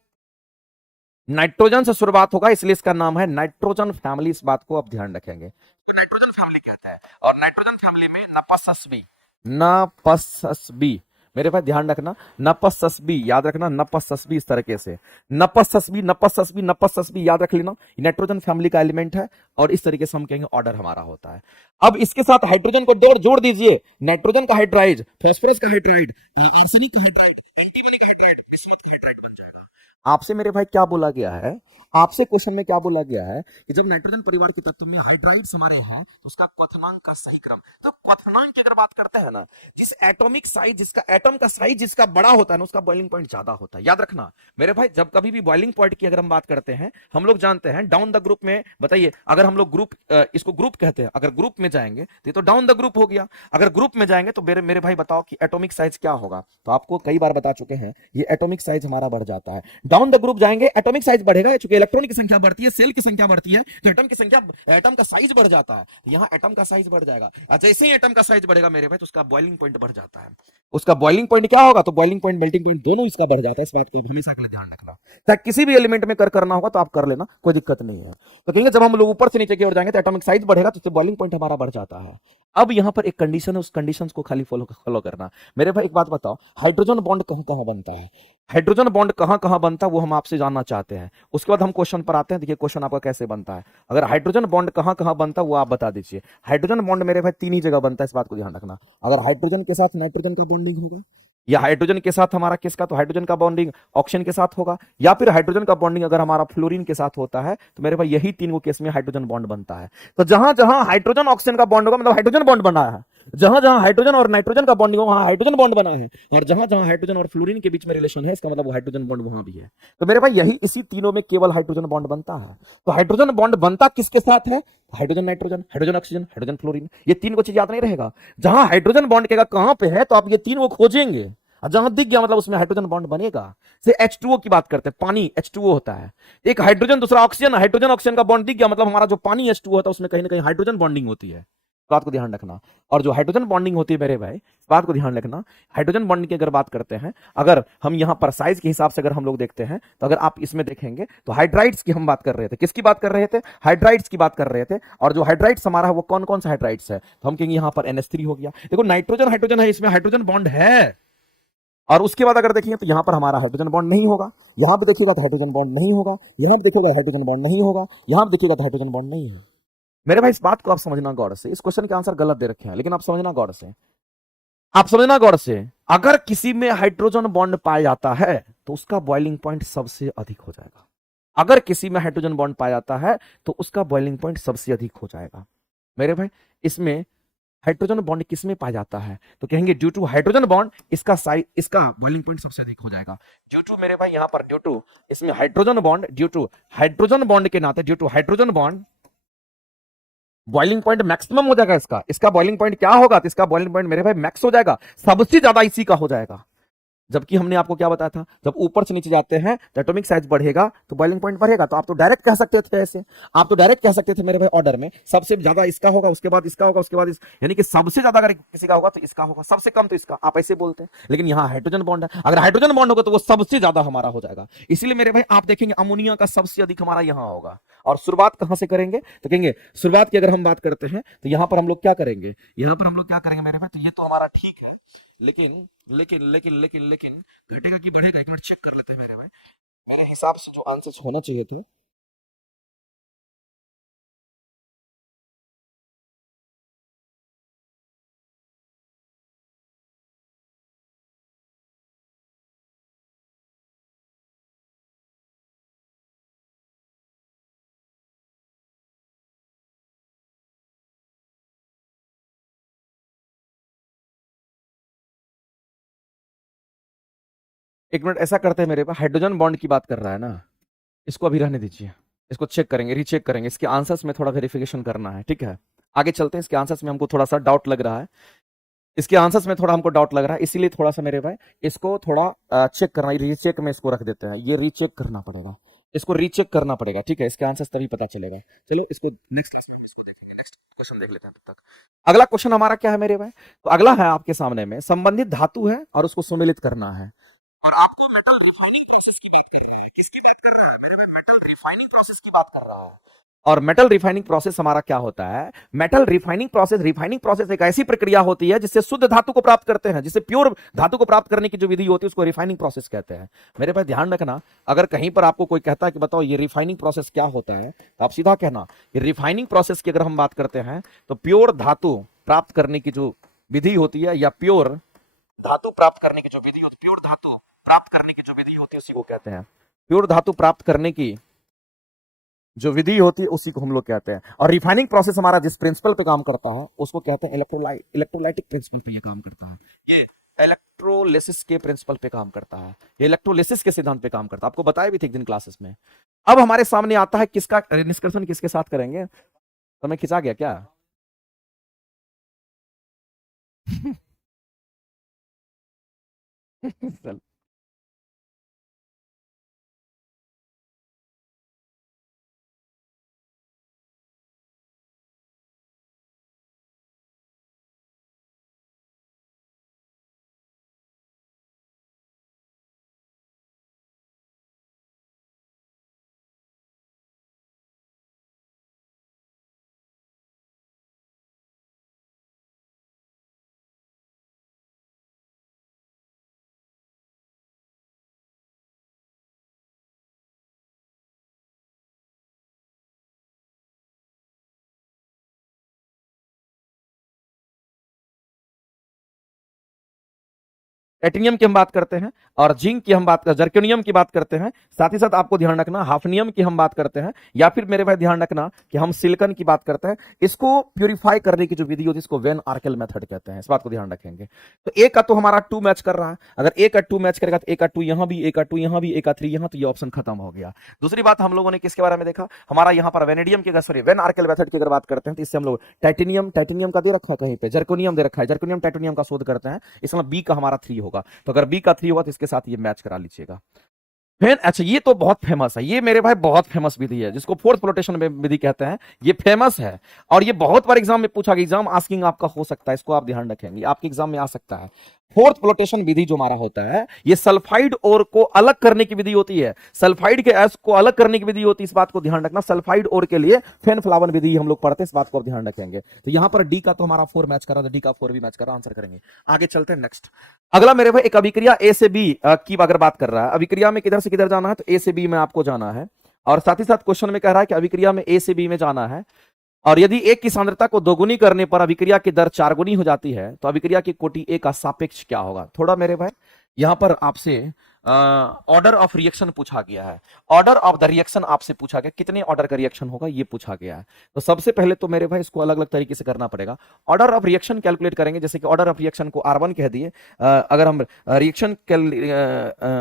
नाइट्रोजन से शुरुआत होगा इसलिए इसका नाम है नाइट्रोजन फैमिली, इस बात को आप ध्यान रखेंगे। तो नाइट्रोजन फैमिली कहते हैं, और नाइट्रोजन फैमिली में नपससबी, नपससबी मेरे भाई ध्यान रखना, नपस्सबी याद रखना, नपस्सबी इस तरीके से, नपस्सबी नपस्सबी नपस्सबी याद रख लेना, नाइट्रोजन फैमिली का एलिमेंट है और इस तरीके से हम कहेंगे ऑर्डर हमारा होता है। अब इसके साथ हाइड्रोजन को जोड़ दीजिए, नाइट्रोजन का हाइड्राइड, फास्फोरस का हाइड्राइड, आर्सेनिक का हाइड्राइड, एंटीमनी का हाइड्राइड, बिस्मुथ का हाइड्राइड बन जाएगा। आपसे मेरे भाई क्या बोला गया है, आपसे क्वेश्चन में क्या बोला गया है कि जब नाइट्रोजन परिवार के तत्व में हाइड्राइड्स हमारे हैं तो उसका क्वथनांक का सही क्रम, तो क्वथनांक की अगर बात करते हैं ना, जिस एटॉमिक साइज, जिसका एटम का साइज जिसका बड़ा होता है ना, उसका बॉइलिंग पॉइंट ज्यादा होता है। याद रखना मेरे भाई, जब कभी भी बॉइलिंग पॉइंट की अगर हम बात करते हैं, हम लोग जानते हैं डाउन द ग्रुप में, बताइए अगर हम लोग ग्रुप, इसको ग्रुप कहते हैं, अगर ग्रुप में जाएंगे तो ये तो डाउन द ग्रुप हो गया, अगर ग्रुप में जाएंगे तो मेरे भाई बताओ कि एटॉमिक साइज क्या होगा, तो आपको कई बार बता चुके हैं ये एटॉमिक साइज हमारा बढ़ जाता है। डाउन द ग्रुप जाएंगे एटॉमिक साइज बढ़ेगा, चूंकि इलेक्ट्रॉन की संख्या बढ़ती है, सेल की संख्या बढ़ती है, तो एटम की संख्या, एटम का साइज बढ़ जाता है, यहां एटम का साइज बढ़ जाएगा। जैसे ही एटम का साइज बढ़ेगा मेरे भाई तो उसका बॉइलिंग पॉइंट बढ़ जाता है। उसका बॉइलिंग पॉइंट क्या होगा, तो बॉइलिंग पॉइंट मेल्टिंग पॉइंट दोनों इसका बढ़ जाता है। इस बात को हमेशा के लिए ध्यान रखना, चाहे किसी भी एलिमेंट में करना होगा तो आप कर लेना, कोई दिक्कत नहीं है। तो कहेंगे जब हम लोग ऊपर से नीचे की ओर जाएंगे तो एटॉमिक साइज बढ़ेगा तो बॉइलिंग पॉइंट हमारा बढ़ जाता है। अब यहां पर एक कंडीशन है, उस कंडीशन को खाली फॉलो करना। मेरे भाई एक बात बताओ, हाइड्रोजन बॉन्ड कहां कहां बनता है, हाइड्रोजन बॉन्ड कहां कहां बनता है वो हम आपसे जानना चाहते हैं। उसके बाद हम क्वेश्चन पर आते हैं। देखिए क्वेश्चन आपका कैसे बनता है, अगर हाइड्रोजन बॉन्ड कहां कहां बनता है वो आप बता दीजिए। हाइड्रोजन बॉन्ड मेरे भाई तीन ही जगह बनता है, इस बात को ध्यान रखना। अगर हाइड्रोजन के साथ नाइट्रोजन का बॉन्डिंग होगा, या हाइड्रोजन के साथ हमारा किसका, तो हाइड्रोजन का बॉन्डिंग ऑक्सीजन के साथ होगा, या फिर हाइड्रोजन का बॉन्डिंग अगर हमारा फ्लोरीन के साथ होता है, तो मेरे भाई यही तीन वो केस में हाइड्रोजन बॉन्ड बनता है। तो जहां जहां हाइड्रोजन ऑक्सीजन का बॉन्ड होगा मतलब हाइड्रोजन बॉन्ड बना है, जहां जहां हाइड्रोजन और नाइट्रोजन का बॉन्डिंग होगा वहां हाइड्रोजन बॉन्ड बना है, और जहां जहां हाइड्रोजन और फ्लोरीन के बीच में रिलेशन है इसका मतलब वो हाइड्रोजन बॉन्ड वहां भी है। तो मेरे भाई यही इसी तीनों में केवल हाइड्रोजन बॉन्ड बनता है। तो हाइड्रोजन बॉन्ड बनता किसके साथ है, hydrogen nitrogen, hydrogen oxygen, hydrogen fluorine, ये तीन को चीज याद नहीं रहेगा। जहां हाइड्रोजन बॉन्ड के कहां पे है तो आप ये तीन को खोजेंगे, और जहां दिख गया मतलब उसमें हाइड्रोजन बॉन्ड बनेगा। से H2O की बात करते हैं, पानी H2O होता है, एक हाइड्रोजन दूसरा ऑक्सीजन, हाइड्रोजन ऑक्सीजन का बॉन्ड दिख गया मतलब हमारा जो पानी H2O होता है उसमें कहीं ना कहीं हाइड्रोजन बॉन्डिंग होती है। बात को ध्यान रखना। और जो हाइड्रोजन बॉन्डिंग होती है मेरे भाई, बात को ध्यान रखना, हाइड्रोजन बॉन्डिंग की अगर बात करते हैं, अगर हम यहां पर साइज के हिसाब से अगर हम लोग देखते हैं तो अगर आप इसमें देखेंगे तो हाइड्राइड्स की हम बात कर रहे थे, किसकी बात कर रहे थे, हाइड्राइड्स की बात कर रहे थे। और जो हाइड्राइड्स हमारा है वो कौन कौन सा हाइड्राइड्स है, तो हम कहेंगे यहां पर NH3 हो गया। देखो नाइट्रोजन हाइड्रोजन है, इसमें हाइड्रोजन बॉन्ड है, और उसके बाद अगर देखेंगे तो यहां पर हमारा हाइड्रोजन बॉन्ड नहीं होगा, यहां पे देखिएगा तो हाइड्रोजन बॉन्ड नहीं होगा, यहां पे देखिएगा हाइड्रोजन बॉन्ड नहीं होगा, यहां पे देखिएगा तो हाइड्रोजन बॉन्ड नहीं है। मेरे भाई इस बात को आप समझना गौर से, इस क्वेश्चन के आंसर गलत दे रखे हैं लेकिन आप समझना गौर से, आप समझना गौर से। अगर किसी में हाइड्रोजन बॉन्ड पाया जाता है तो उसका बॉइलिंग पॉइंट सबसे अधिक हो जाएगा, अगर किसी में हाइड्रोजन बॉन्ड पाया जाता है तो उसका बॉइलिंग पॉइंट सबसे अधिक हो जाएगा। मेरे भाई इसमें हाइड्रोजन बॉन्ड किसमें पाया जाता है, तो कहेंगे ड्यू टू हाइड्रोजन बॉन्ड इसका साइज, इसका बॉइलिंग पॉइंट सबसे अधिक हो जाएगा। ड्यू टू मेरे भाई यहां पर ड्यू टू इसमें hydrogen bond, due to hydrogen bond के नाते, due to hydrogen bond boiling point maximum हो जाएगा इसका। इसका बॉइलिंग पॉइंट क्या होगा, तो इसका बॉइलिंग पॉइंट मेरे भाई मैक्स हो जाएगा, सबसे ज्यादा इसी का हो जाएगा। जबकि हमने आपको क्या बताया था, जब ऊपर से नीचे जाते हैं तो एटॉमिक साइज बढ़ेगा तो बॉइलिंग पॉइंट बढ़ेगा। तो आप तो डायरेक्ट कह सकते थे ऐसे, आप तो डायरेक्ट कह सकते थे मेरे भाई ऑर्डर में सबसे ज्यादा इसका होगा, उसके बाद इसका होगा, उसके बाद यानी कि सबसे ज्यादा अगर किसी का होगा तो इसका होगा, सबसे कम तो इसका, आप ऐसे बोलते हैं। लेकिन यहाँ हाइड्रोजन बॉन्ड है, अगर हाइड्रोजन बॉन्ड होगा तो वो सबसे ज्यादा हमारा हो जाएगा। इसीलिए मेरे भाई आप देखेंगे अमोनिया का सबसे अधिक हमारा यहाँ होगा। और शुरुआत कहां से करेंगे, तो कहेंगे शुरुआत की अगर हम बात करते हैं तो यहां पर हम लोग क्या करेंगे, यहां पर हम लोग क्या करेंगे मेरे भाई, तो ये तो हमारा ठीक है, लेकिन लेकिन लेकिन लेकिन लेकिन घटेगा कि बढ़ेगा, एक मिनट चेक कर लेते हैं मेरे भाई। मेरे हिसाब से जो आंसर होना चाहिए थे, एक मिनट ऐसा करते हैं, मेरे पास हाइड्रोजन बॉन्ड की बात कर रहा है ना, इसको अभी रहने दीजिए, इसको चेक करेंगे, रीचेक करेंगे, इसके आंसर्स में थोड़ा वेरिफिकेशन करना है, ठीक है। आगे चलते हैं, इसके आंसर्स में हमको थोड़ा सा डाउट लग रहा है, इसके आंसर्स में थोड़ा हमको डाउट लग रहा है, इसीलिए थोड़ा सा मेरे भाई इसको थोड़ा चेक करना, रीचेक में इसको रख देते हैं, ये रीचेक करना पड़ेगा, इसको रीचेक करना पड़ेगा, ठीक है, इसके आंसर्स तभी पता चलेगा। चलो इसको नेक्स्ट क्लास में हम इसको देखेंगे, नेक्स्ट क्वेश्चन देख लेते हैं तब तक। अगला क्वेश्चन हमारा क्या है मेरे भाई, तो अगला है आपके सामने में, संबंधित धातु है और उसको सुमेलित करना है, और आपको मेटल रिफाइनिंग प्रोसेस की बात कर रहा है, किसकी बात कर रहा है मेरे भाई, मेटल रिफाइनिंग प्रोसेस की बात कर रहा है। और मेटल रिफाइनिंग प्रोसेस हमारा क्या होता है? मेटल रिफाइनिंग प्रोसेस एक ऐसी प्रक्रिया होती है जिससे शुद्ध धातु को प्राप्त करते हैं, जिससे प्योर धातु को प्राप्त करने की जो विधि होती है उसको रिफाइनिंग प्रोसेस कहते हैं। मेरे पास ध्यान रखना, अगर कहीं पर आपको कोई कहता है कि बताओ ये रिफाइनिंग प्रोसेस क्या होता है, तो आप सीधा कहना कि रिफाइनिंग प्रोसेस की अगर हम बात करते हैं तो प्योर धातु प्राप्त करने की जो विधि होती है, या प्योर धातु प्राप्त करने की जो विधि होती है, प्योर धातु प्राप्त करने की जो विधि होती है उसी को कहते हैं, प्योर धातु प्राप्त करने की जो विधि होती है उसी को हम लोग कहते हैं। और रिफाइनिंग प्रोसेस हमारा जिस प्रिंसिपल पे काम करता है उसको कहते हैं इलेक्ट्रोलाइटिक प्रिंसिपल पे ये काम करता है। ये इलेक्ट्रोलिसिस के प्रिंसिपल पे काम करता है, ये इलेक्ट्रोलिसिस के सिद्धांत पे काम करता है, आपको बताया भी थे एक दिन क्लासेस में। अब हमारे सामने आता है किसका निष्कर्षण किसके साथ करेंगे? समय खिंचा गया क्या? चल, एटिनियम की हम बात करते हैं, और जिंक की हम बात कर जर्केनियम की बात करते हैं, साथ ही साथ आपको ध्यान रखना हाफनियम की हम बात करते हैं, या फिर मेरे भाई ध्यान रखना कि हम सिलिकॉन की बात करते हैं। इसको प्यूरिफाई करने की जो विधि होती है इसको वेन आर्केल मेथड कहते हैं, इस बात को ध्यान रखेंगे। तो ए का तो हमारा 2 मैच कर रहा है, अगर ए का 2 मैच करेगा तो ए का 2 यहां भी, ए का 2 यहां भी, ए का 3 यहां, तो ये ऑप्शन खत्म हो गया। दूसरी बात हम लोगों ने किसके बारे में देखा, हमारा यहां पर वेनेडियम की, सॉरी वेन आर्केल मेथड की अगर बात करते हैं तो इससे हम लोग टाइटेनियम का दे रखा है, कहीं पे जर्कोनियम दे रखा है, जर्कोनियम टाइटेनियम का शोध करते हैं, इसमें बी का हमारा 3 होगा। तो अगर बी का 3 होगा तो इसके साथ ये मैच करा लीजिएगा। फिर अच्छा, ये तो बहुत फेमस है, ये मेरे भाई बहुत फेमस विधि है जिसको फोर्थ फ्लोटेशन विधि कहते हैं, ये फेमस है और ये बहुत बार एग्जाम में पूछा गया, एग्जाम आस्किंग आपका हो सकता है, इसको आप ध्यान रखेंगे, आपके एग्जाम में आ सकता है। फोर्थ फ्लोटेशन विधि जो हमारा होता है ये सल्फाइड ओर को अलग करने की विधि होती है, सल्फाइड के एस को अलग करने की विधि होती है, इस बात को ध्यान रखना। सल्फाइड ओर के लिए फेन फ्लावन विधि हम लोग पढ़ते हैं, इस बात को आप ध्यान रखेंगे। तो यहां पर डी का तो हमारा 4 मैच कर रहा था, डी का 4 भी मैच कर रहा, आंसर करेंगे। आगे चलते हैं नेक्स्ट। अगला मेरे भाई एक अभिक्रिया ए से बी की अगर बात कर रहा है, अभिक्रिया में किधर से किधर जाना है, तो ए से बी में आपको जाना है, और साथ ही साथ क्वेश्चन में कह रहा है कि अभिक्रिया में ए से बी में जाना है, और यदि एक की सांद्रता को दोगुनी करने पर अभिक्रिया की दर 4 गुनी हो जाती है तो अभिक्रिया की कोटि ए का सापेक्ष क्या होगा। थोड़ा मेरे भाई यहां पर आपसे ऑर्डर ऑफ रिएक्शन पूछा गया है, ऑर्डर ऑफ द रिएक्शन आपसे पूछा गया, कितने ऑर्डर का रिएक्शन होगा ये पूछा गया है। तो सबसे पहले तो मेरे भाई इसको अलग अलग तरीके से करना पड़ेगा। ऑर्डर ऑफ रिएक्शन कैलकुलेट करेंगे, जैसे कि ऑर्डर ऑफ रिएक्शन को R1 कह दिए, अगर हम रिएक्शन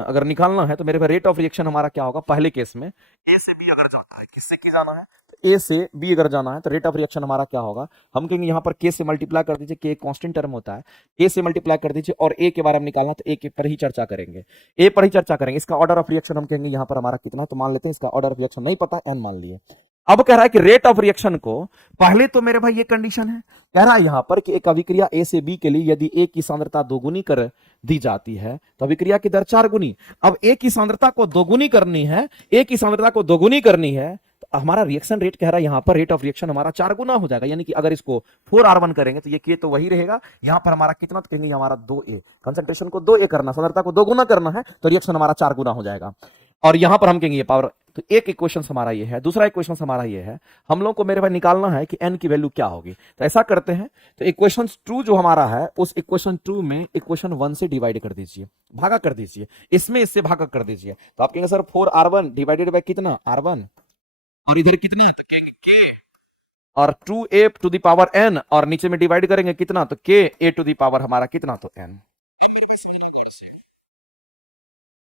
अगर निकालना है तो मेरे भाई रेट ऑफ रिएक्शन हमारा क्या होगा, पहले केस में ए से बी अगर जाता है, किससे की जाना है, ए से बी अगर जाना है तो रेट ऑफ रिएक्शन हमारा क्या होगा, हम कहेंगे यहां पर के से मल्टीप्लाई कर दीजिए, के कांस्टेंट टर्म होता है, ए से मल्टीप्लाई कर दीजिए, और ए के बारे में निकालना तो ए के पर ही चर्चा करेंगे, ए पर ही चर्चा करेंगे। इसका ऑर्डर ऑफ रिएक्शन हम कहेंगे यहां पर हमारा कितना, तो मान लेते हैं इसका ऑर्डर ऑफ रिएक्शन नहीं पता, एन मान लिए। अब कह रहा है कि रेट ऑफ रिएक्शन को, पहले तो मेरे भाई ये कंडीशन है, कह रहा है यहां पर कि एक अभिक्रिया ए से बी के लिए यदि ए की सांद्रता दोगुनी कर दी जाती है तो अभिक्रिया की दर 4 गुनी। अब ए की सांद्रता को दोगुनी करनी है, ए की सांद्रता को दोगुनी करनी है, तो हमारा रिएक्शन रेट कह रहा है यहां पर रेट ऑफ रिएक्शन हमारा 4 गुना हो जाएगा, यानी कि अगर इसको 4R1 करेंगे तो ये के तो वही रहेगा, यहां पर हमारा कितना, तो कहेंगे हमारा 2A, कंसंट्रेशन को 2A करना, सांद्रता को 2 गुना करना है, तो रिएक्शन हमारा 4 गुना हो जाएगा। और यहां पर हम कहेंगे ये पावर, तो एक इक्वेशन हमारा ये है, दूसरा इक्वेशन हमारा ये है, हम लोग को मेरे भाई निकालना है कि n की वैल्यू क्या होगी। तो ऐसा करते हैं, तो इक्वेशन 2 जो हमारा है उस इक्वेशन 2 में इक्वेशन 1 से डिवाइड कर दीजिए, भागा कर दीजिए, इसमें इससे भागा कर दीजिए, तो आप कहेंगे सर 4R1 डिवाइडेड बाय कितना, R1, और इधर कितना, तो कहेंगे k, और 2a to the power n, और नीचे में डिवाइड करेंगे कितना, तो k a to the power हमारा कितना, तो n।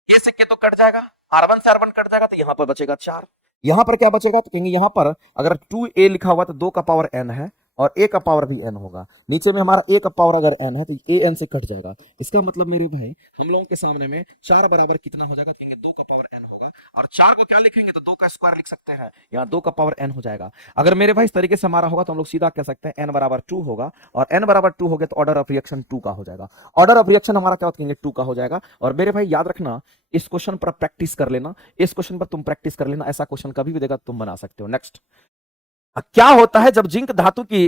ये से k तो कट जाएगा, R1 से R1 कट जाएगा, तो यहां पर बचेगा 4, यहां पर क्या बचेगा, तो कहेंगे यहां पर अगर 2a लिखा हुआ तो 2 का पावर n है, और a का पावर भी n होगा, नीचे में हमारा a का पावर अगर n है तो a n से कट जाएगा। इसका मतलब मेरे भाई हम लोगों के सामने में 4 बराबर कितना हो जाएगा, कहेंगे 2 का पावर n होगा, और 4 को क्या लिखेंगे, तो 2 का स्क्वायर लिख सकते हैं, यहाँ 2 का पावर n हो जाएगा। अगर मेरे भाई इस तरीके से हमारा होगा तो हम लोग सीधा कह सकते हैं n बराबर 2 होगा, और n बराबर 2 हो गया तो ऑर्डर ऑफ रिएक्शन 2 का हो जाएगा, ऑर्डर ऑफ रिएक्शन हमारा क्या होता है, 2 का हो जाएगा। और मेरे भाई याद रखना, इस क्वेश्चन पर प्रैक्टिस कर लेना, इस क्वेश्चन पर तुम प्रैक्टिस कर लेना, ऐसा क्वेश्चन कभी भी देगा तुम बना सकते हो। नेक्स्ट, क्या होता है जब जिंक धातु की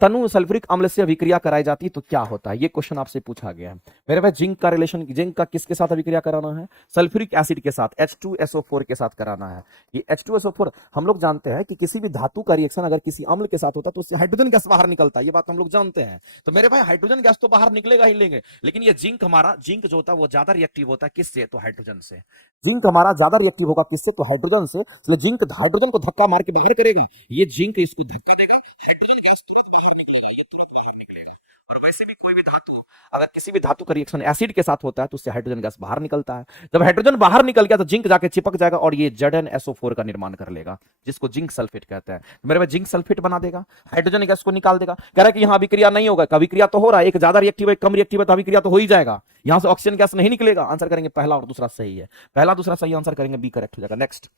तनु सल्फ्यूरिक अम्ल से अभिक्रिया कराई जाती है तो क्या होता है, ये क्वेश्चन आपसे पूछा गया है मेरे भाई। जिंक का रिलेशन, जिंक का किसके साथ अभिक्रिया कराना है, सल्फ्यूरिक एसिड के साथ, H2SO4 के साथ कराना है। ये H2SO4 हम लोग जानते हैं कि किसी भी धातु का रिएक्शन अगर किसी अम्ल के साथ होता है तो उससे हाइड्रोजन गैस बाहर निकलता है, ये बात हम लोग जानते हैं। तो मेरे भाई हाइड्रोजन गैस तो बाहर निकलेगा ही लेंगे, लेकिन ये जिंक हमारा, जिंक जो होता है वो ज्यादा रिएक्टिव होता है किससे, तो हाइड्रोजन से। जिंक हमारा ज्यादा रिएक्टिव होगा किससे, तो हाइड्रोजन से। इसलिए जिंक हाइड्रोजन को धक्का मार के बाहर करेगा, ये जिंक इसको धक्का देगा, हाइड्रोजन गैस तुरंत बाहर निकलेगा, ये तुरंत बाहर निकलेगा। और वैसे भी कोई भी धातु अगर किसी भी धातु का रिएक्शन एसिड के साथ होता है तो उससे हाइड्रोजन गैस बाहर निकलता है। जब हाइड्रोजन बाहर निकल गया तो जिंक जाके चिपक जाएगा और ये ZnSO4 का निर्माण कर लेगा, जिसको जिंक सल्फेट कहते हैं। तो मेरे भाई जिंक सल्फेट बना देगा, हाइड्रोजन गैस को निकाल देगा। कह रहा है कि यहां अभिक्रिया नहीं होगा, अभिक्रिया तो हो रहा है, एक ज्यादा रिएक्टिव है एक कम रिएक्टिव है तो अभिक्रिया तो हो ही जाएगा, यहां से ऑक्सीजन गैस नहीं निकलेगा। आंसर करेंगे पहला और दूसरा सही है, पहला दूसरा सही आंसर करेंगे, बी करेक्ट हो जाएगा। नेक्स्ट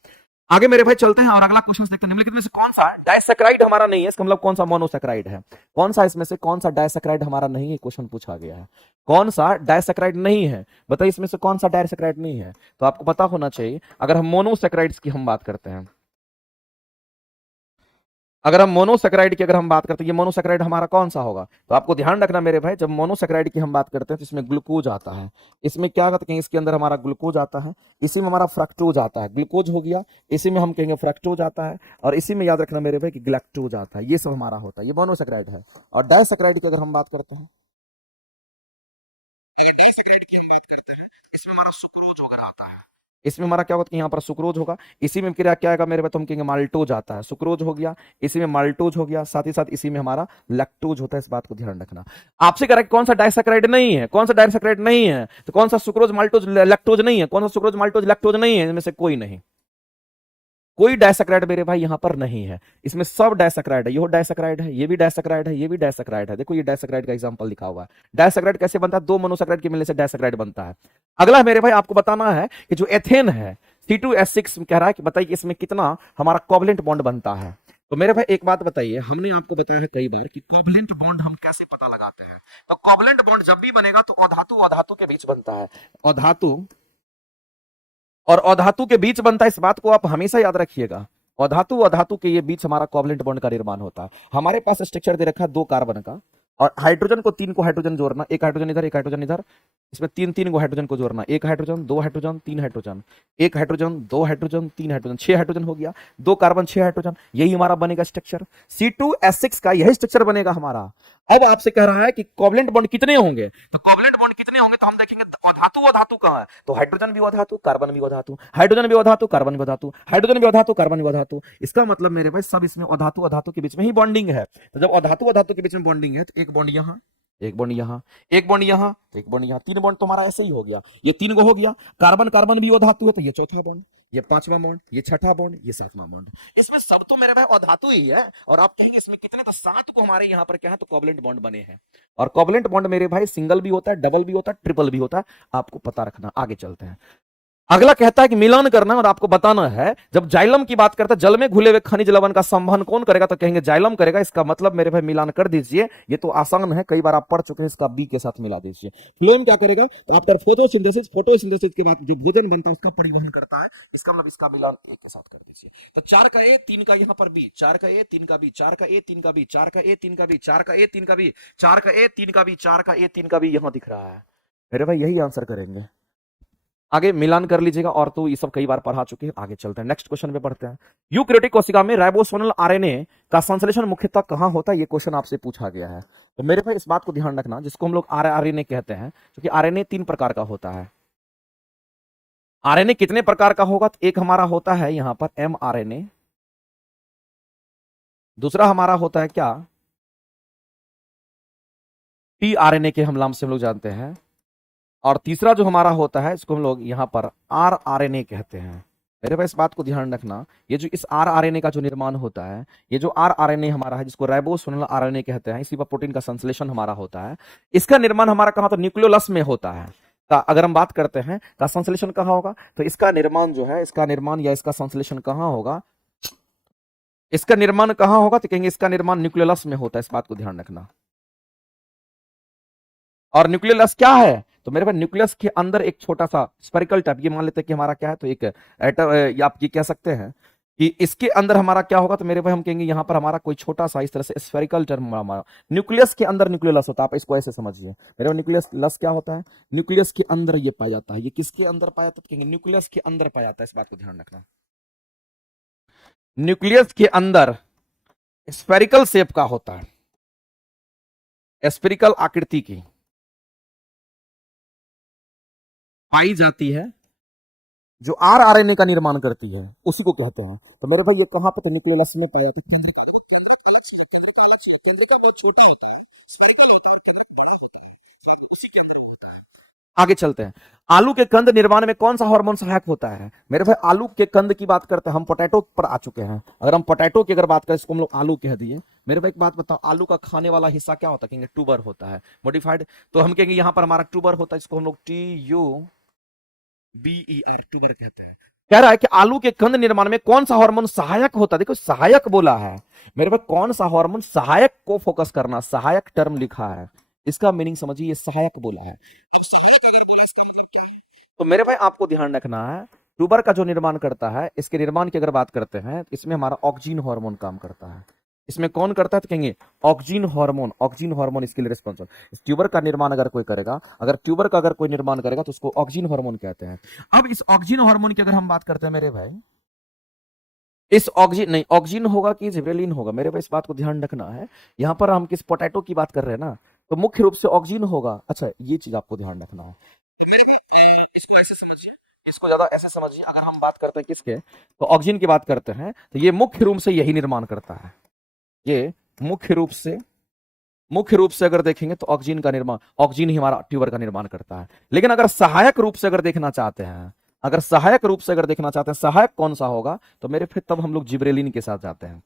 आगे मेरे भाई चलते हैं और अगला क्वेश्चन देखते हैं। निम्नलिखित में से कौन सा डाइसैकेराइड हमारा नहीं है, इसका मतलब कौन सा मोनोसैकेराइड है, कौन सा इसमें से कौन सा डाइसैकेराइड हमारा नहीं है, क्वेश्चन पूछा गया है। कौन सा डाइसैकेराइड नहीं है, बताइए इसमें से कौन सा डाइसैकेराइड नहीं है। तो आपको पता होना चाहिए, अगर हम मोनोसैकेराइड्स की हम बात करते हैं, अगर हम मोनोसैकेराइड की अगर हम बात करते हैं, ये मोनोसैकेराइड हमारा कौन सा होगा, तो आपको ध्यान रखना मेरे भाई, जब मोनोसैकेराइड की हम बात करते हैं तो इसमें ग्लूकोज आता है। इसमें क्या कहते हैं, इसके अंदर हमारा ग्लूकोज आता है, इसी में हमारा फ्रक्टोज आता है, ग्लूकोज हो गया, इसी में हम कहेंगे फ्रक्टोज आता है, और इसी में याद रखना मेरे भाई कि गैलेक्टोज आता है, ये सब हमारा होता है, ये मोनोसैकेराइड है। और डाइसैकेराइड की अगर हम बात करते हैं, डाइसैकेराइड की हम बात करते हैं, इसमें हमारा सुक्रोज वगैरह आता है, इसमें हमारा क्या होगा कि यहाँ पर सुक्रोज होगा, इसी में क्या क्या आएगा मेरे भाई, तो हम कहेंगे माल्टोज आता है, सुक्रोज हो गया, इसी में माल्टोज हो गया, साथ ही साथ इसी में हमारा लैक्टोज होता है, इस बात को ध्यान रखना। आपसे करेक्ट कौन सा डाइसैकेराइड नहीं है, कौन सा डाइसैकेराइड नहीं है, तो कौन सा सुक्रोज माल्टोज लैक्टोज नहीं है, कौन सा सुक्रोज माल्टोज लैक्टोज नहीं है, इनमें से कोई नहीं, कोई डाइसैकेराइड मेरे भाई यहां पर नहीं है, इसमें सब डाइसैकेराइड है, ये डाइसैकेराइड है, ये भी डाइसैकेराइड है, ये भी डाइसैकेराइड है। देखो ये डाइसैकेराइड का एग्जांपल लिखा हुआ है। डाइसैकेराइड कैसे बनता है, दो मोनोसैकेराइड के मिलने से डाइसैकेराइड बनता है। अगला मेरे भाई आपको बताना है कि जो एथेन है C2H6 कह रहा है कि बताइए इसमें कितना हमारा कोवलेंट बॉन्ड बनता है। तो मेरे भाई एक बात बताइए, हमने आपको बताया है कई बार कि कोवलेंट बॉन्ड हम कैसे पता लगाते हैं। तो कोवलेंट बॉन्ड जब भी बनेगा तो अधातु अधातु के बीच बनता है, अधातु और अधातु के बीच बनता है, इस बात को आप हमेशा याद रखिएगा। अधातु अधातु के ये बीच हमारा कोवलेंट बॉन्ड का निर्माण होता है। हमारे पास स्ट्रक्चर दे रखा है दो कार्बन का, और हाइड्रोजन को तीन को हाइड्रोजन जोड़ना, एक हाइड्रोजन इधर एक हाइड्रोजन इधर, इसमें तीन तीन को हाइड्रोजन को जोड़ना, एक हाइड्रोजन दो हाइड्रोजन तीन हाइड्रोजन, एक हाइड्रोजन दो हाइड्रोजन तीन हाइड्रोजन, 6 हाइड्रोजन हो गया, दो कार्बन 6 हाइड्रोजन, यही हमारा बनेगा स्ट्रक्चर। C2H6 का यही स्ट्रक्चर बनेगा हमारा। अब आपसे कह रहा है कि कोवलेंट बॉन्ड कितने होंगे, तो कोवलेंट बॉन्ड कितने होंगे तो हम देखेंगे अधातु अधातु कहां है, तो हाइड्रोजन भी अधातु कार्बन भी अधातु, हाइड्रोजन भी अधातु कार्बन भी अधातु, हाइड्रोजन भी अधातु कार्बन भी अधातु। इसका मतलब मेरे भाई सब इसमें अधातु अधातु के बीच में ही बॉन्डिंग है। तो जब अधातु अधातु के बीच में बॉन्डिंग है तो एक बॉन्ड यहां, एक बॉन्ड यहां, एक बॉन्ड यहां, एक बॉन्ड यहां, तीन बॉन्ड तुम्हारा ऐसे ही हो गया, ये तीन गो हो गया। कार्बन कार्बन भी अधातु है तो ये चौथा बॉन्ड, ये पांचवा बॉन्ड, ये छठा बॉन्ड, ये सातवां बॉन्ड। इसमें सब तो मेरे भाई अधातु ही है। और आप कहेंगे इसमें कितने, तो 7 को हमारे यहाँ पर क्या है, तो कोवलेंट बॉन्ड बने हैं। और कोवलेंट बॉन्ड मेरे भाई सिंगल भी होता है, डबल भी होता है, ट्रिपल भी होता है, आपको पता रखना। आगे चलते हैं, अगला कहता है कि मिलान करना और आपको बताना है। जब जाइलम की बात करता है, जल में घुले हुए खनिज लवण का संवहन कौन करेगा, तो कहेंगे जाइलम करेगा। इसका मतलब मेरे भाई मिलान कर दीजिए, ये तो आसान है, कई बार आप पढ़ चुके हैं, इसका बी के साथ मिला दीजिए। फ्लोएम क्या करेगा, तो आफ्टर फोटोसिंथेसिस, फोटोसिंथेसिस के बाद जो भोजन बनता है उसका परिवहन करता है, इसका मतलब इसका मिलान एक के साथ कर दीजिए। तो 4 का ए 3 का यहां पर बी, 4 का ए 3 का बी, 4 का ए 3 का बी, 4 का ए 3 का बी, 4 का ए 3 का बी, 4 का ए 3 का बी, 4 का ए 3 का बी यहां दिख रहा है मेरे भाई, यही आंसर करेंगे। आगे मिलान कर लीजिएगा, और तो ये सब कई बार पढ़ा चुके हैं। आगे चलते हैं, नेक्स्ट क्वेश्चन पे पढ़ते हैं। यूकैरियोटिक कोशिका में राइबोसोमल आरएनए का संश्लेषण मुख्यतः कहां होता है, ये क्वेश्चन आपसे पूछा गया है। तो मेरे भाई इस बात को ध्यान रखना, जिसको हम लोग आरएनए कहते हैं, क्योंकि आरएनए 3 प्रकार का होता है। आरएनए कितने प्रकार का होगा, तो एक हमारा होता है यहां पर mRNA, दूसरा हमारा होता है क्या tRNA के हम नाम से हम लोग जानते हैं, और तीसरा जो हमारा होता है इसको हम लोग यहां पर rRNA कहते हैं। मेरे पास इस बात को ध्यान रखना, ये जो इस rRNA का जो निर्माण होता है, ये जो rRNA हमारा है, जिसको राइबोसोमल आरएनए कहते हैं, इसी पर प्रोटीन का संश्लेषण हमारा होता है। इसका निर्माण हमारा कहां, तो न्यूक्लियोलस में होता है। का अगर हम बात करते हैं का संश्लेषण कहां होगा, तो इसका निर्माण जो है, इसका निर्माण या इसका संश्लेषण कहां होगा, इसका निर्माण कहां होगा, तो कहेंगे इसका निर्माण न्यूक्लियोलस में होता है। इस बात को ध्यान रखना। और न्यूक्लियस क्या है, तो मेरे पास न्यूक्लियस के अंदर एक छोटा सा स्फेरिकल टाइप, ये मान लेते हैं कि हमारा क्या है, तो एक एटम, आप ये कह सकते हैं कि इसके अंदर हमारा क्या होगा, तो मेरे भाई हम कहेंगे यहां पर हमारा कोई छोटा सा इस तरह से स्फेरिकल टर्म हमारा न्यूक्लियस के अंदर न्यूक्लियस होता है। आप इसको ऐसे समझिए मेरे भाई, न्यूक्लियस क्या होता है, न्यूक्लियस के अंदर ये पाया जाता है। ये किसके अंदर पाया जाता है, तो कहेंगे न्यूक्लियस के अंदर पाया जाता है। इस बात को ध्यान रखना, न्यूक्लियस के अंदर स्फेरिकल शेप का होता है, स्फेरिकल आकृति की पाई जाती है, जो आरएनए का निर्माण करती है, उसी को कहते हैं। तो मेरे भाई ये कहां पे, तो न्यूक्लियस में पाया जाता है। केंद्र का बहुत छोटा होता है, स्फेरिकल होता है, और केंद्र बड़ा होता है, उसी के अंदर होता है। आगे चलते हैं, आलू के कंद निर्माण में कौन सा हार्मोन सहायक होता है। मेरे भाई आलू के कंद की बात करते हैं, हम पोटैटो पर आ चुके हैं। अगर हम पोटैटो की अगर बात करें, इसको हम लोग आलू कह दिए। मेरे भाई एक बात बताओ, आलू का खाने वाला हिस्सा क्या होता है, कहेंगे ट्यूबर होता है, मॉडिफाइड। तो हम कहेंगे यहां पर हमारा ट्यूबर होता है, इसको हम लोग TUBER ट्यूबर कहते हैं। कह रहा है कि आलू के कंद निर्माण में कौन सा हार्मोन सहायक होता है। देखो सहायक बोला है मेरे भाई, कौन सा हार्मोन, सहायक को फोकस करना, सहायक टर्म लिखा है, इसका मीनिंग समझिए, ये सहायक बोला है। तो मेरे भाई आपको ध्यान रखना है, ट्यूबर का जो निर्माण करता है, इसके निर्माण की अगर बात करते हैं, इसमें हमारा ऑक्सीजन हार्मोन काम करता है। इसमें कौन करता है, तो कहेंगे ऑक्सीजन हार्मोन। ऑक्सीजन हार्मोन इसके लिए रिस्पॉन्सिबल। इस ट्यूबर का निर्माण अगर कोई करेगा, अगर ट्यूबर का अगर कोई निर्माण करेगा, तो उसको ऑक्सीजन हार्मोन कहते हैं। अब इस ऑक्सीजन हार्मोन की अगर हम बात करते हैं मेरे भाई, इस ऑक्सीजन नहीं, ऑक्सीजन होगा कि जिब्रेलिन होगा, मेरे भाई इस बात को ध्यान रखना है। यहां पर हम किस पोटैटो की बात कर रहे हैं ना, तो मुख्य रूप से ऑक्सीजन होगा। अच्छा, ये चीज आपको ध्यान रखना है, इसको ऐसे समझिए, इसको ज्यादा ऐसे समझिए। अगर हम बात करते हैं किसके, तो ऑक्सीजन की बात करते हैं, तो ये मुख्य रूप से यही निर्माण करता है। ये मुख्य रूप से अगर देखेंगे तो ऑक्सीजन का निर्माण, ऑक्सीजन ही हमारा ट्यूबर का निर्माण करता है। लेकिन अगर सहायक रूप से अगर देखना चाहते हैं, अगर सहायक रूप से अगर देखना चाहते हैं, सहायक कौन सा होगा, तो मेरे फिर तब हम लोग जिब्रेलिन के साथ जाते हैं।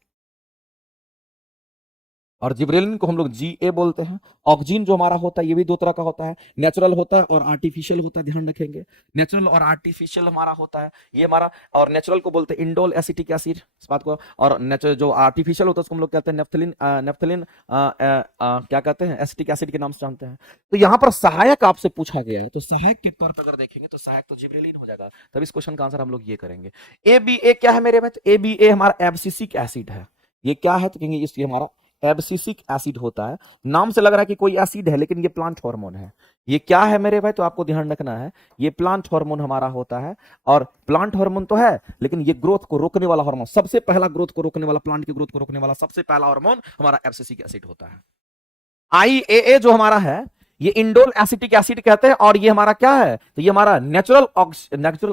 और जिब्रेलिन को हम लोग GA बोलते हैं। ऑक्सीजन जो हमारा होता है, ये भी दो तरह का होता है, नेचुरल होता है और आर्टिफिशियल होता है, ध्यान रखेंगे। नेचुरल और आर्टिफिशियल हमारा होता है, ये हमारा, और नेचुरल को बोलते हैं इंडोल एसिटिक एसिड, इस बात को। और नेचुरल जो आर्टिफिशियल होता है, उसको हम लोग कहते हैं नेफ्थलिन क्या कहते हैं, एसिटिक एसिड के नाम से जानते हैं। तो यहाँ पर सहायक आपसे पूछा गया है, तो सहायक के तौर पर अगर देखेंगे, तो सहायक तो जिब्रेलिन हो जाएगा। तब इस क्वेश्चन का आंसर हम लोग ये करेंगे। ABA क्या है मेरे भाई, तो ABA हमारा एब्सिसिक एसिड है। ये क्या है, तो कहेंगे ये हमारा एब्सिसिक एसिड होता है। नाम से लग रहा है कि कोई एसिड है, लेकिन ये प्लांट हार्मोन है। ये क्या है मेरे भाई, तो आपको ध्यान रखना है, ये प्लांट हार्मोन हमारा होता है। और प्लांट हार्मोन तो है, लेकिन ये ग्रोथ को रोकने वाला हार्मोन, सबसे पहला ग्रोथ को रोकने वाला, प्लांट की ग्रोथ को रोकने वाला सबसे पहला हार्मोन हमारा एब्सिसिक एसिड होता है। IAA जो हमारा है, ये इंडोल एसिटिक एसिड कहते हैं। और ये हमारा क्या है, तो ये हमारा नेचुरल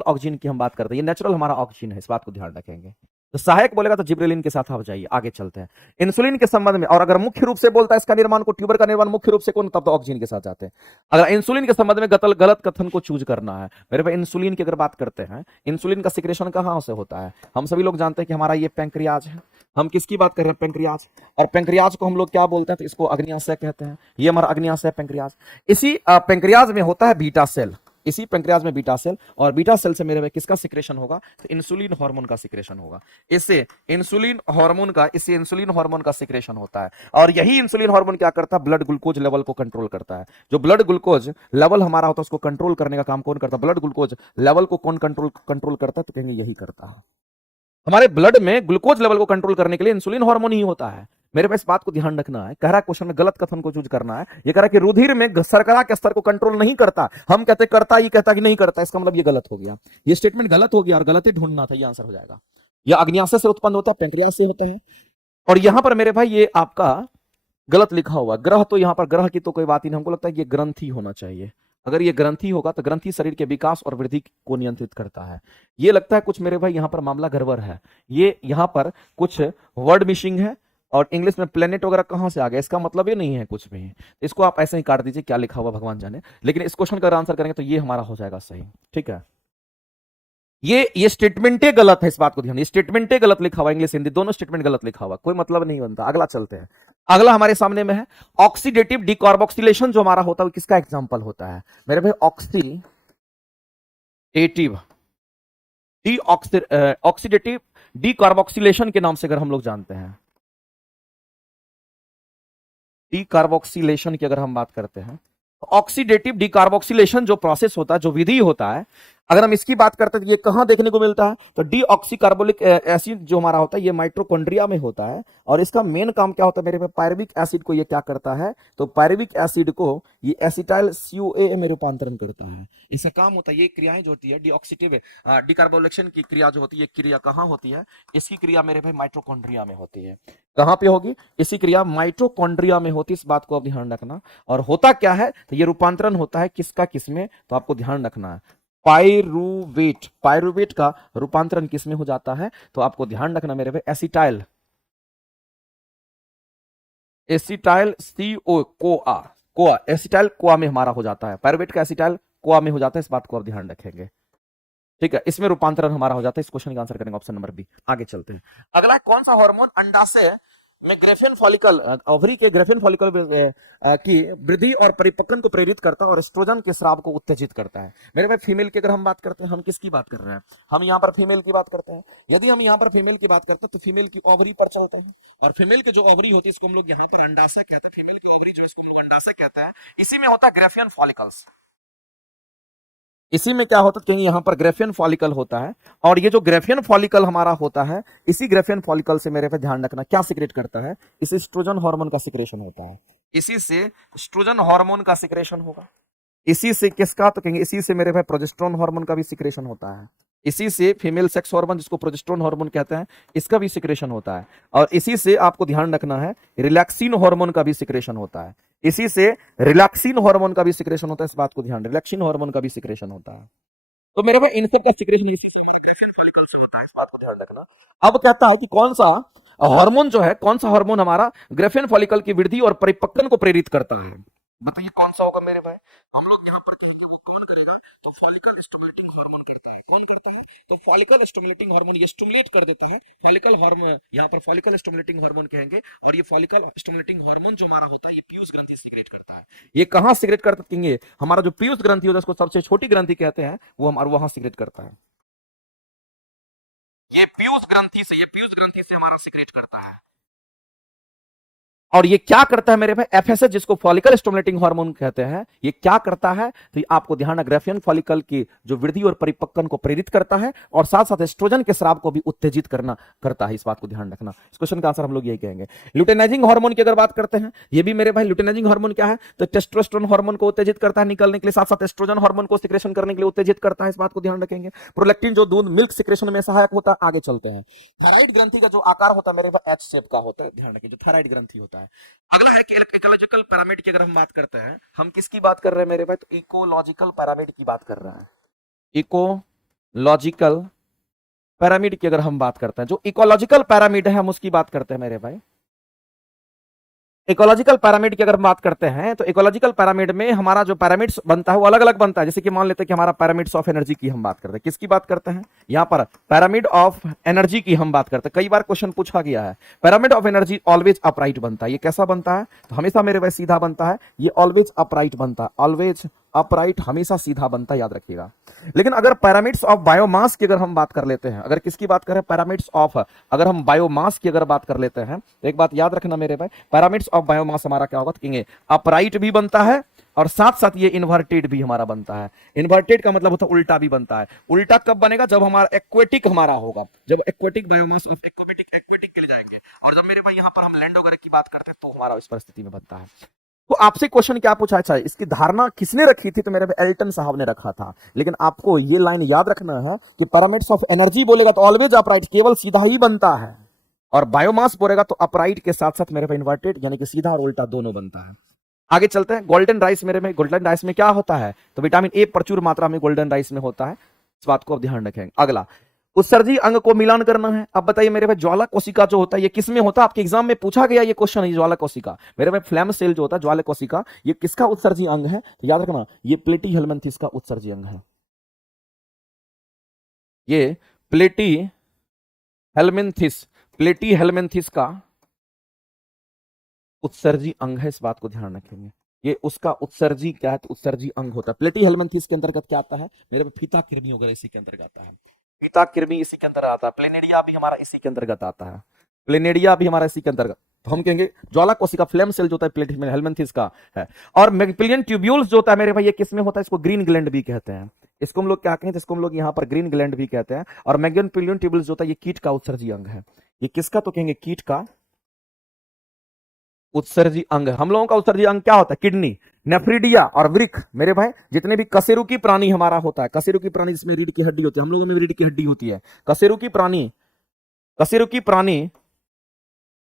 ऑक्सीजन की हम बात करते हैं, ये नेचुरल हमारा ऑक्सीजन है, इस बात को ध्यान रखेंगे। तो सहायक बोलेगा तो जिब्रेलिन के साथ आप जाइए। आगे चलते हैं, इंसुलिन के संबंध में, और अगर मुख्य रूप से बोलता है इसका निर्माण को, ट्यूबर का निर्माण मुख्य रूप से कौन, तब तो ऑक्सीजन के साथ जाते हैं। अगर इंसुलिन के संबंध में गलत कथन को चूज करना है मेरे भाई, इंसुलिन की अगर बात करते हैं, इंसुलिन का सिक्रेशन कहां से होता है, हम सभी लोग जानते हैं कि हमारा ये पैंक्रियाज है। हम किसकी बात कर रहे हैं, पैंक्रियाज। और पैंक्रियाज को हम लोग क्या बोलते हैं, तो इसको अग्न्याशय कहते हैं। ये हमारा अग्न्याशय पैंक्रियाज। इसी पैंक्रियाज में होता है बीटा सेल, इसी पैंक्रियाज में बीटा सेल, और बीटा सेल से मेरे भाई किसका सिक्रेशन होगा, तो इंसुलिन हार्मोन का सिक्रेशन होगा। इससे इंसुलिन हार्मोन का सिक्रेशन होता है। और यही इंसुलिन हार्मोन क्या करता है, ब्लड ग्लूकोज लेवल को कंट्रोल करता है। जो ब्लड ग्लूकोज लेवल हमारा होता है, उसको कंट्रोल करने का काम कौन करता है, ब्लड ग्लूकोज लेवल को कौन कंट्रोल करता है, तो कहेंगे यही करता है। हमारे ब्लड में ग्लूकोज लेवल को कंट्रोल करने के लिए इंसुलिन हार्मोन ही होता है। मेरे पास बात को ध्यान रखना है, कह रहा है क्वेश्चन में गलत कथन को चूज करना है। ये कह रहा है कि रुधिर में शर्करा के स्तर को कंट्रोल नहीं करता, हम कहते करता, ये कहता कि नहीं करता, इसका मतलब ये गलत हो गया। ये स्टेटमेंट गलत हो गया, और गलत ही ढूंढना था, ये आंसर हो जाएगा। यह अग्न्याशय से उत्पन्न होता है, पैंक्रियाज से होता है। और यहां पर मेरे भाई ये आपका गलत लिखा हुआ ग्रह, तो यहां पर ग्रह की तो कोई बात ही नहीं, हमको लगता है ये ग्रंथि होना चाहिए। अगर ये ग्रंथि होगा तो ग्रंथि शरीर के विकास और वृद्धि को नियंत्रित करता है। ये लगता है कुछ मेरे भाई यहां पर मामला गड़बड़ है, ये यहां पर कुछ वर्ड मिसिंग है। और इंग्लिश में प्लेनेट वगैरह कहां से आ गया, इसका मतलब ये नहीं है कुछ भी। इसको आप ऐसे ही काट दीजिए, क्या लिखा हुआ भगवान जाने। लेकिन इस क्वेश्चन का आंसर करेंगे तो ये हमारा हो जाएगा सही, ठीक है। ये स्टेटमेंटे गलत है, इस बात को ध्यान, ये स्टेटमेंटे गलत लिखा हुआ, इंग्लिश हिंदी दोनों स्टेटमेंट गलत लिखा हुआ, कोई मतलब नहीं बनता। अगला चलते हैं, अगला हमारे सामने में है ऑक्सीडेटिव डिकार्बोक्सिलेशन। जो हमारा होता है वो किसका एग्जांपल होता है मेरे भाई, ऑक्सीडेटिव डिकार्बोक्सिलेशन के नाम से अगर हम लोग जानते हैं, डिकार्बोक्सिलेशन की अगर हम बात करते हैं, ऑक्सीडेटिव डिकार्बोक्सिलेशन जो प्रोसेस होता है, जो विधि होता है, अगर हम इसकी बात करते हैं तो ये कहां देखने को मिलता है, तो डीऑक्सीकार्बोलिक एसिड जो हमारा होता है ये माइटोकॉन्ड्रिया में होता है, और इसका मेन काम क्या होता है मेरे पे, पायरुविक एसिड को ये क्या करता है, तो पायरुविक एसिड को ये एसिटाइल CoA में रूपांतरण करता है। इसका काम होता है, ये क्रियाएं जो होती है डीऑक्सीटिव डिकार्बोलेशन की क्रिया जो होती है, ये क्रिया कहां होती है, इसकी क्रिया मेरे भाई माइटोकॉन्ड्रिया में होती है। कहां पे होगी, इसी क्रिया माइटोकॉन्ड्रिया में होती है, इस बात को आप ध्यान रखना। और होता क्या है, तो ये रूपांतरण होता है किसका किसमें, तो आपको ध्यान रखना है, पायरुवेट, पायरुवेट का रूपांतरण किसमें हो जाता है, तो आपको ध्यान रखना मेरे भाई, एसिटाइल, एसिटाइल CO कोआ, कोआ एसिटाइल कोआ में हमारा हो जाता है, पायरुवेट का एसिटाइल कोआ में हो जाता है, इस बात को आप ध्यान रखेंगे। ठीक है, इसमें रूपांतरण हमारा हो जाता है। इस क्वेश्चन का आंसर करेंगे ऑप्शन नंबर बी। आगे चलते हैं। अगला कौन सा हार्मोन अंडाशय में ग्रेफियन फॉलिकल, ओवरी के ग्रेफियन फॉलिकल की वृद्धि और परिपक्वन को प्रेरित करता है और एस्ट्रोजन के स्राव को उत्तेजित करता है। मेरे भाई फीमेल की अगर हम बात करते हैं, हम किसकी बात कर रहे हैं, हम यहाँ पर फीमेल की बात करते हैं। यदि हम यहाँ पर फीमेल की बात करते हैं तो फीमेल की ओवरी पर चलते हैं, और फीमेल की जो ओवरी होती है इसको हम लोग यहाँ पर अंडाशय कहते हैं। फीमेल की ओवरी जो इसको हम लोग अंडाशय कहते हैं, इसी में होता है ग्रेफियन फॉलिकल्स। इसी में क्या होता है, कहीं यहां पर ग्रेफियन फॉलिकल होता है, और ये जो ग्रेफियन फॉलिकल हमारा होता है, इसी ग्रेफियन फॉलिकल से मेरे पे ध्यान रखना क्या सिक्रेट करता है, इसे एस्ट्रोजन हार्मोन का सिक्रेशन होता है। इसी से एस्ट्रोजन हार्मोन का सिक्रेशन होगा। इसी से किसका, तो कहेंगे इसी से मेरे भाई प्रोजेस्टेरोन हार्मोन का भी सिक्रेशन होता है। इसी से फीमेल सेक्स हार्मोन जिसको प्रोजेस्टेरोन हार्मोन कहते हैं, इसका भी सिक्रेशन होता है। और इसी से आपको ध्यान रखना है रिलैक्सिन हार्मोन का भी सिक्रेशन होता है। इसी से रिलैक्सिन हार्मोन का भी सिक्रेशन होता है, इस बात को ध्यान, रिलैक्सिन हार्मोन का भी सिक्रेशन होता है। तो मेरे भाई इन सब का सिक्रेशन इसी से ग्रेफियन फॉलिकल से होता है, इस बात को ध्यान रखना। अब कहता है कि कौन सा हार्मोन जो है, कौन सा हार्मोन हमारा ग्रेफियन फॉलिकल की वृद्धि और परिपक्वन को प्रेरित करता है, बताइए कौन सा होगा मेरे भाई। हम लोग यहाँ पर कहेंगे वो कौन करेगा, तो फॉलिकल स्टिमुलेटिंग हार्मोन करता है। कौन करता है, तो फॉलिकल स्टिमुलेटिंग हार्मोन, ये स्टिमुलेट कर देता है फॉलिकल हार्मोन, यहाँ पर फॉलिकल स्टिमुलेटिंग हार्मोन कहेंगे। और ये फॉलिकल स्टिमुलेटिंग हार्मोन जो हमारा होता है, ये पीयूष ग्रंथि सिक्रेट करता है। ये कहां सिक्रेट करता है, हमारा जो पीयूष ग्रंथि होता है, उसको सबसे छोटी ग्रंथि कहते हैं, वो हमारा वहां सिक्रेट करता है। ये पीयूष ग्रंथि से, ये पीयूष ग्रंथि से हमारा सिक्रेट करता है। और ये क्या करता है मेरे भाई, FSH जिसको फॉलिकल स्टिमुलेटिंग हार्मोन कहते हैं, ये क्या करता है, तो ये आपको ध्यान है ग्रेफियन फॉलिकल की जो वृद्धि और परिपक्वन को प्रेरित करता है, और साथ साथ एस्ट्रोजन के स्राव को भी उत्तेजित करता है, इस बात को ध्यान रखना। इस क्वेश्चन का आंसर हम लोग यही कहेंगे। ल्यूटेनाइजिंग हार्मोन की अगर बात करते हैं, ये भी मेरे भाई ल्यूटेनाइजिंग हार्मोन क्या है, तो टेस्टोस्टेरोन हार्मोन को उत्तेजित करता है निकलने के लिए, साथ साथ एस्ट्रोजन हार्मोन को सिक्रेशन करने के लिए उत्तेजित करता है, इस बात को ध्यान रखेंगे। प्रोलैक्टिन जो दूध मिल्क सिक्रेशन में सहायक होता है। आगे चलते हैं। थायराइड ग्रंथि का जो आकार होता है मेरे भाई H शेप का होता है, ध्यान रखिए, जो थायराइड ग्रंथि होता है। अगला है इकोलॉजिकल पिरामिड की अगर हम बात करते हैं, हम किसकी बात कर रहे हैं मेरे भाई, तो इकोलॉजिकल पिरामिड की बात कर रहे हैं। इकोलॉजिकल पिरामिड की अगर हम बात करते हैं, जो इकोलॉजिकल पिरामिड है हम उसकी बात करते हैं मेरे भाई। इकोलॉजिकल पिरामिड की अगर बात करते हैं, तो इकोलॉजिकल पिरामिड में हमारा जो पिरामिड्स बनता है वो अलग अलग बनता है। जैसे कि मान लेते हैं कि हमारा पिरामिड्स ऑफ एनर्जी की हम बात करते हैं, किसकी बात करते हैं, यहाँ पर पिरामिड ऑफ एनर्जी की हम बात करते हैं। कई बार क्वेश्चन पूछा गया है, pyramid of energy always upright बनता है। ये कैसा बनता है, तो हमेशा मेरे भाई सीधा बनता है, ये ऑलवेज अपराइट बनता है, ऑलवेज अपराइट, हमेशा सीधा बनता है, याद रखिएगा। लेकिन अगर पिरामिड्स ऑफ बायोमास की अगर हम बात कर लेते हैं, अगर किसकी बात करें, पिरामिड्स ऑफ, अगर हम बायोमास की अगर बात कर लेते हैं, तो एक बात याद रखना मेरे भाई, पिरामिड्स ऑफ बायोमास हमारा क्या होगा, कहेंगे अपराइट भी बनता है, और साथ साथ ये इन्वर्टेड भी हमारा बनता है। इन्वर्टेड का मतलब होता है उल्टा भी बनता है। उल्टा कब बनेगा, जब हमारा एक्वेटिक हमारा होगा, जब एक्वेटिक बायोमास ऑफ एक्वेटिक के लिए जाएंगे, और जब मेरे भाई यहाँ पर हम लैंड वगैरह की बात करते हैं, तो हमारा इस परिस्थिति में बनता है। तो आपसे क्वेश्चन क्या पूछा, अच्छा इसकी धारणा किसने रखी थी, तो मेरे भाई एल्टन साहब ने रखा था। लेकिन आपको ये लाइन याद रखना है कि पिरामिड्स ऑफ एनर्जी बोलेगा तो ऑलवेज अपराइट, केवल सीधा ही बनता है, और बायोमास बोलेगा तो अपराइट के साथ साथ मेरे भाई इन्वर्टेड, यानी कि सीधा और उल्टा दोनों बनता है। आगे चलते हैं। गोल्डन राइस मेरे में, गोल्डन राइस में क्या होता है, तो विटामिन ए प्रचुर मात्रा में गोल्डन राइस में होता है, इस बात को आप ध्यान रखेंगे। अगला, उत्सर्जी अंग को मिलान करना है। अब बताइए मेरे भाई ज्वाला कोशिका जो होता है ये किस में होता है, आपके एग्जाम में पूछा गया ये क्वेश्चन है। ज्वाला कोशिका मेरे भाई फ्लैम सेल जो होता है, ज्वाला कोशिका, ये किसका उत्सर्जी अंग है, तो याद रखना ये प्लेटी हेलमिंथिस का उत्सर्जी अंग है। ये प्लेटी हेलमिंथिस का उत्सर्जी अंग है, इस बात को ध्यान रखेंगे। ये उसका उत्सर्जी क्या है, तो उत्सर्जी अंग होता है। प्लेटी हेलमिंथिस के अंतर्गत क्या आता है मेरे भाई, फीता कृमि वगैरह इसी के अंतर्गत आता है। फीता कृमि इसी के अंतर्गत आता है। प्लेनेरिया भी हमारा इसी के अंतर्गत आता है। प्लेनेरिया भी हमारा इसी के अंतर्गत तो हम कहेंगे ज्वाला कोशिका फ्लेम सेल जो होता है प्लेटिस हेलमिंथिस का है। और मैगपिलियन ट्यूब्यूल्स जो होता है मेरे भाई ये किस में होता है, इसको ग्रीन ग्लैंड भी कहते हैं। इसको हम लोग क्या कहें, इसको हम लोग यहाँ पर ग्रीन ग्लैंड भी कहते हैं। और मैगपिलियन ट्यूब्यूल्स जो होता है ये कीट का उत्सर्जी अंग है। ये किसका, तो कहेंगे कीट का उत्सर्जी अंग। हम लोगों का उत्सर्जी अंग क्या होता है, किडनी, नेफ्रिडिया और वृक्क। मेरे भाई जितने भी कशेरुकी प्राणी हमारा होता है, कशेरुकी प्राणी जिसमें रीढ़ की हड्डी होती है, हम लोगों में रीढ़ की हड्डी होती है। कशेरुकी प्राणी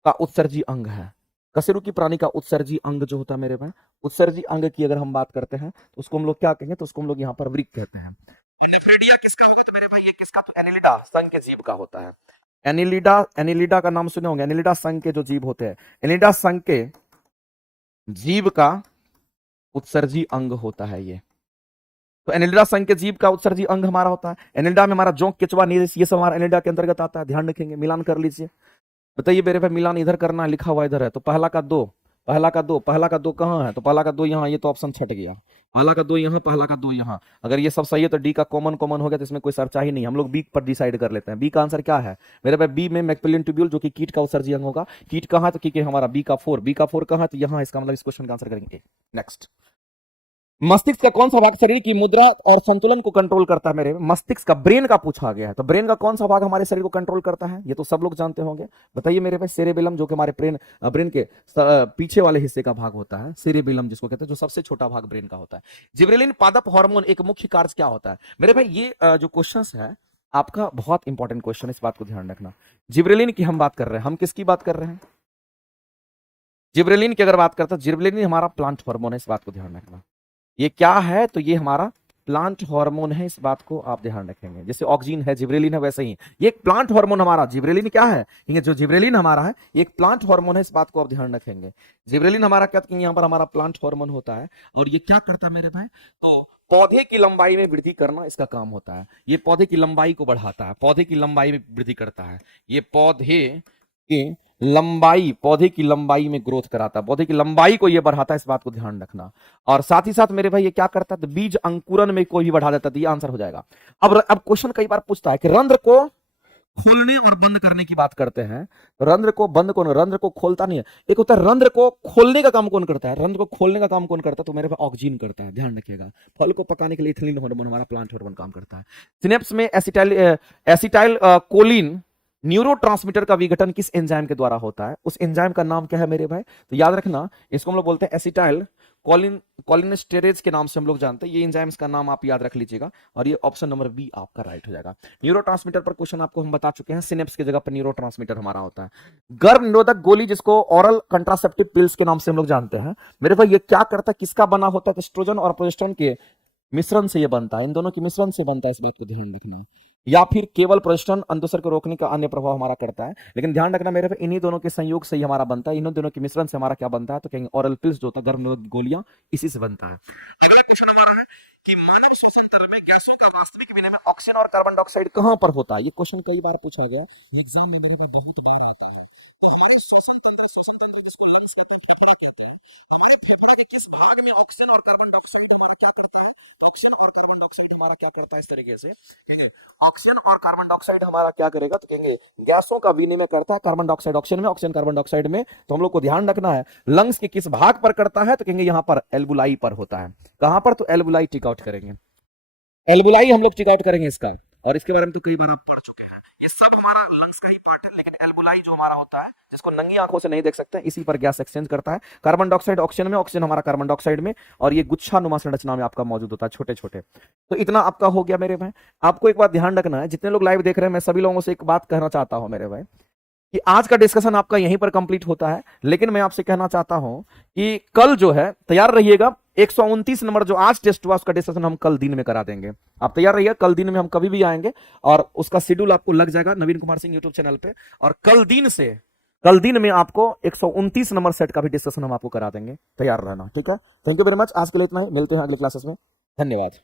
का उत्सर्जी अंग है। कशेरुकी प्राणी का उत्सर्जी अंग जो होता है मेरे भाई, उत्सर्जी अंग की अगर हम बात करते हैं तो उसको हम लोग क्या कहेंगे, तो उसको हम लोग यहाँ पर वृक्क कहते हैं। नेफ्रिडिया किसका होगा, तो मेरे भाई ये किसका, तो एनिलिडा संघ के जीव का होता है। एनिलिडा का नाम सुने होंगे। एनिलिडा संघ के जो जीव होते हैं, एनिलिडा संघ के जीव का उत्सर्जी अंग होता है ये। तो एनिलिडा संघ के जीव का उत्सर्जी अंग हमारा होता है। एनिलिडा में हमारा जोंक, केचुआ, नीरिस ये सब हमारा एनिलिडा के अंतर्गत आता है। ध्यान रखेंगे, मिलान कर लीजिए। बताइए मेरे भाई, मिलान इधर करना है, लिखा हुआ इधर है। तो पहला का दो कहाँ है, तो पहला का दो यहाँ, ये तो ऑप्शन छट गया। पहला का दो यहाँ, पहला का दो यहाँ। अगर ये सब सही है तो डी का कॉमन हो गया, तो इसमें कोई चर्चा ही नहीं। हम लोग बी पर डिसाइड कर लेते हैं। बी का आंसर क्या है मेरे भाई, बी में मैगपिलियन ट्यूब्यूल जो कि कीट का उत्सर्जी अंग होगा। कीट कहाँ, तो कीट हमारा बी का 4 कहाँ, तो यहाँ। इसका मतलब इस क्वेश्चन का आंसर करेंगे नेक्स्ट। मस्तिष्क का कौन सा भाग शरीर की मुद्रा और संतुलन को कंट्रोल करता है मेरे? मस्तिष्क का, ब्रेन का पूछा गया है, तो ब्रेन का कौन सा भाग हमारे शरीर को कंट्रोल करता है, ये तो सब लोग जानते होंगे। बताइए मेरे भाई, सेरेबेलम जो कि हमारे ब्रेन के पीछे वाले हिस्से का भाग होता है, सेरेबेलम जिसको कहते हैं, जो सबसे छोटा भाग ब्रेन का होता है। जिबरेलिन पादप हार्मोन एक मुख्य कार्य क्या होता है मेरे भाई? ये जो क्वेश्चन है आपका बहुत इंपॉर्टेंट क्वेश्चन, इस बात को ध्यान रखना। जिबरेलिन की हम बात कर रहे हैं, हम किसकी बात कर रहे हैं? जिबरेलिन की अगर बात करते हैं, जिबरेलिन हमारा प्लांट हार्मोन है, इस बात को ध्यान रखना। ये क्या है, तो ये हमारा प्लांट हार्मोन है, इस बात को आप ध्यान रखेंगे। जैसे ऑक्सीजन है, जिबरेलिन है, वैसे ही ये एक प्लांट हार्मोन हमारा जिबरेलिन क्या है, ये जो जिबरेलिन हमारा है ये एक प्लांट हार्मोन है, इस बात को आप ध्यान रखेंगे। जिबरेलिन हमारा क्या, यहाँ पर हमारा प्लांट हार्मोन होता है। और ये क्या करता है मेरे भाई, तो पौधे की लंबाई में वृद्धि करना इसका काम होता है। ये पौधे की लंबाई को बढ़ाता है, पौधे की लंबाई में वृद्धि करता है। ये पौधे की लंबाई में ग्रोथ कराता है, पौधे की लंबाई को ये बढ़ाता है, इस बात को ध्यान रखना। और साथ ही साथ मेरे भाई ये क्या करता है, तो बीज अंकुरन में कोई भी बढ़ा देता है, तो ये आंसर हो जाएगा। अब क्वेश्चन कई बार पूछता है कि रंध्र को खोलने और बंद करने की बात करते हैं, रंध्र को बंद कौन, रंध्र को खोलता नहीं है। एक होता है रंध्र को खोलने का काम कौन करता है, रंध्र को खोलने का काम कौन करता है, तो मेरे पास ऑक्सीजन करता है, ध्यान रखिएगा। फल को पकाने के लिए इथिलीन हार्मोन, हमारा प्लांट हार्मोन काम करता है। सिनेप्स में एसिटाइल कोलिन न्यूरोट्रांसमीटर का विघटन किस एंजाइम के द्वारा होता है? उस एंजाइम का नाम क्या है मेरे भाई, तो याद रखना, इसको हम लोग बोलते हैं एसिटाइल कोलिनेस्टेरेज के नाम से हम लोग जानते हैं। ये एंजाइम्स का नाम आप याद रख लीजिएगा, और ये ऑप्शन नंबर बी आपका राइट हो जाएगा। न्यूरोट्रांसमीटर पर क्वेश्चन आपको हम बता चुके हैं, सिनेप्स की जगह पर न्यूरोट्रांसमीटर हमारा होता है। गर्भ निरोधक गोली जिसको ऑरल कंट्रासेप्टिव पिल्स के नाम से हम लोग जानते हैं मेरे भाई, ये क्या करता है, किसका बना होता है, एस्ट्रोजन और प्रोजेस्टेरोन के मिश्रण से ये बनता है, इन दोनों के मिश्रण से बनता है, इस बात को ध्यान रखना। या फिर केवल प्रोजेस्टेरोन अंडोत्सर्ग को रोकने का अन्य प्रभाव हमारा करता है, लेकिन ध्यान रखना मेरे पे, इन्हीं दोनों के संयोग से ही हमारा बनता है। इन्हीं दोनों के मिश्रण से हमारा क्या बनता है, तो कहेंगे ऑरल पिल्स जो होता है, गर्भनिरोधक गोलियां, इसी से बनता है। अगला क्वेश्चन हमारा है कि मानव श्वसन तंत्र में गैसों का वास्तविक विनिमय ऑक्सीजन और कार्बन डाइऑक्साइड कहां पर होता है? ये क्वेश्चन कई बार पूछा गया एग्जाम में, मेरे पे बहुत बार आता है। श्वसन तंत्र जिसको लंग्स के फेफड़ा कहते हैं, हमारे फेफड़ा के किस भाग में ऑक्सीजन और कार्बन डाइऑक्साइड हमारा क्या करता है, ऑक्सीजन और कार्बन डाइऑक्साइड हमारा क्या करता है, इस तरीके से ऑक्सीजन और कार्बन डाइऑक्साइड हमारा क्या करेगा, तो कहेंगे गैसों का विनिमय करता है। कार्बन डाइऑक्साइड ऑक्सीजन में, ऑक्सीजन कार्बन डाइऑक्साइड में। तो हम लोग को ध्यान रखना है लंग्स के किस भाग पर करता है, तो कहेंगे यहां पर एल्बुलाई पर होता है। कहां पर, तो एल्बुलाई टिक आउट करेंगे, एल्बुलाई हम लोग टिक आउट करेंगे इसका। और इसके बारे में तो कई बार आप पढ़ चुके हैं, ये सब हमारा लंग्स का ही पार्ट है, लेकिन एल्बुलाई जो हमारा होता है जिसको नंगी आंखों से नहीं देख सकते, इसी पर गैस एक्सचेंज करता है। कार्बन डाइऑक्साइड ऑक्सीजन में, ऑक्सीजन हमारा कार्बन डाइऑक्साइड में, और ये गुच्छानुमा संरचना में आपका मौजूद होता है, छोटे छोटे। तो इतना आपका हो गया मेरे भाई। आपको एक बात ध्यान रखना है, जितने लोग लाइव देख रहे हैं, मैं सभी लोगों से एक बात कहना चाहता हूं मेरे भाई, कि आज का डिस्कशन आपका यहीं पर कंप्लीट होता है, लेकिन मैं आपसे कहना चाहता हूं कि कल जो है तैयार रहिएगा। 129 नंबर जो आज टेस्ट हुआ उसका डिस्कशन हम कल दिन में करा देंगे, आप तैयार रहिएगा। कल दिन में हम कभी भी आएंगे और उसका शेड्यूल आपको लग जाएगा नवीन कुमार सिंह यूट्यूब चैनल पे, और कल दिन में आपको 129 नंबर सेट का भी डिस्कशन हम आपको करा देंगे, तैयार रहना, ठीक है। थैंक यू वेरी मच, आज के लिए इतना ही, मिलते हैं अगले क्लासेस में, धन्यवाद।